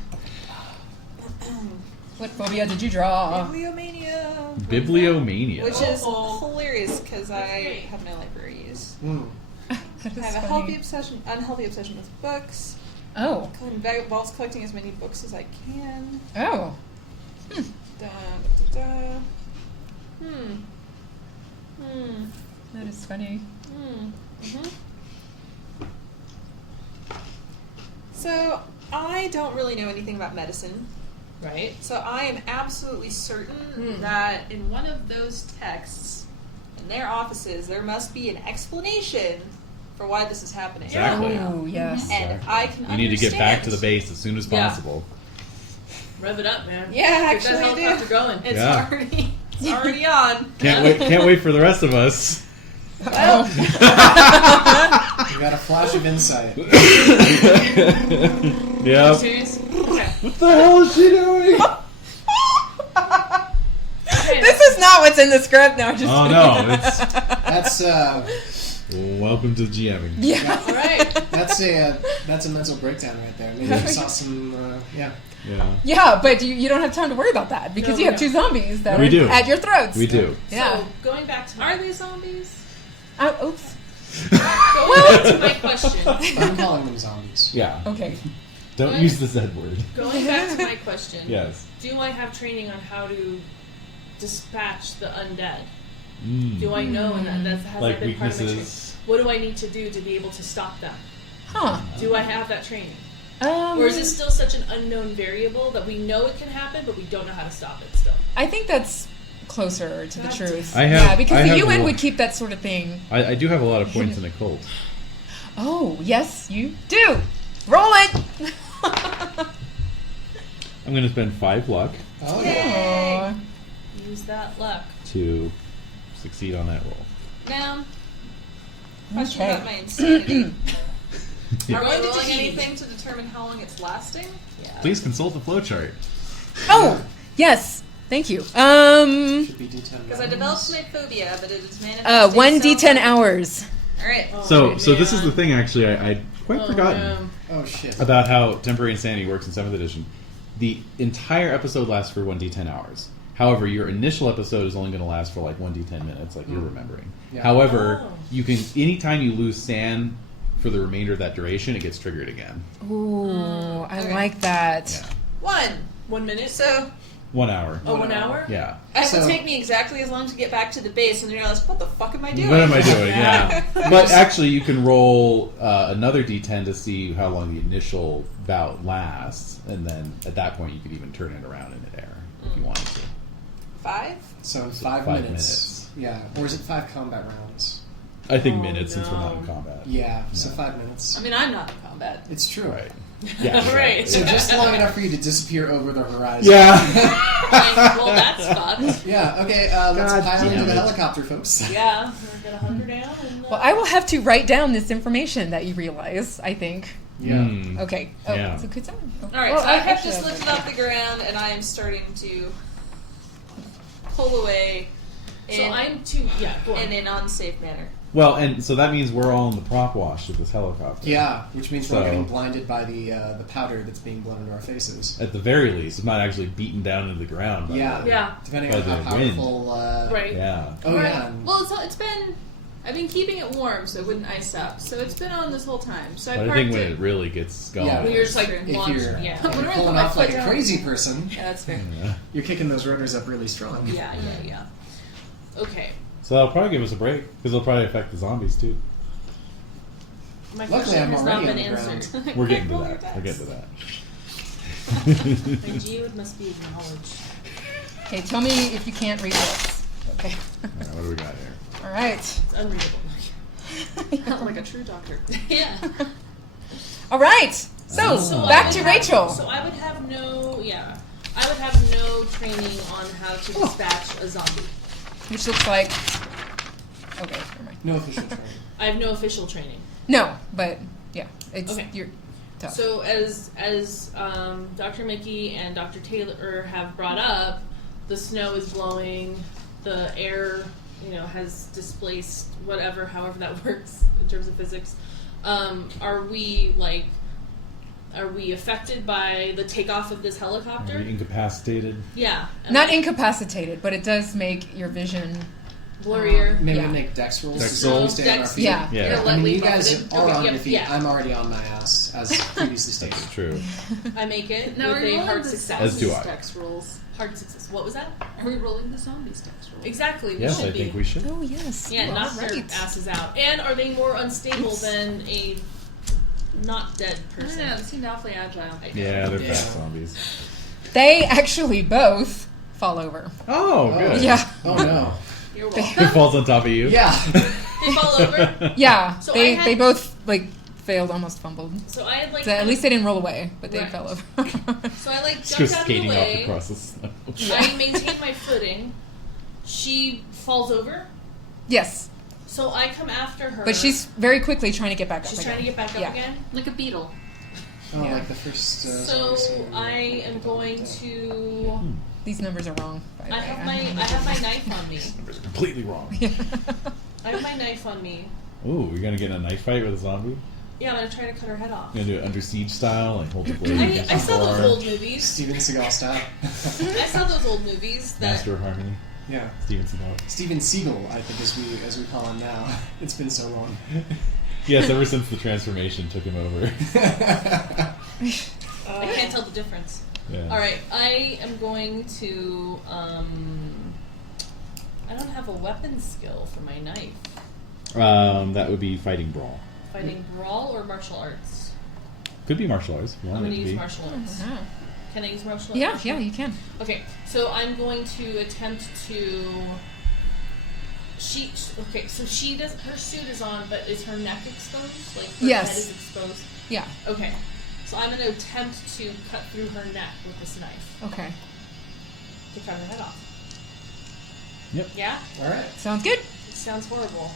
What phobia did you draw? Bibliomania. Bibliomania. Which is Oh. hilarious because I great. have no library use. Mm. That I is have a funny. unhealthy obsession with books. Oh. Involves collecting as many books as I can. Oh. Da, da, da. That is funny. So I don't really know anything about medicine. Right. So I am absolutely certain that in one of those texts, in their offices, there must be an explanation for why this is happening. Exactly. Oh, yes. And I can You need to get back to the understand. base as soon as Yeah. possible. Rev it up, man. Yeah, Get actually, that I do. helicopter going. It's Yeah. already on. Can't wait for the rest of us. Well, You got a flash of insight. Yep. Serious? Okay. What the hell is she doing? Okay, This is not what's in the script. No, just Oh no, it's That's welcome to GMing. Yeah. all right. that's a mental breakdown right there. Maybe you saw some yeah. Yeah. Yeah, but you don't have time to worry about that because No, you have no. two zombies that We are do. at your throats. We do. Yeah. So going back to are they zombies? Oops. going back to my question. I'm calling them zombies. Yeah. Okay. Don't What? use the Z word. Going back to my question. Yes. Do I have training on how to dispatch the undead? Mm. Do I know and has Like that been part of my training? weaknesses. What do I need to do to be able to stop them? Huh. Do I have that training? Or is it still such an unknown variable that we know it can happen, but we don't know how to stop it still? I think that's closer to the truth. Because the UN would keep that sort of thing. I do have a lot of points in occult. Oh, yes, you do. Roll it. I'm going to spend 5 luck Oh, yeah. Use that luck. to succeed on that roll. Now, question Okay. about my insanity. Are we Going to rolling Tahiti. anything to determine how long it's lasting? Yeah. Please consult the flowchart. Oh, yes. Thank you. Should be D10. Because I developed my phobia, but it is manifesting 1d10 hours. Alright. So this is the thing, actually. I'd quite forgotten No. Oh shit. about how temporary insanity works in 7th edition. The entire episode lasts for 1d10 hours. However, your initial episode is only going to last for like 1d10 minutes, like you're remembering. Yeah. However, Oh. you can anytime you lose sand for the remainder of that duration, it gets triggered again. Ooh, I Okay. like that. Yeah. 1 minute. So, 1 hour. Oh, 1 hour? Yeah. it So- would take me exactly as long to get back to the base, and then realize, what the fuck am I doing? What am I doing? Yeah. Yeah. But actually, you can roll another d10 to see how long the initial bout lasts, and then at that point, you could even turn it around in midair if you wanted to. 5? So in 5 5 minutes. Yeah. Or is it 5 combat rounds? I think Oh, minutes since we're not in no. combat. Yeah. So Yeah. 5 minutes. I mean, I'm not in combat. It's true. Right. Yeah. Right. So just long enough for you to disappear over the horizon. Yeah. Well, that's fucked. Yeah. Okay. Let's God pile into damn the it. helicopter, folks. Yeah. We're gonna hunker down. And, Well, I will have to write down this information that you realize, I think. Yeah. Mm. Okay. Oh, Yeah. it's a good sign. Oh. Alright, Well, so I have actually, just lifted off the ground, and I am starting to pull away So in, I'm too. Yeah. Go on. in an unsafe manner. Well, and so that means we're all in the prop wash of this helicopter. Yeah, which means So- we're getting blinded by the powder that's being blown into our faces. At the very least, it's not actually beaten down into the ground. by Yeah. the- Yeah. Depending By on how the wind. powerful. Right. Yeah. Oh Right. yeah. and- Well, it's been. I've been keeping it warm so it wouldn't ice up. So it's been on this whole time. So I But I parked think when it. it really gets going. Yeah. When you're just like If launched. you're, Yeah. if you're When I pulling put my off like foot a down. crazy person, Yeah, that's fair. Yeah. you're kicking those rotors up really strong. Yeah. Okay. So that'll probably give us a break because it'll probably affect the zombies too. My Luckily, question I'm has not already been on the answered. We're getting to Roll your that. We're dice. getting to that. My geode must be acknowledged. Okay, tell me if you can't read this. Okay. Alright, what do we got here? All right. It's unreadable. Like a true doctor. Yeah. All right. So, So back I to would have- Rachel. So I would have no. Yeah. I would have no training on how to dispatch a zombie. Which looks like. Okay, never mind. No official training. I have no official training. No, but yeah, it's Okay. you're tough. So as Dr. Mickey and Dr. Taylor have brought up, the snow is blowing, the air, has displaced whatever, however that works in terms of physics. Are we affected by the takeoff of this Are helicopter? we incapacitated? Yeah. Not incapacitated, but it does make your vision. blurrier. Maybe Yeah. make dex rolls Dex to see if we rolls? stay on our Dex- feet. Yeah. Yeah. You're I mean, lightly you guys buffeted. are Okay, on yep, your feet. yeah. I'm already on my ass, as previously stated. It's true. I make it Now, with are we a rolling hard the success. As do I. zombies dex rolls? Hard success. What was that? Are we rolling the zombies dex rolls? Exactly. We Yes, should I be. think we should. Oh yes. Yeah, you knock are their right. asses out. And are they more unstable Oops. than a not dead I don't person? know, they seemed awfully agile. Yeah, they're Yeah. fast zombies. They actually both fall over. Oh, good. Yeah. Oh no. You're It welcome. falls on top of you. Yeah. They fall over. Yeah. So they I had- they both failed, almost fumbled. So I had So at least they didn't roll away, but they Right. fell over. So I Just jumped go out of the skating off way. across the snow. I maintain my footing. She falls over. Yes, So I come after her. but she's very quickly trying to get back up. she's again. trying to get back up Yeah. again. Like a beetle. Oh, Yeah. like the first. So I am going to. These numbers are wrong. By the I way. have my knife on me. Numbers are completely wrong. I have my knife on me. Ooh, you're gonna get in a knife fight with a zombie? Yeah, I'm gonna try to cut her head off. You're gonna do it under siege style, like hold the blade against I the saw those floor. old movies. Steven Seagal style. I saw those old movies that. Master of Harmony. Yeah. Steven Seagal. Steven Seagal, I think, as we call him now. It's been so long. Yes, ever since the transformation took him over. I can't tell the difference. Yeah. All right, I am going to. I don't have a weapon skill for my knife. That would be fighting brawl. Fighting brawl or martial arts. Could be martial arts. If you I'm want going it to to use be. martial arts. Uh-huh. Can I use martial arts? Yeah, yeah, you can. Okay, so I'm going to attempt to. Okay, so she does. Her suit is on, but is her neck exposed? Like her Yes. head is exposed. Yeah. Okay, so I'm going to attempt to cut through her neck with this knife Okay. to cut her head off. Yep. Yeah, All right. Sounds good. it sounds horrible.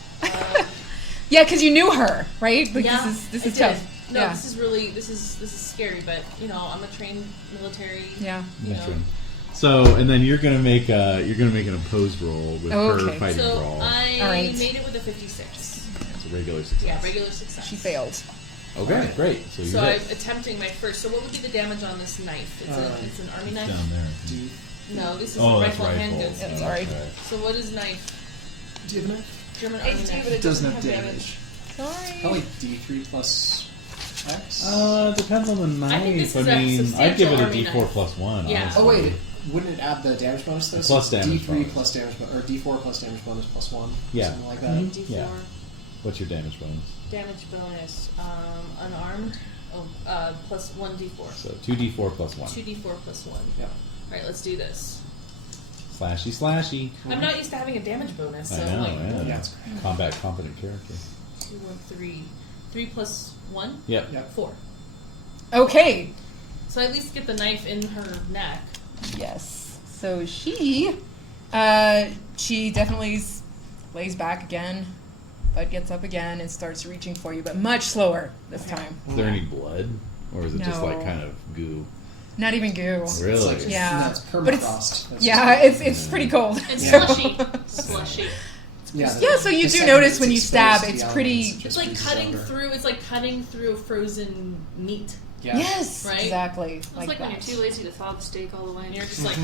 Yeah, because you knew her, right? Like, yeah, this I is did. tough. No, yeah. this is really this is scary, but you know I'm a trained military. Yeah. You know. Veteran. So, and then you're gonna make an opposed roll with Oh, her okay. fighting So brawl. I All right. made it with a 56. It's a regular success. Yeah, regular success. She failed. Okay, great. So you So hit. I'm attempting my first. So what would be the damage on this knife? It's an army knife. Down there. No, this is Oh, a that's rifle rifle. handgun. Yeah, Oh, sorry. okay. So what is knife? Do you have a knife? German I army do, knife. but It doesn't have damage. Sorry. Probably D3 plus X. Depends on the knife. I think this is I a mean, I'd give it a substantial D4 army plus 1. Yeah. honestly. Oh wait, wouldn't it add the damage bonus though? Plus So damage D3 bonus. plus damage or D4 plus damage bonus plus 1. Yeah. Something like that. D4 Yeah. What's your damage bonus? damage bonus. Unarmed. Oh, plus 1d4. So 2d4 plus 1. 2d4 plus 1. Yeah. Alright, let's do this. Slashy, slashy. I'm not used to having a damage bonus, so I know, like yeah. Yeah, it's Combat competent character. 2, 1, 3. 3 plus 1? Yep. Yeah. 4. Okay. So I at least get the knife in her neck. Yes. So she definitely lays back again, but gets up again and starts reaching for you, but much slower this time. Is there any blood? Or is it just like No. kind of goo? Not even goo. It's Really? like, Yeah. That's But it's- permafrost. That's Yeah, it's pretty cold. And Yeah. slushy. Slushy. just, Yeah, so you the do second notice it's when you exposed stab, to the it's elements, pretty- it just It's like freezes cutting over. through. It's like cutting through a frozen meat. Yeah. Yes, Right? exactly. It's Like like when that. you're too lazy to thaw the steak all the way. And you're just like,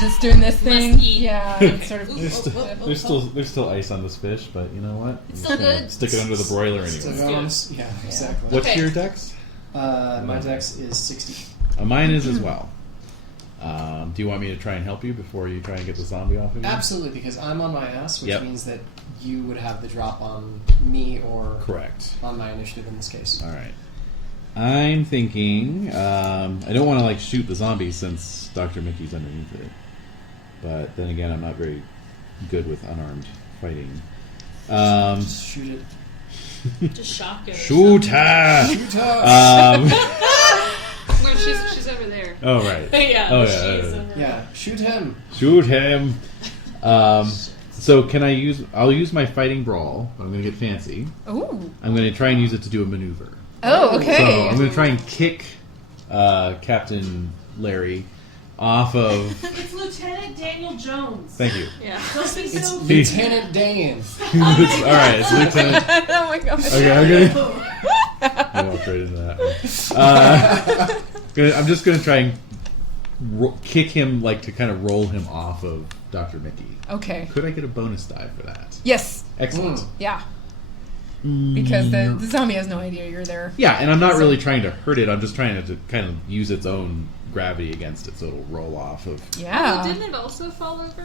Just doing this thing. Must eat. Yeah, Okay. it's sort of. Ooh, There's still ice on this fish, but you know what? It's I'm still just gonna good. Stick it under the broiler So anyway. Valens- yeah, exactly. What's Okay. your dex? My dex is 60. Mine is as well. Do you want me to try and help you before you try and get the zombie off of you? Absolutely, because I'm on my ass, which Yep. means that you would have the drop on me or Correct. on my initiative in this case. All right. I'm thinking. I don't want to like shoot the zombie since Dr. Mickey's underneath it. But then again, I'm not very good with unarmed fighting. Just shoot it. just shock it. or Shoot something. her! Shoot her! No, she's over there. Oh right. Yeah. Oh, yeah, she's yeah. over Yeah, shoot him. Shoot him. So can I use? I'll use my fighting brawl. But I'm going to get fancy. Ooh. I'm going to try and use it to do a maneuver. Oh, okay. So I'm going to try and kick Captain Larry off of. It's Lieutenant Daniel Jones. Thank you. Yeah. Don't be It's so. Lieutenant Dan. All right, it's Lieutenant. Oh my god. Okay, I'm gonna. I walked right into that one. I'm just gonna try and kick him, like to kind of roll him off of Dr. Mickey. Okay. Could I get a bonus die for that? Yes. Excellent. Yeah. Because the zombie has no idea you're there. Yeah, and I'm not really trying to hurt it. I'm just trying to kind of use its own gravity against it, so it'll roll off of. Yeah. Didn't it also fall over?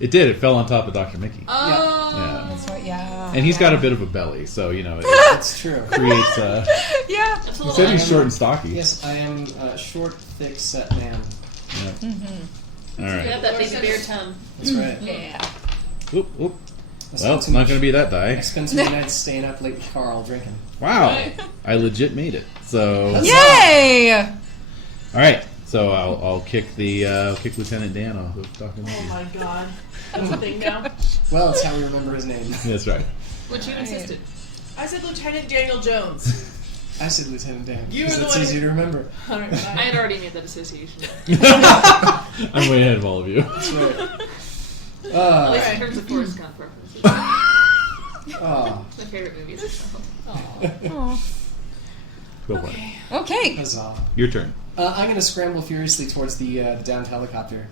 It did. It fell on top of Dr. Mickey. Oh. Yeah. That's right. Yeah. And he's got a bit of a belly, so you know it That's true. creates. Yeah. That's a He little said he's am- short and stocky. Yes, I am a short, thick set man. Yeah. All You right. have that baby bear tongue. That's right. Yeah. Oop, oop. I Well, spent it's too not much- going to be that I die. spent too many nights staying up late with Carl drinking. Wow, I legit made it. So, Yay! all right. So I'll kick kick Lieutenant Dan off of Dr. Oh Mickey. my god. That's a thing now. Well, it's how we remember his name. That's right. Which you insisted. I said Lieutenant Daniel Jones. I said Lieutenant Dan. You because were the it's one easy to remember. Alright, I had already made that association. I'm way ahead of all of you. That's right. At least in terms of Forrest Gump references. Oh, My favorite movies. Aw. Go for it. Okay. huzzah. Your turn. I'm going to scramble furiously towards the downed helicopter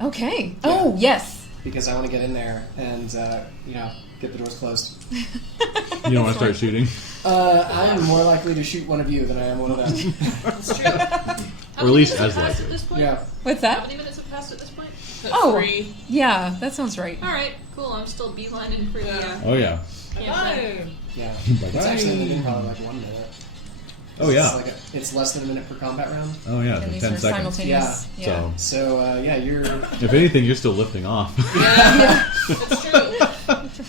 Okay. Oh, yes. because I want to get in there and, get the doors closed. You don't want to start shooting, I'm more likely to shoot one of you than I am one of them. That's true. How or at least many as minutes have passed likely. at this point? Yeah. What's How that? many minutes have passed at this point? Oh. 3. Yeah, that sounds right. Alright, cool. I'm still beelining for the Oh yeah. campfire. Yeah. Bye-bye. It's actually been probably like 1 minute. Oh, yeah. It's less than a minute per combat round. Oh yeah, And these 10 are seconds. simultaneous. Yeah. So yeah, you're If anything, you're still lifting off. Yeah, it's true.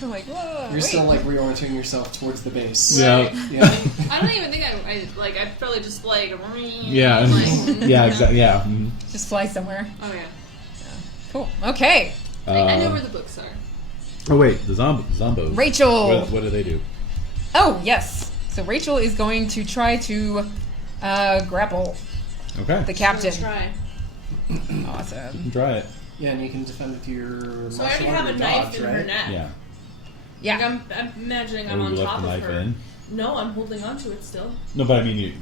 I'm like, whoa. you're still like reorienting yourself towards the base. Yeah. Yeah. I don't even think I'd probably just like. Yeah. Like, Yeah. Exactly. Yeah. Mhm. Just fly somewhere. oh yeah. Cool. Okay. I know where the books are. Oh wait, the zombos. Rachel. What do they do? Oh, yes. So Rachel is going to try to grapple Okay. the captain. Try. Awesome. Try it. Yeah, and you can defend with your. So I already have a knife in her neck. Yeah. Yeah. Like I'm imagining Oh, I'm on you left top the of knife her. in. No, I'm holding on to it still. No, but I mean, you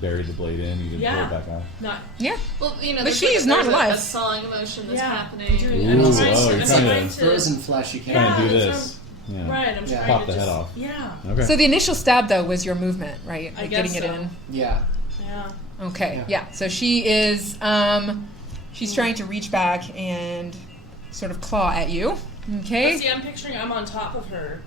buried the blade in. You didn't Yeah. pull it back out. Not. Yeah. Well, you know, But there's she's like not there's alive. A sawing motion that's Yeah. happening. Ooh, I'm oh, trying you're to, trying I'm to- Frozen flesh, you can't. Trying to do Yeah, this. Yeah. Right, I'm Yeah. trying Pop to the just, head off. Yeah. Okay. So the initial stab, though, was your movement, right? I Like guess getting it so. in. Yeah. Yeah. Okay. Yeah. So she is. She's trying to reach back and sort of claw at you. Okay. But see, I'm picturing I'm on top of her.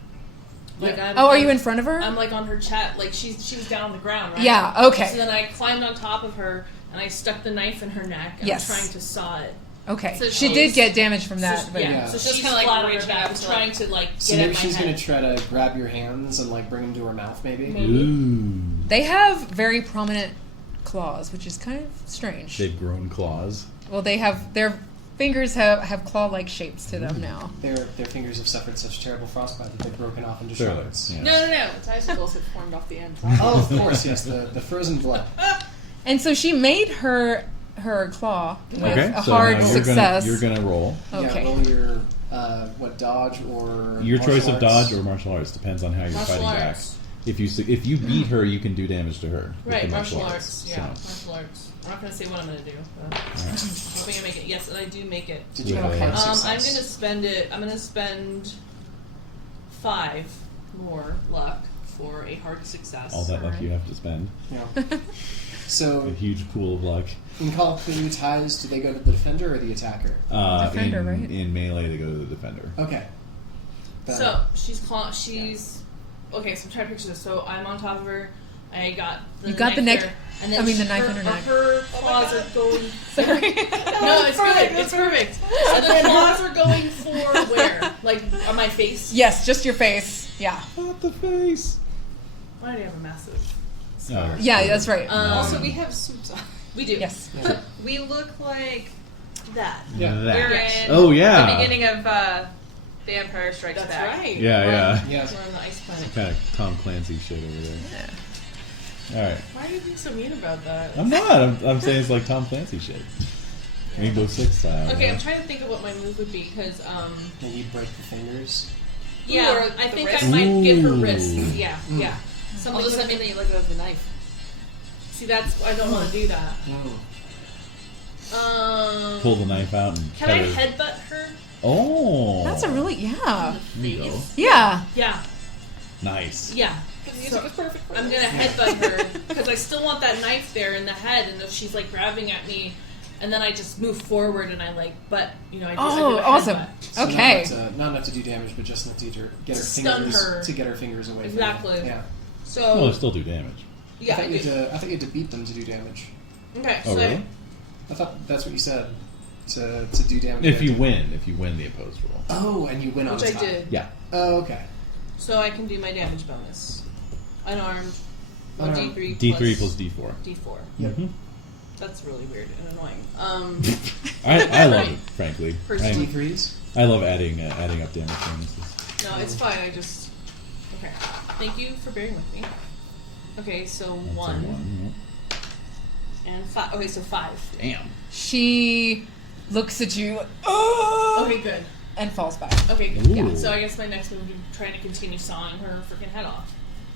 Like I'm, Oh, are you in front of her? I'm like on her chest. Like she was down on the ground, right? Yeah. So Okay. then I climbed on top of her and I stuck the knife in her neck and Yes. I'm trying to saw it. Okay. So She she's- did get damage from that. So, but yeah. Yeah. So Just she's kinda, like, flat on her reaching back, out to, trying to like So get maybe at my she's head. gonna try to grab your hands and like bring them to her mouth, maybe. Ooh. They have very prominent claws, which is kind of strange. They've grown claws. Well, they have their fingers have claw-like shapes to them now. Their fingers have suffered such terrible frostbite that they've broken off into Clearly, shards. yeah. No. It's icicles that formed off the ends. Oh, of course, yes, the frozen blood. And so she made her claw with Okay. a So hard now success. You're gonna roll. Okay. Yeah, roll your dodge or Your martial choice of arts. dodge or martial arts depends on how you're Martial fighting arts. back. If you beat her, you can do damage to her. with Right, the martial arts. Yeah, So, martial arts. I'm not gonna say what I'm gonna do. But I'm hoping I make it. Yes, and I do make it. Did you With have a a- hard I'm success? gonna spend it. I'm gonna spend 5 more luck for a hard success. all that luck you have to spend. Yeah. A So, huge pool of luck. in Call of Cthulhu ties, do they go to the defender or the attacker? Defender, in, right? in melee, they go to the defender. Okay. So she's okay. So I'm trying to picture this. So I'm on top of her. I got the You got the knife neck- there, and then I mean the she- knife in her neck. Her claws are going. Sorry. No, it's perfect. It's perfect. So the claws are going for where? Like on my face. Yes, just your face. Yeah. Not the face. Why do you have a massive? Oh, Yeah, that's right. Also, we have suits on. We do. Yes. Yeah. We look like that. Yeah. That. We're Yes. in Oh, yeah. the beginning of The Empire Strikes That's Back. right. Yeah. Yeah. We're on the ice planet. Kind of Tom Clancy shit over there. Yeah. All right. Why are you being so mean about that? I'm not. I'm saying it's like Tom Clancy shit. Rainbow Six style. Okay, you I'm know? trying to think of what my move would be because And you break the fingers. yeah, Or I the think wrist. I might get her Ooh. wrists. Yeah, Mm. yeah. I'll Something just with let me the- that you let go of the knife. See, that's I don't want to do that. Pull the knife out and Can cut I her. headbutt her? Oh. That's a really yeah. There you go. Yeah. Yeah, Nice. yeah. The music is perfect for I'm this. gonna headbutt her because I still want that knife there in the head, and if she's like grabbing at me, and then I just move forward and I like, but you know, I do Oh, a awesome. headbutt. So Okay. Not enough to do damage, but just enough to get her Stun fingers her. to get her fingers away. Exactly. From you. Yeah. So Well, they still do damage. yeah, I I thought you do. had to beat them to do damage. Okay, Oh, so really? I thought that's what you said. To do damage. If you had to- win the opposed roll. Oh, and you win on which I top. did. Yeah. Oh, okay. So I can do my damage bonus. Unarmed. One Unarmed. D3 D3 plus D4. D4. Yep. Mhm. That's really weird and annoying. I love it, frankly. Personally. D3s. I love adding up damage bonuses. No, it's fine. I just okay. Thank you for bearing with me. Okay, so I'd say one and 5. Okay, so 5. yeah. Damn. She looks at you. Oh. Okay, good. And falls back. Okay, good. Ooh. Yeah. So I guess my next move would be trying to continue sawing her freaking head off.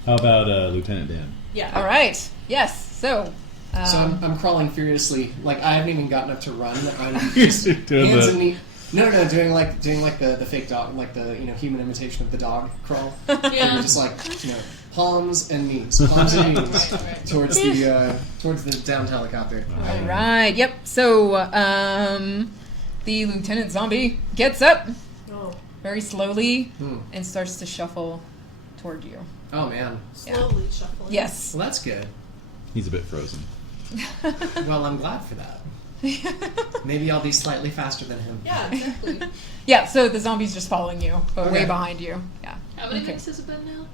How about Lieutenant Dan? Yeah. All right. Yes. So. So I'm crawling furiously. Like I haven't even gotten up to run. I'm You're just doing hands the- and knees. No, doing like the fake dog, like the human imitation of the dog crawl. And Yeah. you're just like palms and knees Right. towards the downed helicopter. All right. Yep. So the lieutenant zombie gets up Oh, very slowly Hmm. and starts to shuffle toward you. Oh man. slowly shuffling. Yes. Well, that's good. He's a bit frozen. Well, I'm glad for that. Maybe I'll be slightly faster than him. Yeah, exactly. Yeah, so the zombie's just following you, but way Okay. behind you. Yeah. How many Okay. minutes has it been now?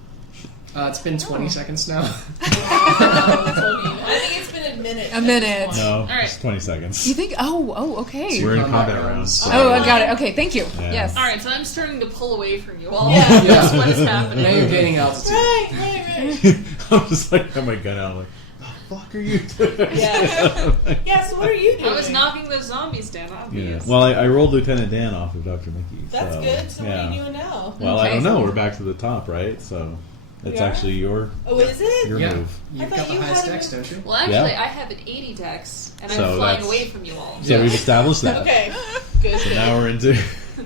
It's been 20 seconds now. I think it's been a minute. A minute. No, right. it's 20 seconds. You think? Oh, okay. We're in Combat combat rounds. rounds. So. Oh, I got it. Okay, thank you. Yeah. Yes. Alright, so I'm starting to pull away from you all. Yeah. That's what is happening. Now you're gaining altitude. Right. I'm just like, have my gun out. I'm like, the fuck are you doing? Yeah. Yeah, so what are you doing? I was knocking those zombies down, Yeah. obvious. Well, I rolled Lieutenant Dan off of Dr. Mickey. That's so, good. So yeah. what are you doing now? Well, I Okay, don't know. so- We're back to the top, right? So it's We are? actually your Oh, is it? move. You've I got thought the you highest had dex, don't you? Well, actually, Yeah. I have an 80 dex, and I'm So flying that's- away from you all. So we've established that. Okay. Good. So now we're into.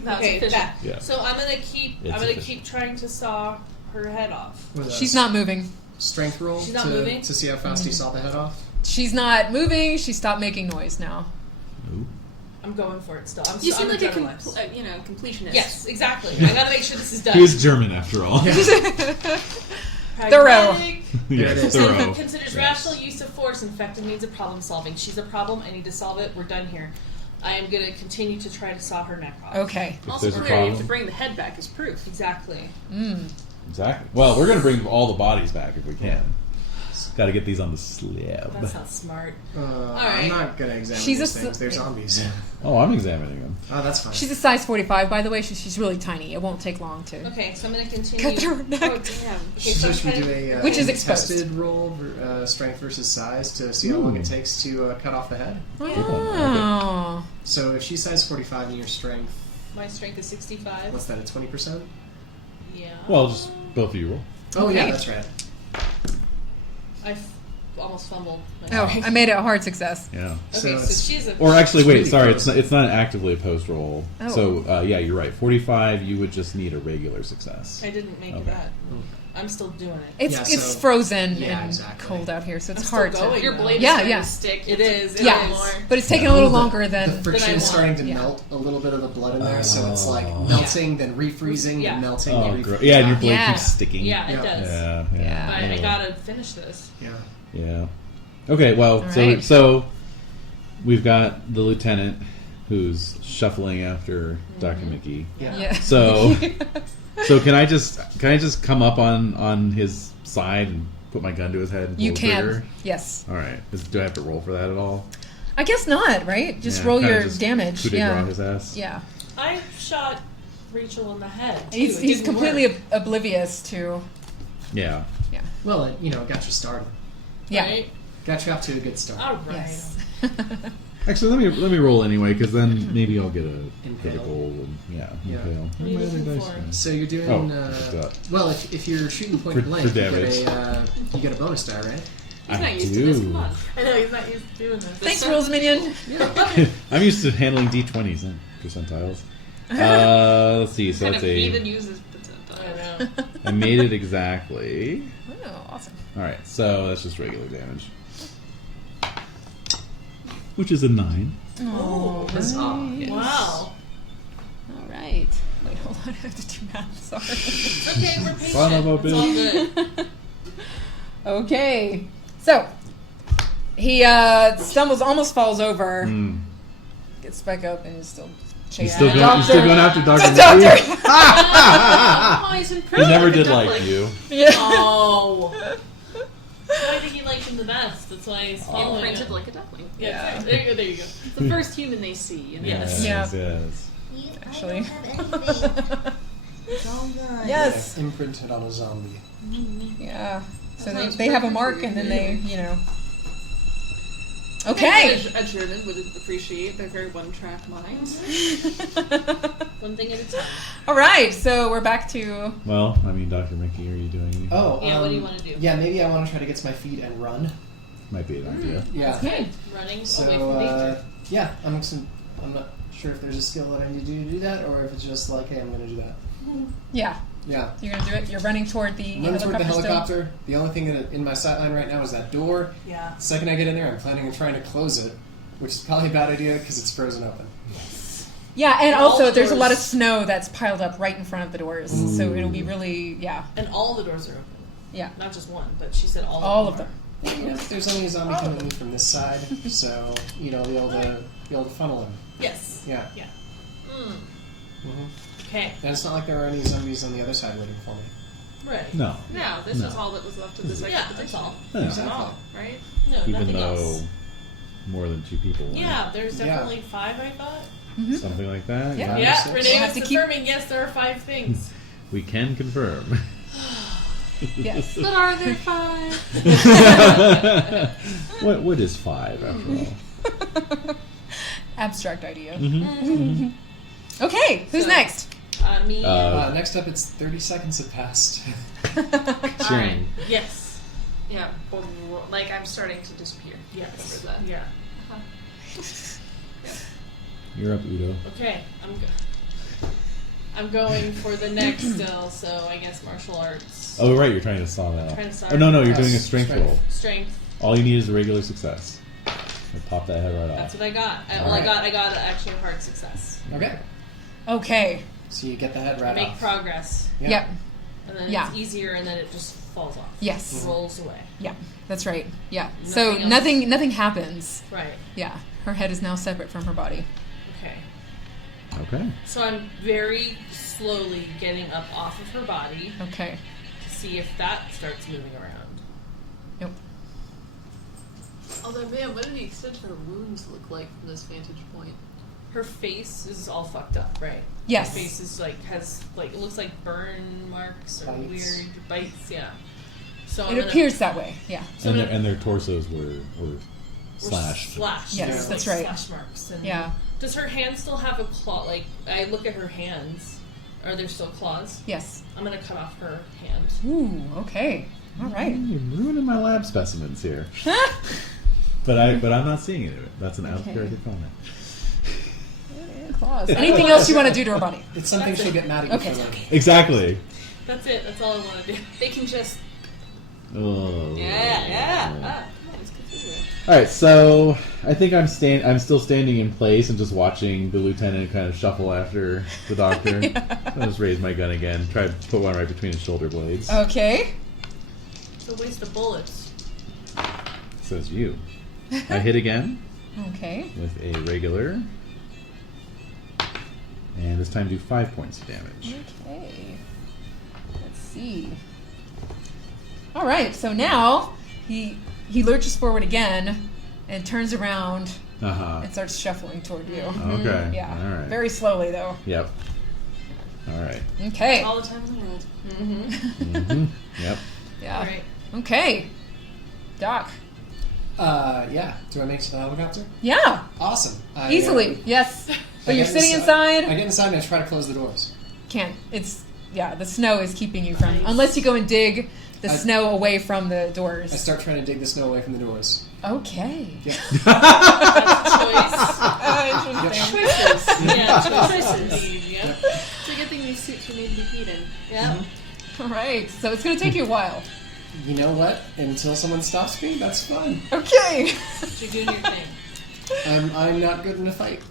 That's Okay. efficient. That. Yeah. So I'm gonna keep. It's I'm gonna efficient. keep trying to saw her head off. With a She's not moving. strength roll She's not to, moving? to see how fast you saw the head off. She's not moving. She stopped making noise now. Ooh. I'm going for it still. I'm You still. seem I'm like a adrenaline. completionist. Yes, exactly. I gotta make sure this is done. He was German after all. Thorough. Pragmatic, There it yes, is. thorough. Considers Yes. rational use of force and effective means of problem solving. She's a problem. I need to solve it. We're done here. I am gonna continue to try to saw her neck off. Okay. If Also there's a clear, you have to problem. bring the head back as proof. Exactly. Exactly. Well, we're gonna bring all the bodies back if we can. Got to get these on the slab. That's not smart. I'm not gonna examine She's these a things. They're zombies. Oh, I'm examining them. Oh, that's fine. She's a size 45, by the way. She's really tiny. It won't take long to. Okay, so I'm gonna continue. Cut through her neck. Oh damn. Okay, So so should we I'm do trying a Which is exposed. tested roll, strength versus size, to see how long it takes to cut off the head? Oh. So if she's size 45 and your strength, my strength is 65. what's that, at 20%? Yeah. Well, just both of you roll. Oh yeah, Okay. that's right. Almost fumbled. Oh, I made it a hard success. Yeah. Okay, So so it's- she's a. Or actually, wait. Really Sorry, close. it's not an actively opposed roll. Oh. So yeah, you're right. 45, you would just need a regular success. I didn't make Okay. that. I'm still doing it. It's Yeah, it's so- frozen yeah, and exactly. cold out here, so it's I'm hard still to. going. Your blade Yeah, is starting yeah. to stick. It is. It Yeah, is. but it's taking a little longer than. The friction I is want. starting to Yeah. melt a little bit of the blood in there, so it's like melting, then refreezing, Yeah. then melting, Oh, then gross. Yeah, and your blade Yeah. keeps sticking. Yeah, it Yeah. does. Yeah. Yeah. But I Yeah. gotta finish this. Yeah. Yeah. Okay. Well, All so right. so we've got the lieutenant who's shuffling after Dr. Mickey. Yeah. Yeah. So so can I just come up on his side and put my gun to his head and pull You the can. trigger? Yes. All right. Do I have to roll for that at all? I guess not, right? Just Yeah, roll kinda your just damage. coup de Yeah. grace his ass. Yeah. I shot Rachel in the head. Too. He's It he's didn't completely work, oblivious to. Yeah. Yeah. Well, it, got you started. Yeah. Right? Got you off to a good start. All right. Yes. Actually, let me roll anyway, because then maybe I'll get a Impale. critical. And, yeah. Yeah. Impale. What are you Where are my looking dice for? going? So you're doing. Oh, just that. Well, if you're shooting point For blank, you damage. get a bonus die, right? He's I not used do. to this. Come on. I know he's not used to doing this. Thanks, rules minion. Yeah. I'm used to handling d20s and percentiles. Let's see. So Kind that's of heathen a. uses I percentile. know. I made it exactly. Oh, awesome. All right. So that's just regular damage, which is a 9. Oh, Huzzah. nice. Wow. All right. Wait, hold on. I have to do math. Sorry. Okay, we're patient. Son of a It's all bitch. good. Okay. So he stumbles, almost falls over, Mm. gets back up, and is still He's chasing still the going. doctor. He's still going after Dr. The Mickey. doctor. Oh, he's in He prison. never like a did like duckling. you. Yeah. Oh. I think he liked him the best. That's why he's following Imprinted him. like a duckling. Yeah. There you go. There you go. It's the first human they see. You know? Yes. Yeah. Yes. Actually. It's all good. Yes. Imprinted on a zombie. Yeah. So That sounds they have a perfect mark, for you. and then they, I Okay. think a German would appreciate their very one-track minds. One thing at a time. All right. So we're back to. Well, I mean, Dr. Mickey, are you doing anything? Oh, Yeah, what do you wanna do? Yeah, maybe I want to try to get to my feet and run. Might be an idea. Yeah. Okay. Running away So, from danger. yeah, I'm not sure if there's a skill that I need to do that, or if it's just like, hey, I'm going to do that. Yeah. Yeah. You're gonna do it. You're running toward the I'm running toward the helicopter. helicopter. The only thing that in my sightline right now is that door. Yeah. The second I get in there, I'm planning on trying to close it, which is probably a bad idea because it's frozen open. Yeah, and All also the there's a lot of doors. snow that's piled up right in front of the doors, so it'll be really And all the doors are open. yeah. Not just one, but she said all All of of them. them. Yeah, there's only a zombie coming in from this side, so be able to funnel him. Yes. Yeah. Yeah. Mm-hmm. Okay. And it's not like there are any zombies on the other side waiting for me. Right. No. No, this No. was all that was left of this Yeah, expedition. that's all. Yeah. Exactly. All, right? No, Even nothing though else. more than 2 people went. Yeah, there's Yeah. definitely 5, I thought. Something like that. Yeah. Five or Yeah, six? Renae have was to keep- confirming, yes, there are 5 things. We can confirm. Yes. But are there 5? What is 5 after all? Abstract idea. Mm-hmm. Okay, who's So- next? Me. Next up, it's 30 seconds have passed. Cheering. Yes. Yeah, or, like I'm starting to disappear. Yes. Remember that. Yeah. You're up, Udo. Okay, I'm going for the next still, so I guess martial arts. Oh, right, you're trying to saw that Trying to off. saw Oh, no, it. you're doing a Strength. strength roll. Strength. All you need is a regular success. And pop that head right That's off. what I got. Alright. I got actually a hard success. Okay. Okay. So you get the head right Make off. progress. Yeah. Yep. And then Yeah. it's easier and then it just falls off. Yes. Rolls away. Yeah, that's right. Yeah. Nothing So else. nothing happens. Right. Yeah. Her head is now separate from her body. Okay. Okay. So I'm very slowly getting up off of her body Okay. to see if that starts moving around. Nope. Although, man, what do the extent of her wounds look like from this vantage point? Her face is all fucked up, right? Yes. Her face is has it looks like burn marks or Bites. weird bites, yeah. So It appears that way. Yeah. So And, I'm and their torsos were slashed. Slashed. Yes, There's, that's like, right. Slash marks. And Yeah. Does her hand still have a claw? Like, I look at her hands. Are there still claws? Yes. I'm gonna cut off her hand. Ooh. Okay. All right. You're ruining my lab specimens here. But I'm not seeing any of it. That's an out-of-character comment. Claws. Anything else you want to do to her body? It's something she'll get mad at you Okay. for later. Exactly. That's it. That's all I want to do. They can just. Oh. Yeah. Come on, it's Cthulhu. All right, so I think I'm still standing in place and just watching the lieutenant kind of shuffle after the doctor. I'll just raise my gun again. Try to put one right between his shoulder blades. Okay. It's a waste of bullets. Says you. I hit again Okay. with a regular, and this time do 5 points of damage. Okay. Let's see. All right. So now he lurches forward again and turns around Uh huh. and starts shuffling toward you. Okay. Yeah. All right. Very slowly though. Yep. All right. Okay. All the time in the world. Mm-hmm. Yep. Yeah. All right. Okay. Doc. Yeah. Do I make it to the helicopter? Yeah. Awesome. Easily. Yes. I But you're get sitting I inside. get inside and I try to close the doors. Can't. It's the snow is keeping you from Nice. unless you go and dig the I- snow away from the doors. I start trying to dig the snow away from the doors. Okay. Yep. Interesting. Choices. Yeah, Choices. indeed. Yep. It's a good thing these suits are made to be heated. Yep. All right. So it's going to take you a while. You know what? Until someone stops me, that's fun. Okay. You're doing your thing. I'm not good in a fight.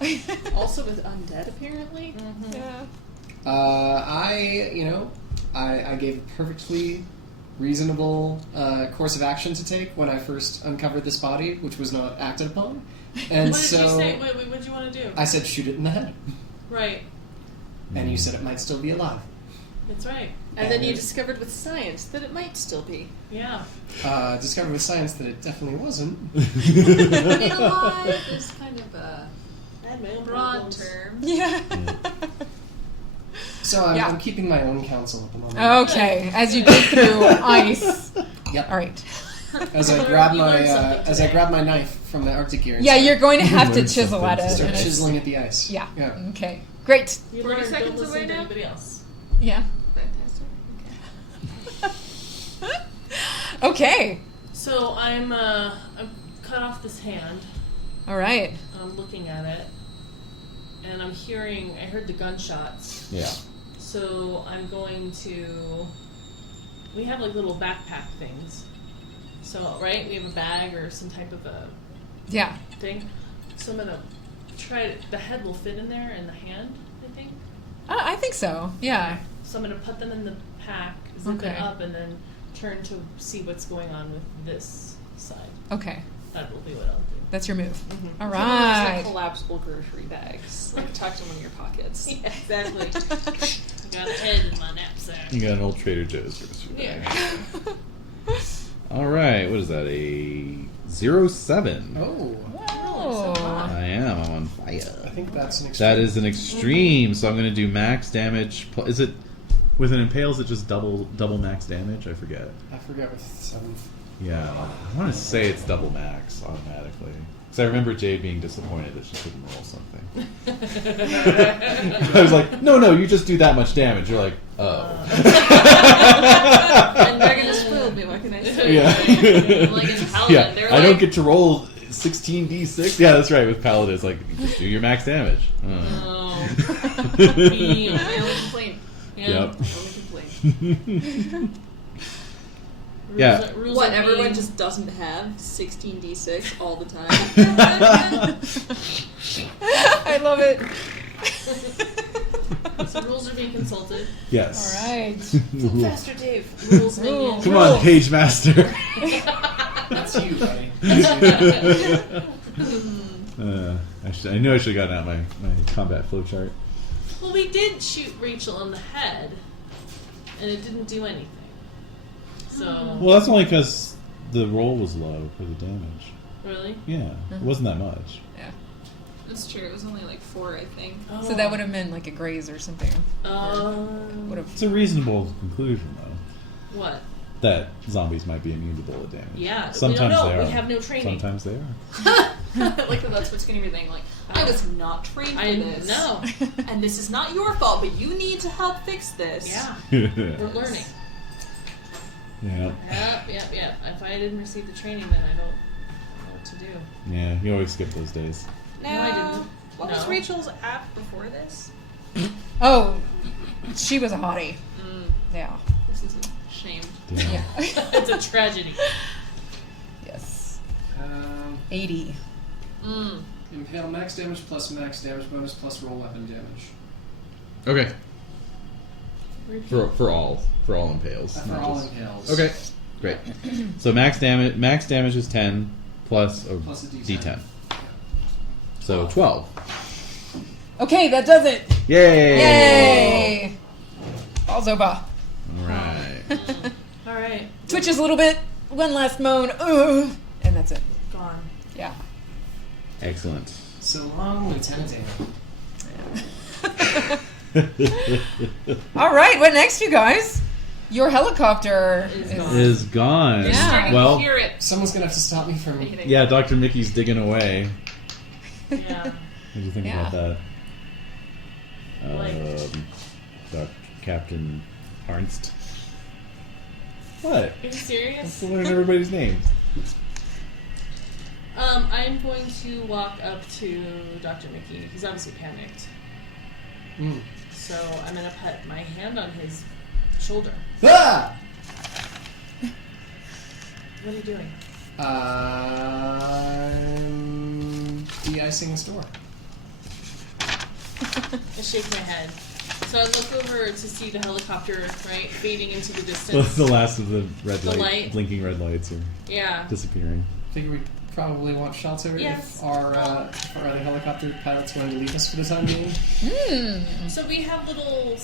Okay. Also with undead, apparently. Yeah. I gave a perfectly reasonable course of action to take when I first uncovered this body, which was not acted upon. And What did so you say? Wait, what did you want to do? I said, shoot it in the head. Right. And you said it might still be alive. That's right. And then you discovered with science that it might still be. Yeah. Discovered with science that it definitely wasn't. Being alive is kind of a broad term. Yeah. So Yeah. I'm keeping my own counsel at the moment. Okay. As you dig through ice. Yep. All right. As I You grab learned something as I today. grab my knife from the Arctic gear. and Yeah, start- you're going to have to Learn chisel something at it. today. start and it's- chiseling at the ice. Yeah. Yeah. Okay. Great. You 40 learned, seconds don't listen away to now? anybody else. Yeah. Fantastic. Okay. So I'm cut off this hand. All right. I'm looking at it, and I heard the gunshots. Yeah. So I'm going to. We have like little backpack things. So right, we have a bag or some type of a Yeah. thing. So I'm gonna try. The head will fit in there, and the hand, I think. I think so. Yeah. So I'm gonna put them in the pack, zip Okay. it up, and then turn to see what's going on with this side. Okay, That will be what I'll do. that's your move. Mm-hmm. All Like right. collapsible grocery bags, like tucked in one of your pockets. Yeah, exactly. I got a head in my knapsack. You got an old Trader Joe's grocery bag. Yeah. All right, what is that? A 07. Oh, Oh. I am. I'm on fire. I think that's an extreme. That is an extreme. So I'm going to do max damage. Is it with an impale? Is it just double max damage? I forget. I forget with 7. Yeah, I want to say it's double max automatically. Because I remember Jade being disappointed that she couldn't roll something. I was like, no, you just do that much damage. You're like, oh. And Dragon has spoiled me, what can I say? Yeah. Like in Paladin, Yeah, they're I like, don't get to roll 16d6. Yeah, that's right. With Paladin, it's like, just do your max damage. Oh. Me. My only complaint. Yeah. Yep. Only complaint. Yeah. Rules What, are everyone being- just doesn't have 16d6 all the time? I love it. So rules are being consulted. Yes. All right. Faster, Dave. Rules minion. Come on, Page Master. That's you, buddy. I knew I should have gotten out my combat flowchart. Well, we did shoot Rachel in the head, and it didn't do anything. So Well, that's only because the roll was low for the damage. really, Yeah, it wasn't that much. Yeah. That's true, it was only like 4, I think. So that would have been like a graze or something. Would have. It's a reasonable conclusion, though, what? that zombies might be immune to bullet damage. Yeah, Sometimes we don't know. they are. We have no training. Sometimes they are. Like that's what's going to be thing. Like, I was not trained for I this. know. And this is not your fault, but you need to help fix this. Yeah, Yeah. we're learning. Yep. If I didn't receive the training, then I don't know what to do. Yeah, you always skip those days. Now, No, I didn't. what was No. Rachel's app before this? Oh, she was a hottie. Yeah. This is a shame. Damn. Yeah. It's a tragedy. Yes. 80. 80. Impale max damage plus max damage bonus plus roll weapon damage. Okay. For all impales. For not all just- impales. Okay, great. So max damage is 10 plus a Plus a D10. D10. So 12. Okay, that does it. Yay! Yay! Balls over. All right. All right, Twitches a little bit. One last moan. Ugh, and that's it. gone. Yeah. Excellent. So long, Lieutenant Dan. All right, what next, you guys? Your helicopter Is is. gone. Is gone. Yeah. Starting Well, to hear it. Someone's gonna have to stop me from. yeah, Dr. Mickey's digging away. Yeah. What do you think Yeah. about that? Like- Dr. Captain Arnst. What? Are you serious? Let's learn everybody's names. I'm going to walk up to Dr. Mickey. He's obviously panicked. Mm. So I'm going to put my hand on his shoulder. Ah! What are you doing? I'm de-icing the store. I shake my head. So I look over to see the helicopter, right, fading into the Well, distance. the last of the red The light, light. blinking red lights are Yeah. disappearing. Figure we probably want shots over Yes. if our other helicopter pilot's going to leave us for the time being. So we have little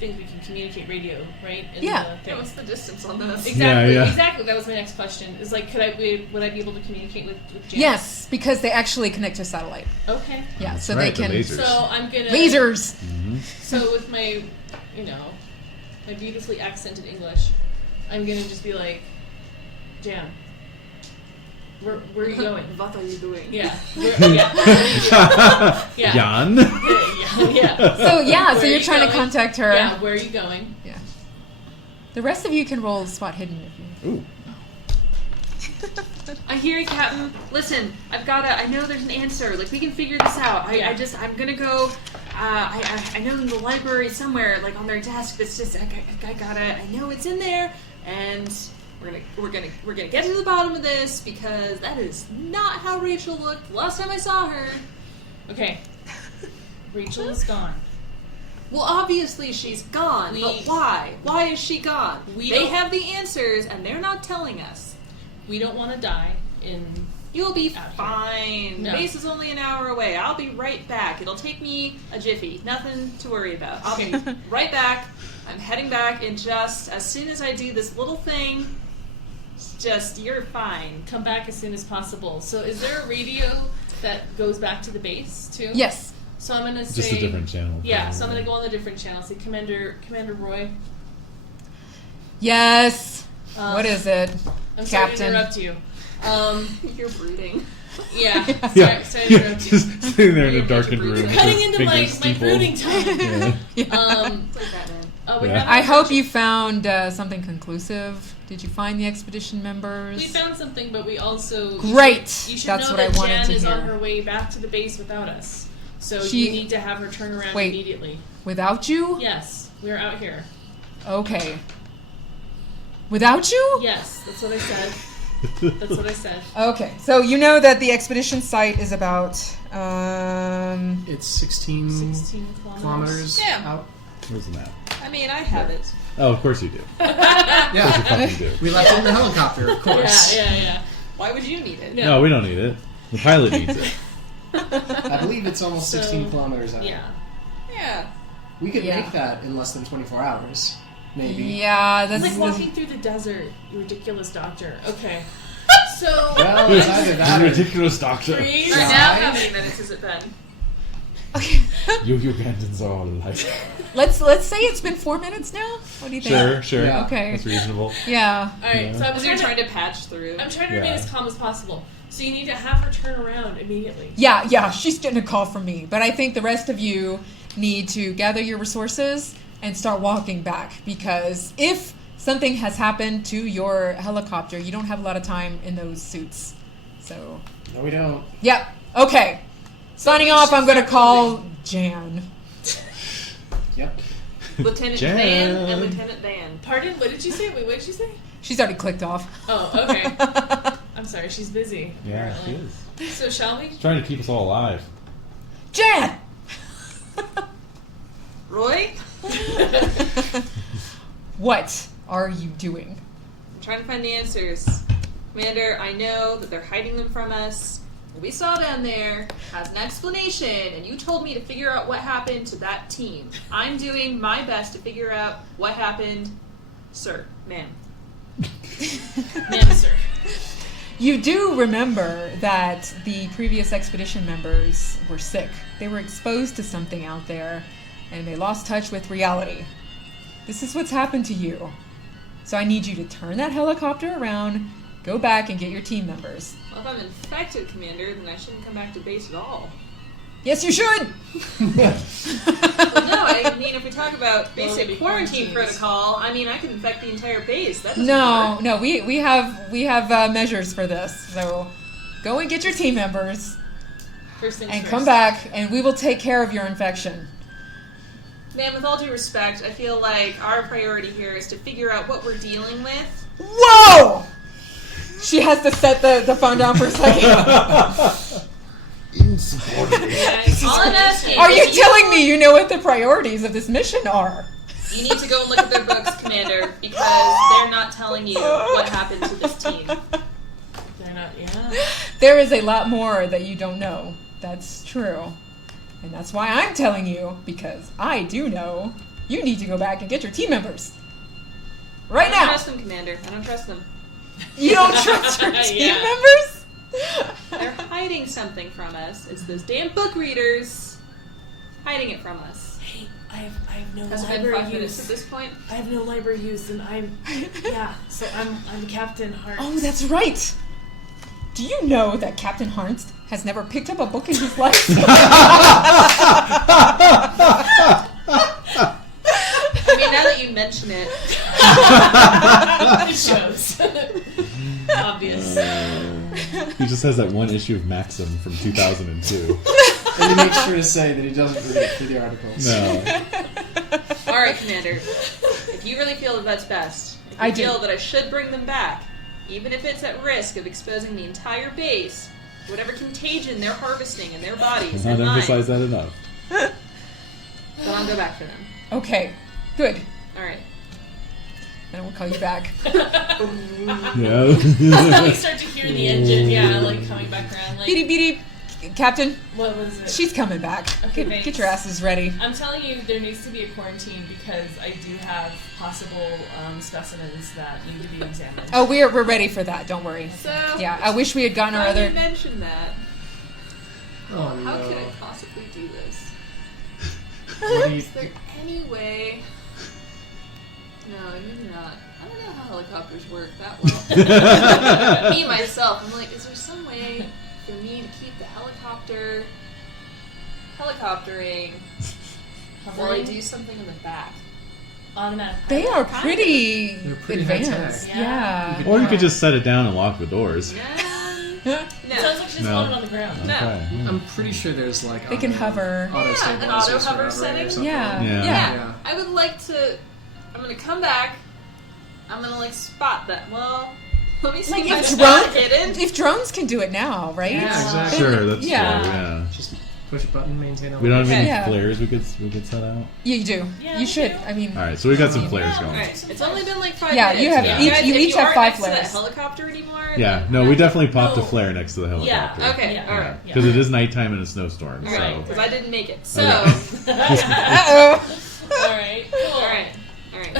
things we can communicate radio, right? In Yeah. the Yeah, thing. what's the distance on this? Exactly. Yeah. Exactly. That was my next question. Is like, would I be able to communicate with Janet? Yes, because they actually connect to satellite. Okay. Yeah, That's so right, they the can. lasers. So I'm gonna Lasers! So with my, my beautifully accented English, I'm gonna just be like, Jan, where are you going? What are you doing? Yeah. Where are you Yeah. Jan? Yeah. So, yeah, Where so are you're you trying to going? contact her. Yeah. Where are you going? Yeah. The rest of you can roll spot hidden if you. Ooh. I hear you, Captain. Listen, I know there's an answer. Like, we can figure this out. I'm gonna go, I know in the library somewhere, like, on their desk, it's just, I know it's in there, and we're gonna get to the bottom of this, because that is not how Rachel looked last time I saw her. Okay. Rachel is gone. Well, obviously she's gone, but why? Why is she gone? They have the answers, and they're not telling us. We don't want to die in... You'll be fine. No. The base is only an hour away. I'll be right back. It'll take me a jiffy. Nothing to worry about. I'll be right back. I'm heading back in just as soon as I do this little thing. Just, you're fine. Come back as soon as possible. So is there a radio that goes back to the base, too? Yes. So I'm going to say... Just a different channel. Yeah, so I'm going to go on the different channel. Say, Commander Roy. Yes. What is it? I'm sorry to Captain. interrupt you. You're brooding. Yeah. Yeah. Sorry to interrupt you. Just sitting there in a darkened room. Cutting with into my fingers brooding steepled. time. Yeah. Like that, man. We Yeah. have I hope you found something conclusive. Did you find the expedition members? We found something, but we also... Great! You should That's know what I that wanted Jan to is on hear. her way back to the base without us. So She- you need to have her turn around Wait. immediately. Without you? Yes, we're out here. Okay. Without you? Yes, that's what I said. That's what I said. Okay, so you know that the expedition site is about, It's 16 16 kilometers Yeah. out. Where's the map? I mean, I have it. Oh, of course you do. Of course you Yeah. fucking do. We left it in the helicopter, of course. Yeah. Why would you need it? No, we don't need it. The pilot needs it. I believe it's almost 16 kilometers out. Yeah. Yeah. We could Yeah. make that in less than 24 hours. Maybe. yeah, It's that's like walking through the desert, you ridiculous doctor. Okay. So, Well, it's either that or... Ridiculous doctor. freeze. Right now, how many minutes has it been? okay. You Ugandans are all alike. let's say it's been 4 minutes now. What do you think? Sure. Yeah. Okay. That's reasonable. Yeah. Alright, so I'm Because you're trying trying to patch through. I'm trying to remain Yeah. as calm as possible. So you need to have her turn around immediately. Yeah, she's getting a call from me. But I think the rest of you need to gather your resources and start walking back. Because if something has happened to your helicopter, you don't have a lot of time in those suits. So, No, we don't. yep. Okay. Signing off, I'm going to call Jan. Yep. Lieutenant Jan. Van and Lieutenant Van. Pardon? What did you say? Wait, what did you say? She's already clicked off. Oh, okay. I'm sorry, she's busy. Yeah, she apparently. is. So shall we? She's trying to keep us all alive. Jan! Roy? What are you doing? I'm trying to find the answers. Commander, I know that they're hiding them from us. What we saw down there has an explanation, and you told me to figure out what happened to that team. I'm doing my best to figure out what happened, sir, ma'am. Ma'am, sir. You do remember that the previous expedition members were sick. They were exposed to something out there, and they lost touch with reality. This is what's happened to you. So I need you to turn that helicopter around, go back and get your team members. Well, if I'm infected, Commander, then I shouldn't come back to base at all. Yes, you should! Well, no, I mean, if we talk about Well, basic it'd be quarantine quarantines. protocol, I mean, I could infect the entire base. That doesn't No, work. no, we have measures for this. So go and get your team members First things and first. come back, and we will take care of your infection. Man, with all due respect, I feel like our priority here is to figure out what we're dealing with. Whoa! She has to set the phone down for a second. And all I'm asking Are you is telling me you know what the priorities of this mission are? you need to go and look at their books, Commander, because they're not telling you what happened to this team. They're not, yeah. There is a lot more that you don't know. That's true. And that's why I'm telling you, because I do know. You need to go back and get your team members. Right I don't now. trust them, Commander. I don't trust them. You don't trust your team Yeah. members? They're hiding something from us. It's those damn book readers hiding it from us. Hey, I have no Has it been library 5 minutes at use. this point? I have no library use, and so I'm Captain Hart. Oh, that's right. Do you know that Captain Harnst has never picked up a book in his life? I mean, now that you mention it, It shows. Obvious. He just has that one issue of Maxim from 2002. And he makes sure to say that he doesn't read it for the articles. No. all right, Commander. If you really feel that that's best, if you I do. feel that I should bring them back, even if it's at risk of exposing the entire base, whatever contagion they're harvesting in their bodies Not and mine, emphasize that enough. But I'll go back for them. Okay, good. All right. Then we'll call you back. Yeah. We start to hear the engine, like coming back around. Like, Beady beady, Captain. what was it? She's coming back. Okay, Get your asses ready. I'm telling you, there needs to be a quarantine because I do have possible specimens that need to be examined. Oh, we're ready for that. Don't worry. So, Yeah, I wish we had gotten our now you other. mentioned that. Oh no. How could I possibly do this? What do you Is there any way? No, maybe not. I don't know how helicopters work that well. Me myself, I'm like, is there some way for me to keep the helicoptering while I do something in the back? Automatic. They are Kind pretty They're pretty advanced. high-tech. Yeah. Or you could just set it down and lock the doors. No. It sounds like she's No. on it on the ground. No. Okay. I'm pretty sure there's like They can hover. auto Yeah, an stabilizers auto for hover hovering setting. or something. Yeah. Yeah. Yeah. I would like to. I'm gonna come back. I'm gonna like spot that. Well, let me see Like if I if spot drones, hidden. if drones can do it now, right? Yeah, exactly. Sure, that's Yeah. true. Yeah. Just push a button, maintain. We don't have any Yeah. flares we could set out. Yeah, you do. Yeah, you we should. do. I mean, All right, so we got some flares going. Alright, it's only been like 5 Yeah, minutes. you have If each- guys- you if each have aren't 5 next to flares. that helicopter anymore. Yeah, then no, we definitely popped a No. flare next to the helicopter. Yeah. Okay, Yeah. alright. Because it is nighttime and a snowstorm. Alright, So because I didn't make it. So, Okay. uh-oh. Alright, cool. alright.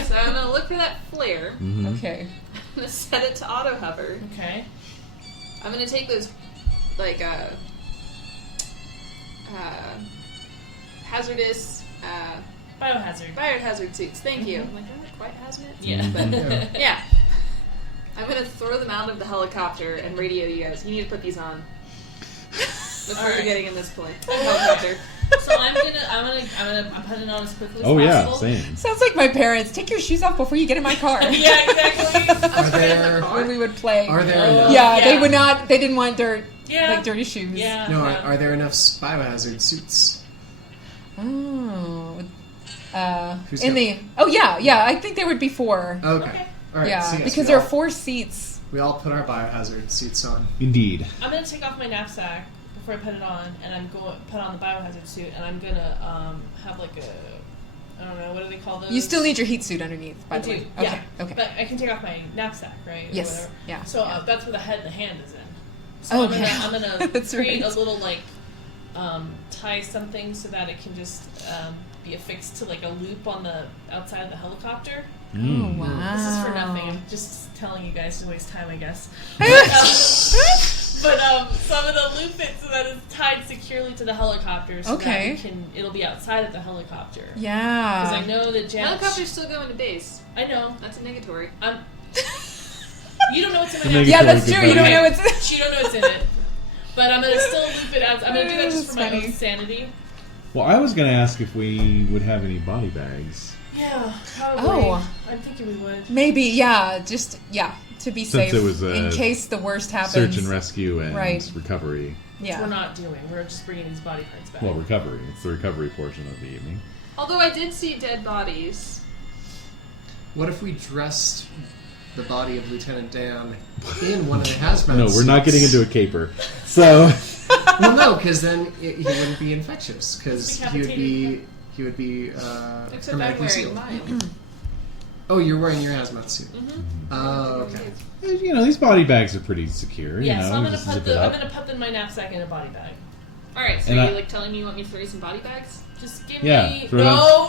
So I'm gonna look for that flare. Mhm. Okay. I'm gonna set it to auto hover. Okay. I'm gonna take those, like, hazardous, biohazard suits. Thank you. I'm like, are they quite hazmat? Yeah. But, yeah. I'm gonna throw them out of the helicopter and radio you guys. You need to put these on. Before Alright. you're getting in this plane. Helicopter. So I'm putting it on as quickly as Oh yeah, possible. same. Sounds like my parents. Take your shoes off before you get in my car. Yeah, exactly. Are there? When we would play. Are there? Oh. Enough, Yeah, Yeah. they would not. They didn't want dirt. Yeah. Like dirty shoes. Yeah. No. Are there enough biohazard suits? Oh. Who's In got- the. Oh yeah. I think there would be 4. Okay. Okay. All right. yeah, so yes, because we there are all- 4 seats. We all put our biohazard suits on. Indeed. I'm gonna take off my knapsack before I put it on, and I'm going to put on the biohazard suit, and I'm gonna have like a, I don't know, what do they call those? You still need your heat suit underneath, by I the do, way. yeah. Okay. But I can take off my knapsack, right? Or Yes. whatever. Yeah. So that's where the head and the hand is in. So Okay. I'm gonna That's create right. a little like tie something so that it can just be affixed to like a loop on the outside of the helicopter. Mm. Oh wow. This is for nothing. I'm just telling you guys to waste time, I guess. So I'm gonna loop it so that it's tied securely to the helicopter, so Okay. that it'll be outside of the helicopter. Because Yeah. I know that Helicopter's still going to base. I know. That's a negatory. You don't know what's in my The knapsack. Yeah, that's Good true. You don't buddy. know it's. You don't know what's in it. But I'm gonna still loop it out. I'm gonna do that just for my That's own funny. sanity. Well, I was gonna ask if we would have any body bags. Yeah, probably. Oh. I'm thinking we would. Maybe. Yeah. Just to be Since safe it was in a case the worst happens. Search and rescue and Right. recovery. Yeah. We're not doing. We're just bringing these body parts back. Well, recovery. It's the recovery portion of the evening. Although I did see dead bodies. What if we dressed the body of Lieutenant Dan in one of the hazmat No, we're not suits? getting into a caper. So Well, no, because then he wouldn't be infectious. Because he would be Except I'm hermetically wearing sealed. mine. Oh, you're wearing your hazmat suit. Mm-hmm. Oh, okay. these body bags are pretty secure. Yeah, you know, so I'm gonna just put zip it I'm up. gonna put my knapsack in a body bag. Alright, so And are I- you like telling me you want me to throw you some body bags? Just give Yeah, me throw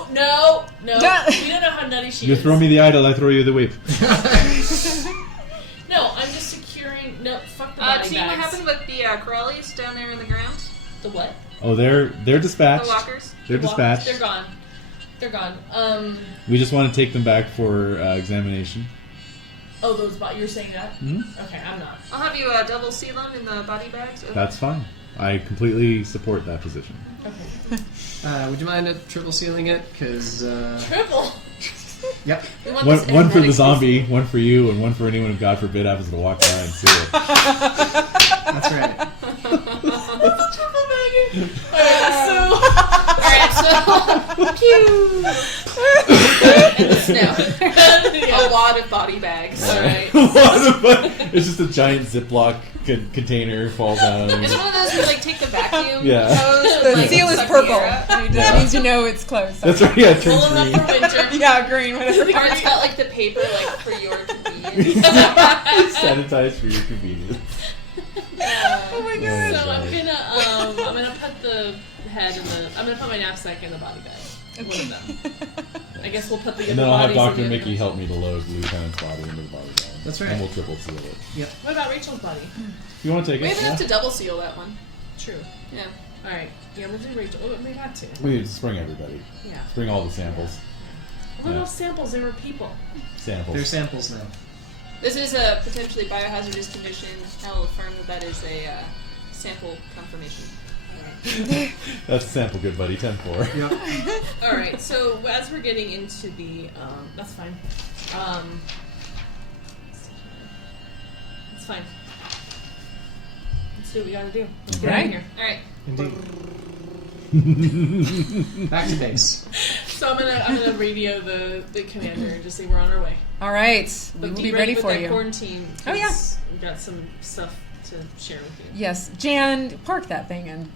it no. Yeah. We don't know how nutty she You is. throw me the idol, I throw you the whip. No, I'm just securing. No, fuck the body See bags. what happened with the Corellis down there in the ground? The what? Oh, they're The dispatched. walkers? They're dispatched. They're gone. They're gone. We just want to take them back for examination. Oh, those. You're saying that? Mhm. Okay, I'm not. I'll have you double seal them in the body bags. Okay. That's fine. I completely support that position. Okay. Would you mind triple sealing it? Because Triple. yep. We want One, this one for the hermetically zombie, sealed. one for you, and one for anyone who, God forbid, happens to walk by and see it. That's right. Alright, so. Pew! In the snow. Yeah. a wad of body bags. Alright. It's just a giant Ziploc container falls out. It's one of those where like take the vacuum Yeah. hose The and, like, seal is suck the purple. air out. That means you know it's close. That's right. Yeah, it turns Roll them up green. for winter. Yeah, green, whatever. Or it's got like the paper like for your convenience. Sanitized for your convenience. Oh my god. So I'm gonna put the head in the. I'm gonna put my knapsack in the body bag. One of them. I guess we'll put the And other then I'll have bodies in Dr. the Mickey other- help me to load Lieutenant's body into the body bag. That's right. And we'll triple seal it. What about Rachel's body? You want to take We it? even have to double seal that one. True. Yeah. All right. Yeah, we'll do Rachel. Oh, we got to. We just bring everybody. Yeah. Bring all the samples. What Yeah. else samples? There were people. Samples. They're samples now. This is a potentially biohazardous condition. I will affirm that is a sample confirmation. That's a sample, good buddy. 10-4. Yep. All right. So as we're getting into the, that's fine. It's fine. Let's do what we gotta do. Let's get out Right. of here. All right. Indeed. Back to base. So I'm gonna radio the commander and just say we're on our way. All right, we will But be ready with for that you. Quarantine. Oh, yeah. 'cause We've got some stuff to share with you. Yes, Jan, park that thing in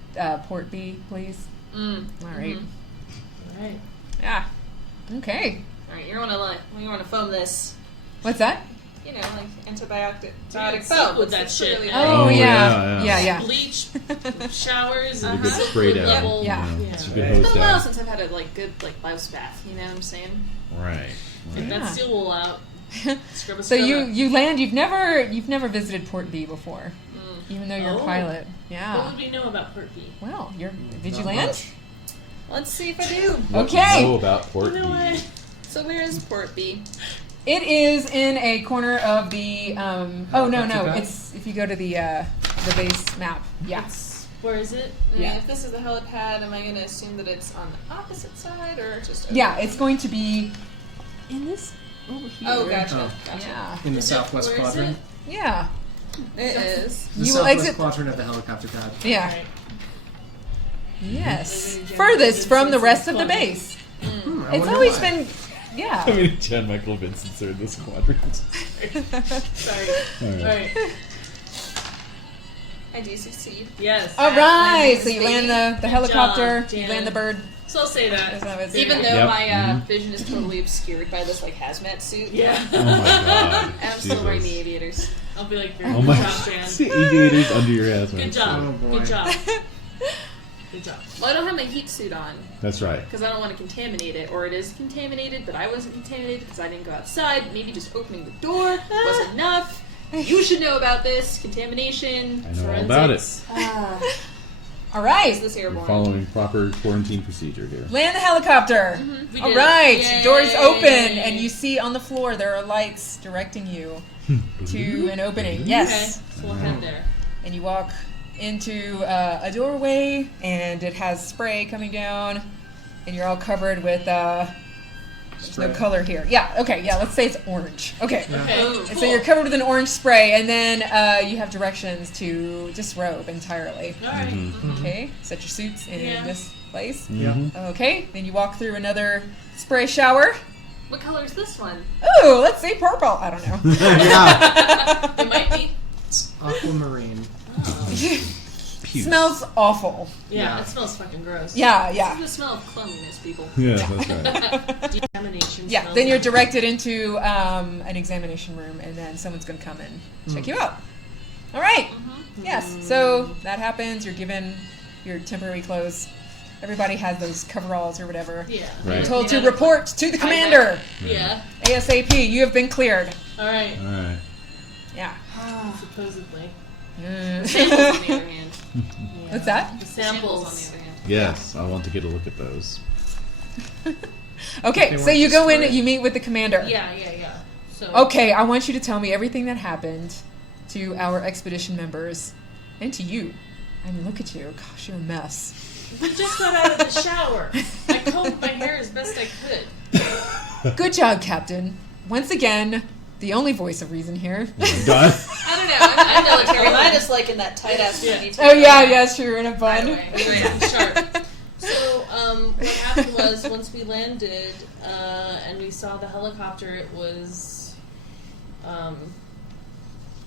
port B, please. Mm. All right. All right. Yeah. Okay. All right. You want to foam this. What's that? You know, like antibiotic Dude, foam with It's that shit. really Oh, Oh, yeah. yeah. Yeah. Bleach, showers, A and good spray down. level. Yeah. It's a Yeah. good It's hose been a while down. since I've had a like good like blouse bath. You know what I'm saying? Right. Get Yeah. that seal wool out. Scrub a So scrub you land. You've never visited Port B before, Mm. even though you're a Oh. pilot. What Yeah. would we know about Port B? Well, did you Not land? much. Let's see if I do. What Okay. you know about Port You know B? what? So where is Port B? It is in a corner of the. Oh no, Helicopter pad? it's if you go to the base map. Yeah. Where is it? Yeah. If this is the helipad, am I going to assume that it's on the opposite side or just? Over Yeah, it's going to be in this over here. Oh, gotcha. Oh. Gotcha. Yeah. In the Is it- southwest where is quadrant. Yeah. It is. The You will southwest exit. quadrant of the helicopter pad. Yeah. Right. Yes. Living in Furthest from the Vincent's rest of the quadrant. base. I It's wonder always why. been. Yeah. How many Jan Michael Vincents are in this quadrant? Sorry. All All right. right. I do succeed. Yes. All right. So you Landing land the helicopter. job, You Jan. land the bird. So I'll say That's that. how it's- Even though Yep. my Mhm. vision is totally obscured by this like hazmat suit. Yeah. Oh my god. And I'm still wearing the Jesus. aviators. I'll be like, Oh good my job, Jan. god. The aviators under your ass. Good job. Oh, boy. Good job. Good job. Well, I don't have my heat suit on That's right. because I don't want to contaminate it, or it is contaminated, but I wasn't contaminated because I didn't go outside. Maybe just opening the door was enough. You should know about this contamination. I know all about it. Forensics. All Is right. this We're airborne? following proper quarantine procedure here. Land the helicopter. We All did right. it. Doors Yay. open, and you see on the floor there are lights directing you to an opening. Okay, Yes. so we'll head there. And you walk into a doorway, and it has spray coming down, and you're all covered with there's no Spray. color here. Yeah. Okay. Yeah. Let's say it's orange. Okay. Yeah. Okay. Oh. And so you're covered with an orange spray, and then you have directions to disrobe entirely. All right. Mhm. Okay. Set your suits in Yeah. this place. Yeah. Mhm. Okay. Then you walk through another spray shower. What color is this one? Ooh, let's say purple. I don't know. Yeah. It might be. It's aquamarine. Puce. Smells awful. Yeah, Yeah. it smells fucking gross. Yeah, This yeah. is the smell of cleanliness, people. Yeah, that's right. Decontamination. Yeah, smells then you're like- directed into an examination room, and then someone's going to come and check you out. All right. Yes, so that happens. You're given your temporary clothes. Everybody has those coveralls or whatever. Yeah. Right. You're told to Yeah. report to the commander. Yeah. ASAP, you have been cleared. All right. All right. Yeah. Supposedly. Samples, on the other hand. Yeah. What's that? The Samples, on the samples. other hand. Yes, I want to get a look at those. Okay, They so weren't you go in, destroyed. you meet with the commander. Yeah, yeah, yeah. So. Okay, I want you to tell me everything that happened to our expedition members and to you. I mean, look at you. Gosh, you're a mess. We just got out of the shower. I combed my hair as best I could. Good job, Captain. Once again, the only voice of reason here. Done. I don't know. I'm military. Mine is like in that tight ass Yeah. ponytail. Oh yeah, yes, you're in a bun. Anyway, Sharp. So, what happened was once we landed and we saw the helicopter, it was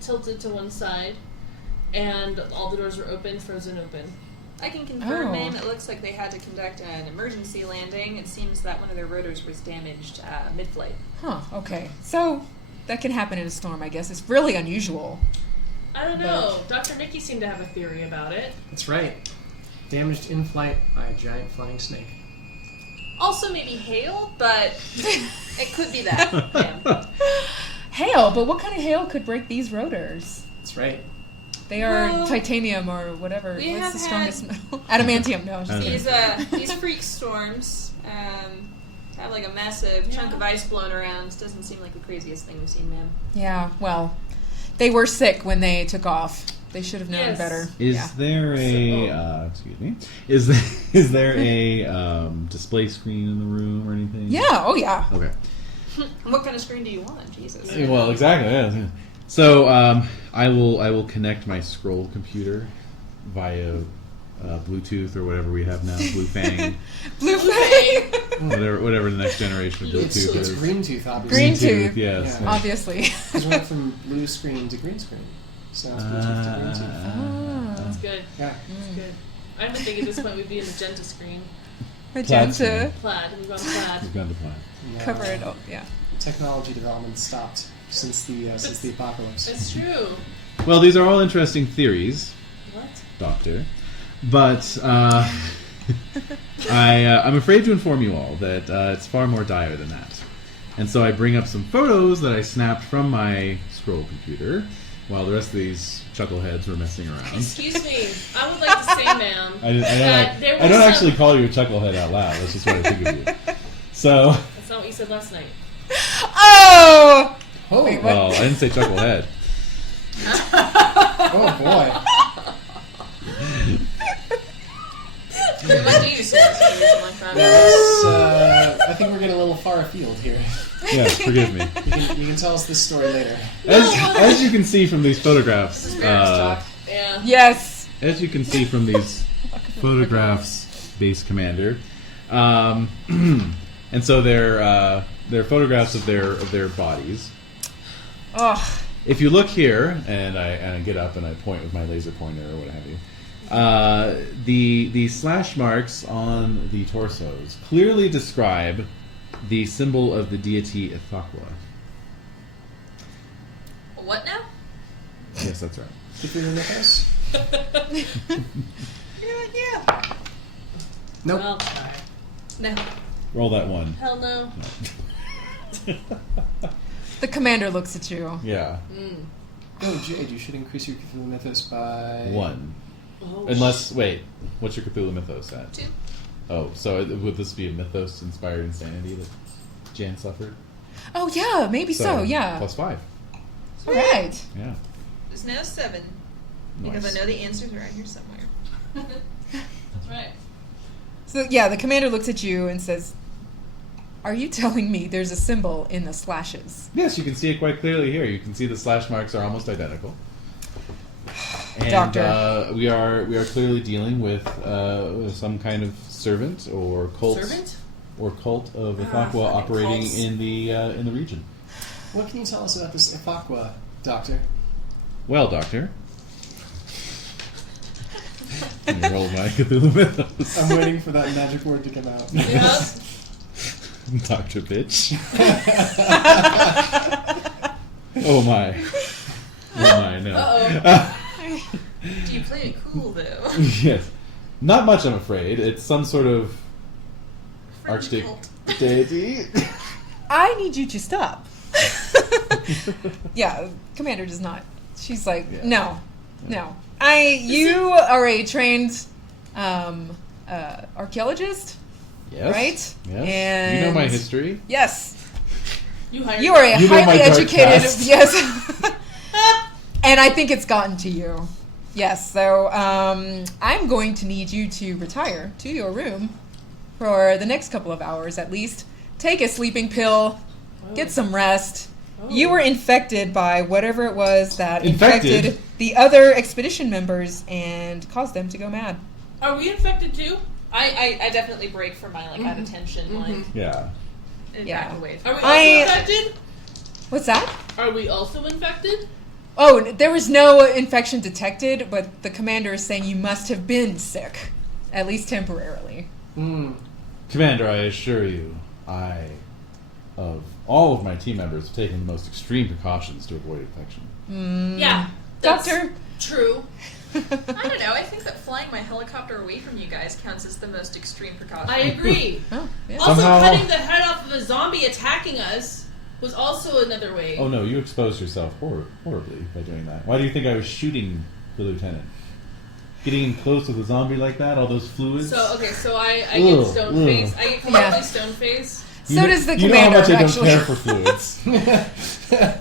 tilted to one side, and all the doors were open, frozen open. I can confirm, Oh. ma'am, it looks like they had to conduct an emergency landing. It seems that one of their rotors was damaged mid-flight. Huh, okay. So, that can happen in a storm, I guess. It's really unusual. I don't know. Dr. Nikki seemed to have a theory about it. That's right. Damaged in flight by a giant flying snake. Also maybe hail, but it could be that, ma'am. Hail, but what kind of hail could break these rotors? That's right. They are Well, titanium or whatever. we What's have the had- strongest metal? Adamantium, no. I'm just kidding. These freak storms have like a massive chunk of ice blown around. This doesn't seem like the craziest thing we've seen, ma'am. Yeah, well, they were sick when they took off. They should have known Yes. better. Is Yeah. there a excuse me? Is there a display screen in the room or anything? Yeah, oh yeah. Okay. What kind of screen do you want? Jesus. Well, exactly. Yeah. So I will connect my scroll computer via Bluetooth or whatever we have now, Blue Fang, Blue Fang. whatever the next generation of It's Bluetooth is. green tooth, obviously. Green tooth. Yes. Yeah. Obviously. Because we went from blue screen to green screen. So now it's Bluetooth to green tooth. That's good. Yeah. That's good. I would think at this point we'd be in magenta screen. Magenta. Plaid. We've gone plaid. We've gone to plan. And, Cover it all. Yeah. Technology development stopped since the apocalypse. It's true. Well, these are all interesting theories, What? Doctor, but I'm afraid to inform you all that it's far more dire than that. And so I bring up some photos that I snapped from my scroll computer while the rest of these chuckleheads were messing around. Excuse me. I would like to say, ma'am, that there I don't was actually call you a chucklehead out loud. That's just what I think of you. So, That's not what you said last night. Oh! Oh, Wait, what? well, I didn't say chucklehead. oh boy. We might do you something like that. That's, I think we're getting a little far afield here. Yeah, forgive me. You can tell us this story later. As you can see from these photographs, This is parents talk. Yeah. Yes. as you can see from these photographs, Base Commander, and so they're photographs of their bodies. Oh. If you look here, and I get up and I point with my laser pointer or what have you, the slash marks on the torsos clearly describe the symbol of the deity Ithaqua. What now? Yes, that's right. Keep it in the house. Yeah. Nope. Well, No. Roll that one. hell no. The commander looks at you. Yeah, Oh, Jade, you should increase your Cthulhu Mythos by... 1. Oh, Unless, wait, what's your Cthulhu Mythos at? 2. Oh, so would this be a Mythos-inspired insanity that Jan suffered? Oh yeah, maybe so, yeah. Plus 5. All right. Yeah. It's now 7. Because Nice. I know the answers are out here somewhere. That's right. So yeah, the commander looks at you and says, "Are you telling me there's a symbol in the slashes?" Yes, you can see it quite clearly here. You can see the slash marks are almost identical. And, Doctor. we are clearly dealing with some kind of servant or cult Servant? or cult of Ithaqua fucking operating cults. in the region. What can you tell us about this Ithaqua, Doctor? Well, Doctor. Let me roll my Cthulhu Mythos. I'm waiting for that magic word to come out. Yep. Dr. Bitch. Oh my. Oh my, no. Uh-oh. Do you play it cool, though? Yes. Not much, I'm afraid. It's some sort of archdic deity. I need you to stop. Yeah, commander does not. She's like, Yeah. no. You are a trained archaeologist, Yes. right? Yes. And you know my history. Yes. You hired You are a You know my highly dark educated. past. Yes. And I think it's gotten to you. Yes. So I'm going to need you to retire to your room for the next couple of hours at least. Take a sleeping pill. Get some rest. You were infected by whatever it was that Infected? infected the other expedition members and caused them to go mad. Are we infected too? I definitely break for my out of tension. Like, Yeah. And Yeah. back away. are we also I- infected? What's that? Are we also infected? Oh, there was no infection detected, but the commander is saying you must have been sick, at least temporarily. Commander, I assure you, of all of my team members, have taken the most extreme precautions to avoid infection. Yeah, that's Doctor? true. I don't know. I think that flying my helicopter away from you guys counts as the most extreme precaution. I agree. Oh, yeah. Also, Somehow- cutting the head off of a zombie attacking us was also another way. Oh no, you exposed yourself horribly by doing that. Why do you think I was shooting the lieutenant? Getting in close with a zombie like that, all those fluids. So I get Ugh, stone ugh. face. I get completely Yeah. stone face. So does the You know how commander, much I don't actually. care for fluids.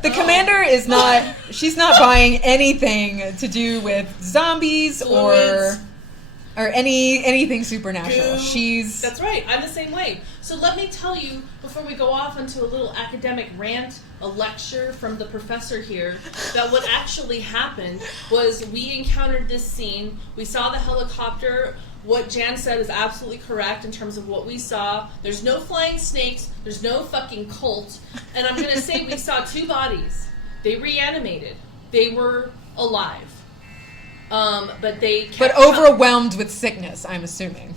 The commander is not. She's not buying anything to do with zombies Fluids. or anything supernatural. Goo. She's. That's right. I'm the same way. So let me tell you before we go off into a little academic rant, a lecture from the professor here, that what actually happened was we encountered this scene. We saw the helicopter. What Jan said is absolutely correct in terms of what we saw. There's no flying snakes. There's no fucking cult. And I'm going to say we saw two bodies. They reanimated. They were alive. But they kept But overwhelmed with sickness, I'm assuming.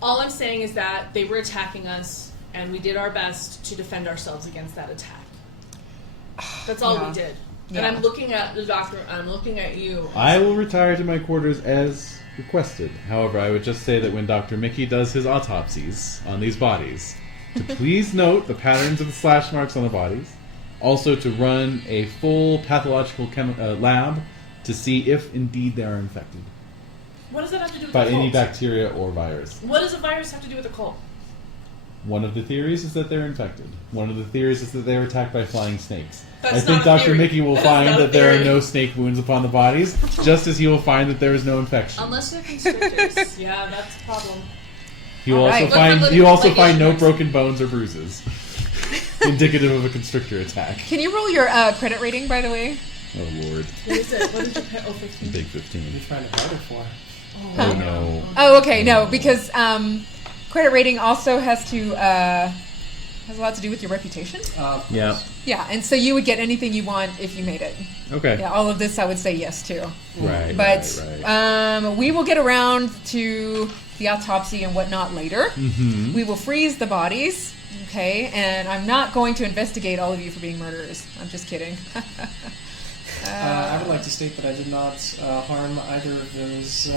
All I'm saying is that they were attacking us, and we did our best to defend ourselves against that attack. That's all Yeah. we did. Yeah. And I'm looking at the doctor, and I'm looking at you. I will retire to my quarters as requested. However, I would just say that when Dr. Mickey does his autopsies on these bodies, to please note the patterns of the slash marks on the bodies. Also to run a full pathological lab to see if indeed they are infected What does that have to do with by the any cult? bacteria or virus. What does a virus have to do with the cult? One of the theories is that they're infected. One of the theories is that they were attacked by flying snakes. That's I think not a Dr. theory. Mickey will That's find not a that there are theory. no snake wounds upon the bodies, just as he will find that there is no infection. Unless they're constrictors. Yeah, that's a problem. He will All also right. Look find for the he will also ligation find no marks. broken bones or bruises, indicative of a constrictor attack. Can you roll your credit rating, by the way? Oh lord, What is it? What did you pay? Oh, 15. big What are 15. you trying to barter for? Oh no. Oh, okay, no, because credit rating also has a lot to do with your reputation. Yeah. Yeah, and so you would get anything you want if you made it. Okay. Yeah, all of this I would say yes to. Right. But right. we will get around to the autopsy and whatnot later. Mm-hmm. We will freeze the bodies, okay? And I'm not going to investigate all of you for being murderers. I'm just kidding. I would like to state that I did not harm either of those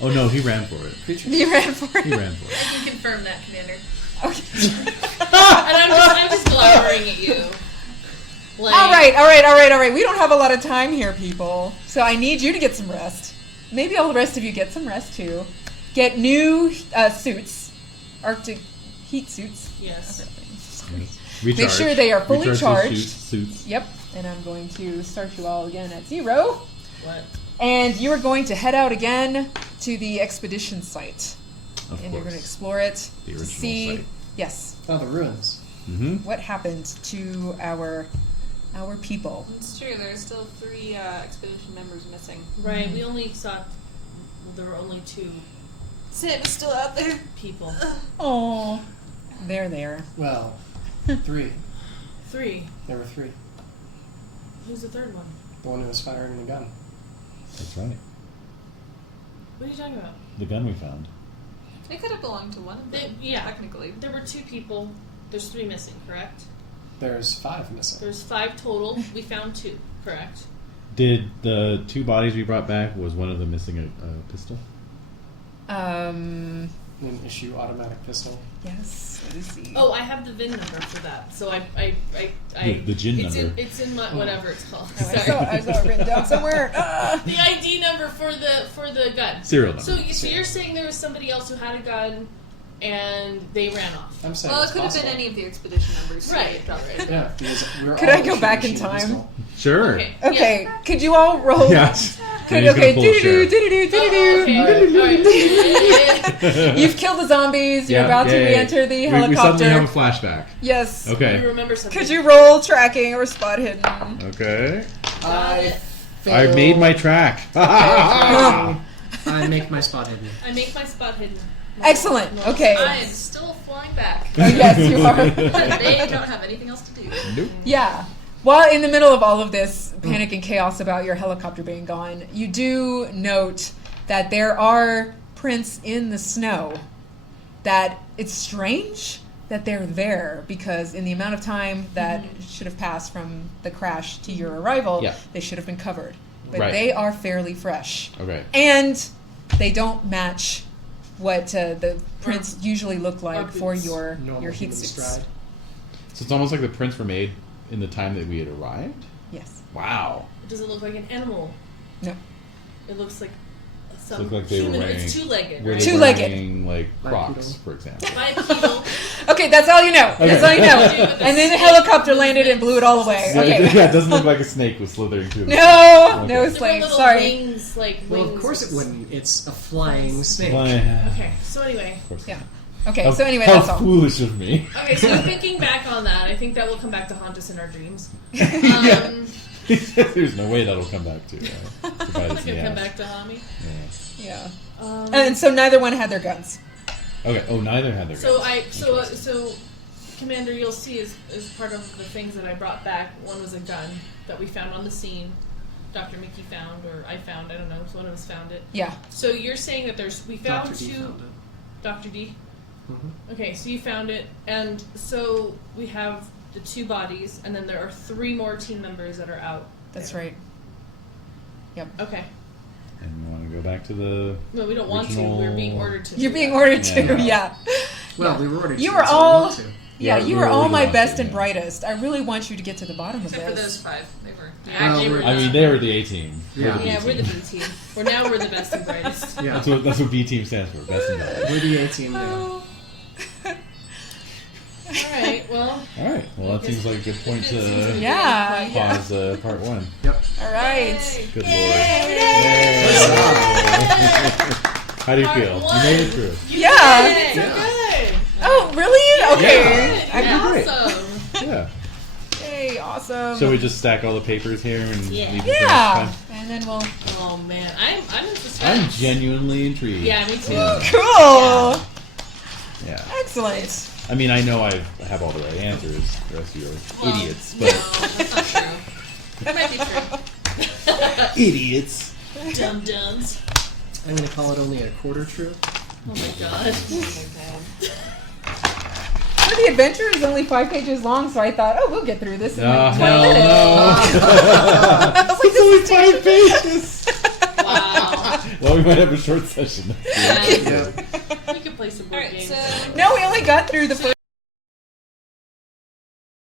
Oh no, he ran for it. creatures. You ran for it. He ran for it. I can confirm that, Commander. Okay. And I'm just glowering at you. Like, All right. We don't have a lot of time here, people. So I need you to get some rest. Maybe all the rest of you get some rest too. Get new suits, Arctic heat suits. Yes. Recharge. Make sure they are fully Recharge those charged. Suits. Yep. And I'm going to start you all again at 0. What? And you are going to head out again to the expedition site. Of And you're going to course. explore it The to original see, site. yes, Oh, the ruins. Mm-hmm. what happened to our people. It's true. There's still 3 expedition members missing. Right, we only saw. Well, there were only 2 Sam is still out there. people. Oh, they're there. Well, 3. 3. There were 3. Who's the third one? The one who was firing the gun. That's right. What are you talking about? The gun we found. It could have belonged to one of them. Yeah. Technically. There were 2 people. There's 3 missing, correct? There's 5 missing. There's 5 total. We found 2, correct? Did the 2 bodies we brought back, was one of them missing a pistol? An issue automatic pistol. Yes, let me see. Oh, I have the VIN number for that. So I The gin it's number. it's in my whatever it's called. Oh, I saw it written down somewhere. The ID number for the gun. Serial number. So you're saying there was somebody else who had a gun, and they ran off. I'm saying Well, it it's could have been possible. any of the expedition members. so Right. it's all right. Yeah, because we're Could all I go shooting back in machine time? pistol. Sure. Okay. Okay, could you all roll? Yes. Could, And he's okay, gonna pull a do-do-do, sheriff. do-do-do, do-do-do. Okay. All right. You've killed the zombies. You're about to yay. re-enter the We helicopter. suddenly have a flashback. Yes. You Okay. remember something? Could you roll tracking or spot hidden? Okay. I I made my track. I make my spot hidden. I make my spot hidden. Excellent. Okay. I am still flying back. Oh, yes, you are. They don't have anything else to do. Nope. Yeah. While in the middle of all of this panic and chaos about your helicopter being gone, you do note that there are prints in the snow. That it's strange that they're there because in the amount of time that should have passed from the crash to your arrival, Yeah. they should have been covered. But Right. they are fairly fresh. Okay. And they don't match what the prints usually look like for boots. your Normal heat human suits. stride. So it's almost like the prints were made in the time that we had arrived? Yes. Wow. Does it look like an animal? No. It looks like some Look like they were human. wearing- It's two-legged, Were right? they Two-legged. wearing, like, Crocs, Bipedal. for example? Bipedal. Okay, that's all you know. That's all you know. Okay. And then the helicopter landed and blew it all away. Yeah, Okay. yeah, it doesn't look like a snake was slithering through the No, Okay. no There were slave. little Sorry. wings, like Well, wings. of course it wouldn't. It's a flying snake. Okay, so anyway. Of course. Yeah. Okay, How- so anyway, how that's all. foolish of me. Okay, so thinking back on that, I think that will come back to haunt us in our dreams. There's no way that'll come back to bite It's us not in gonna the come ass. back to haunt me. Yeah. Yeah. And so neither one had their guns. Okay. Oh, neither had their So guns. so Commander, you'll see as part of the things that I brought back, one was a gun that we found on the scene. Dr. Mickey found, or I found, I don't know, so one of us found it. Yeah. So you're saying that we found Dr. D two. found it. Dr. D? Mhm. Okay, so you found it, and so we have the two bodies, and then there are 3 more team members that are out. That's right. Okay. And you want to go back to the... No, we don't want to. Original- We're being ordered to. You're do being that. ordered to, Yeah. yeah. Well, Yeah. we were ordered You to, were so we all- need to. Yeah, Yeah, you we were were all my ordered best to, and yeah. brightest. I really want you to get to the bottom of Except for this. those 5. They were. Well, Actually, I mean, they were the A team. Yeah. We're Yeah, we're the B B team. Now we're the best and brightest. Yeah. That's what B team stands for. Best and brightest. We're the A team now. Oh. All right. Well. All right. Well, that seems like a good point to Yeah. pause part 1. Yep. All right. Good lord. Yay. How do you Part feel? one. You made it through. Yeah. It's so good. Oh, really? Okay. Yeah. Great. Awesome. Yeah. Yay, awesome. So we just stack all the papers here and Yeah. leave them for Yeah. next time? And then we'll... Oh man, I'm in suspense. I'm genuinely intrigued. Yeah, me too. Cool. Yeah. Excellent. I mean, I know I have all the right answers. The rest of you are idiots, No, but that's not true. That might be true. idiots. Dum dums. I'm going to call it only a quarter true. Oh my god. So the adventure is only 5 pages long, so I thought, oh, we'll get through this in like 20 hell minutes. no. It's only 5 pages. Wow. Well, we might have a short session. Yeah. Yeah. You could play some board Alright, games. so. No, we only got through the first